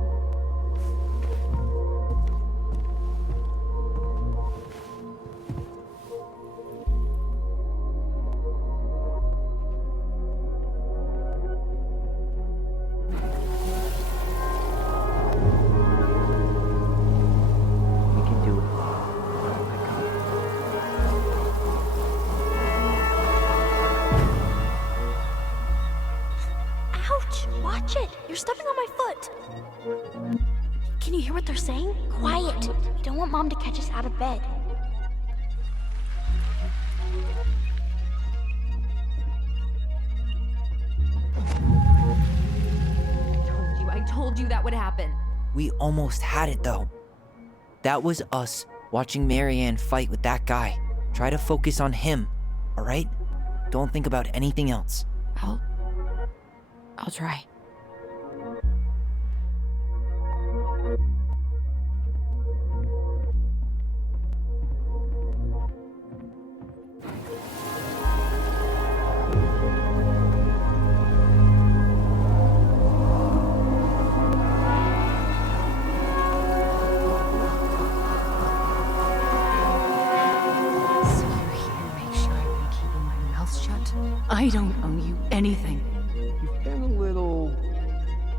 Watch it! You're stepping on my foot! Can you hear what they're saying? Quiet! We don't want Mom to catch us out of bed. I told you that would happen. We almost had it, though. That was us watching Marianne fight with that guy. Try to focus on him, all right? Don't think about anything else. I'll try. I don't owe you anything. You've been a little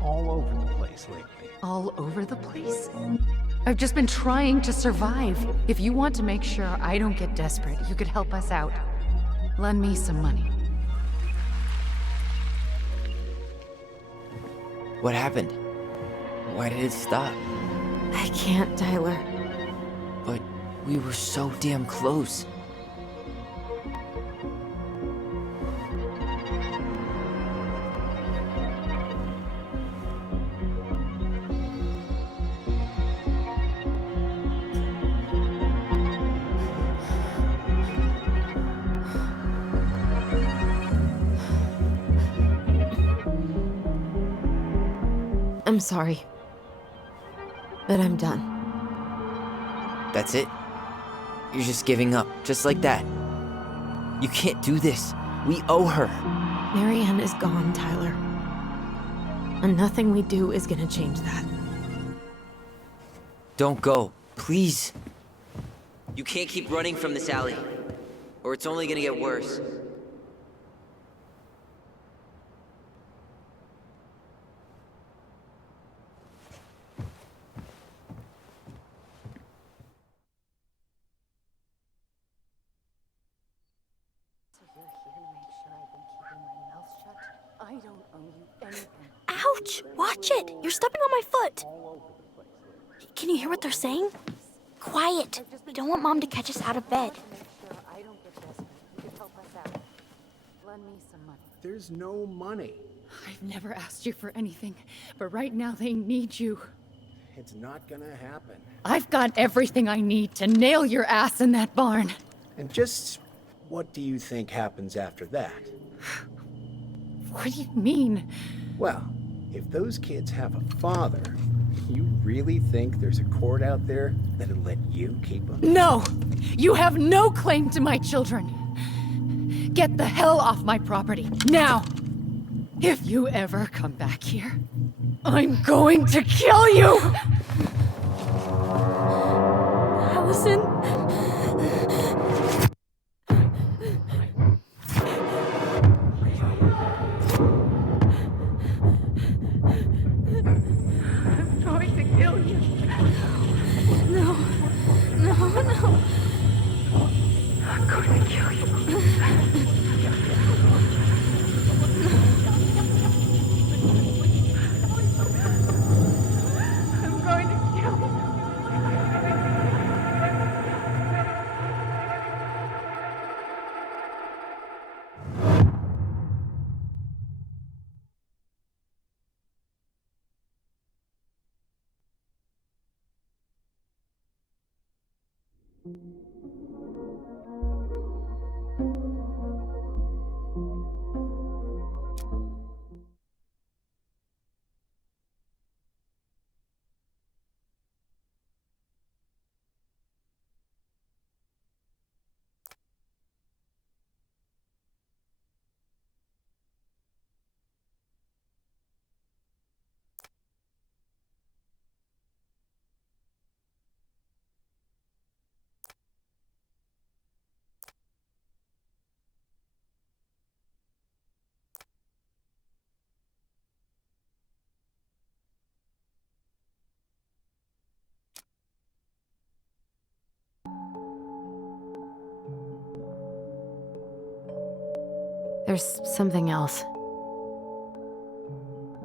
all over the place lately. All over the place? I've just been trying to survive. If you want to make sure I don't get desperate, you could help us out. Lend me some money. What happened? Why did it stop? I can't, Tyler. But we were so damn close. I'm sorry. But I'm done. That's it? You're just giving up, just like that. You can't do this. We owe her. Marianne is gone, Tyler. And nothing we do is gonna change that. Don't go, please. You can't keep running from this alley, or it's only gonna get worse. I don't owe you anything. Ouch! Watch it! You're stepping on my foot! Can you hear what they're saying? Quiet! We don't want Mom to catch us out of bed. I don't get desperate. You could help us out. Lend me some money. There's no money. I've never asked you for anything, but right now they need you. It's not gonna happen. I've got everything I need to nail your ass in that barn. And just what do you think happens after that? What do you mean? Well, if those kids have a father, you really think there's a court out there that'll let you keep them? No! You have no claim to my children. Get the hell off my property, now! If you ever come back here, I'm going to kill you! Alyson? I'm going to kill you. No. I'm going to kill you. I'm going to kill you. There's something else.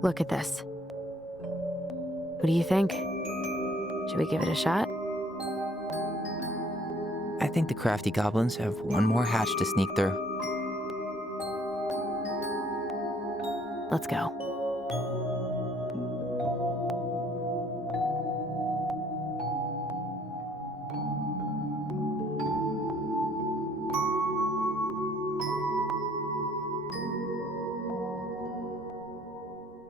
Look at this. What do you think? Should we give it a shot? I think the crafty goblins have one more hatch to sneak through. Let's go.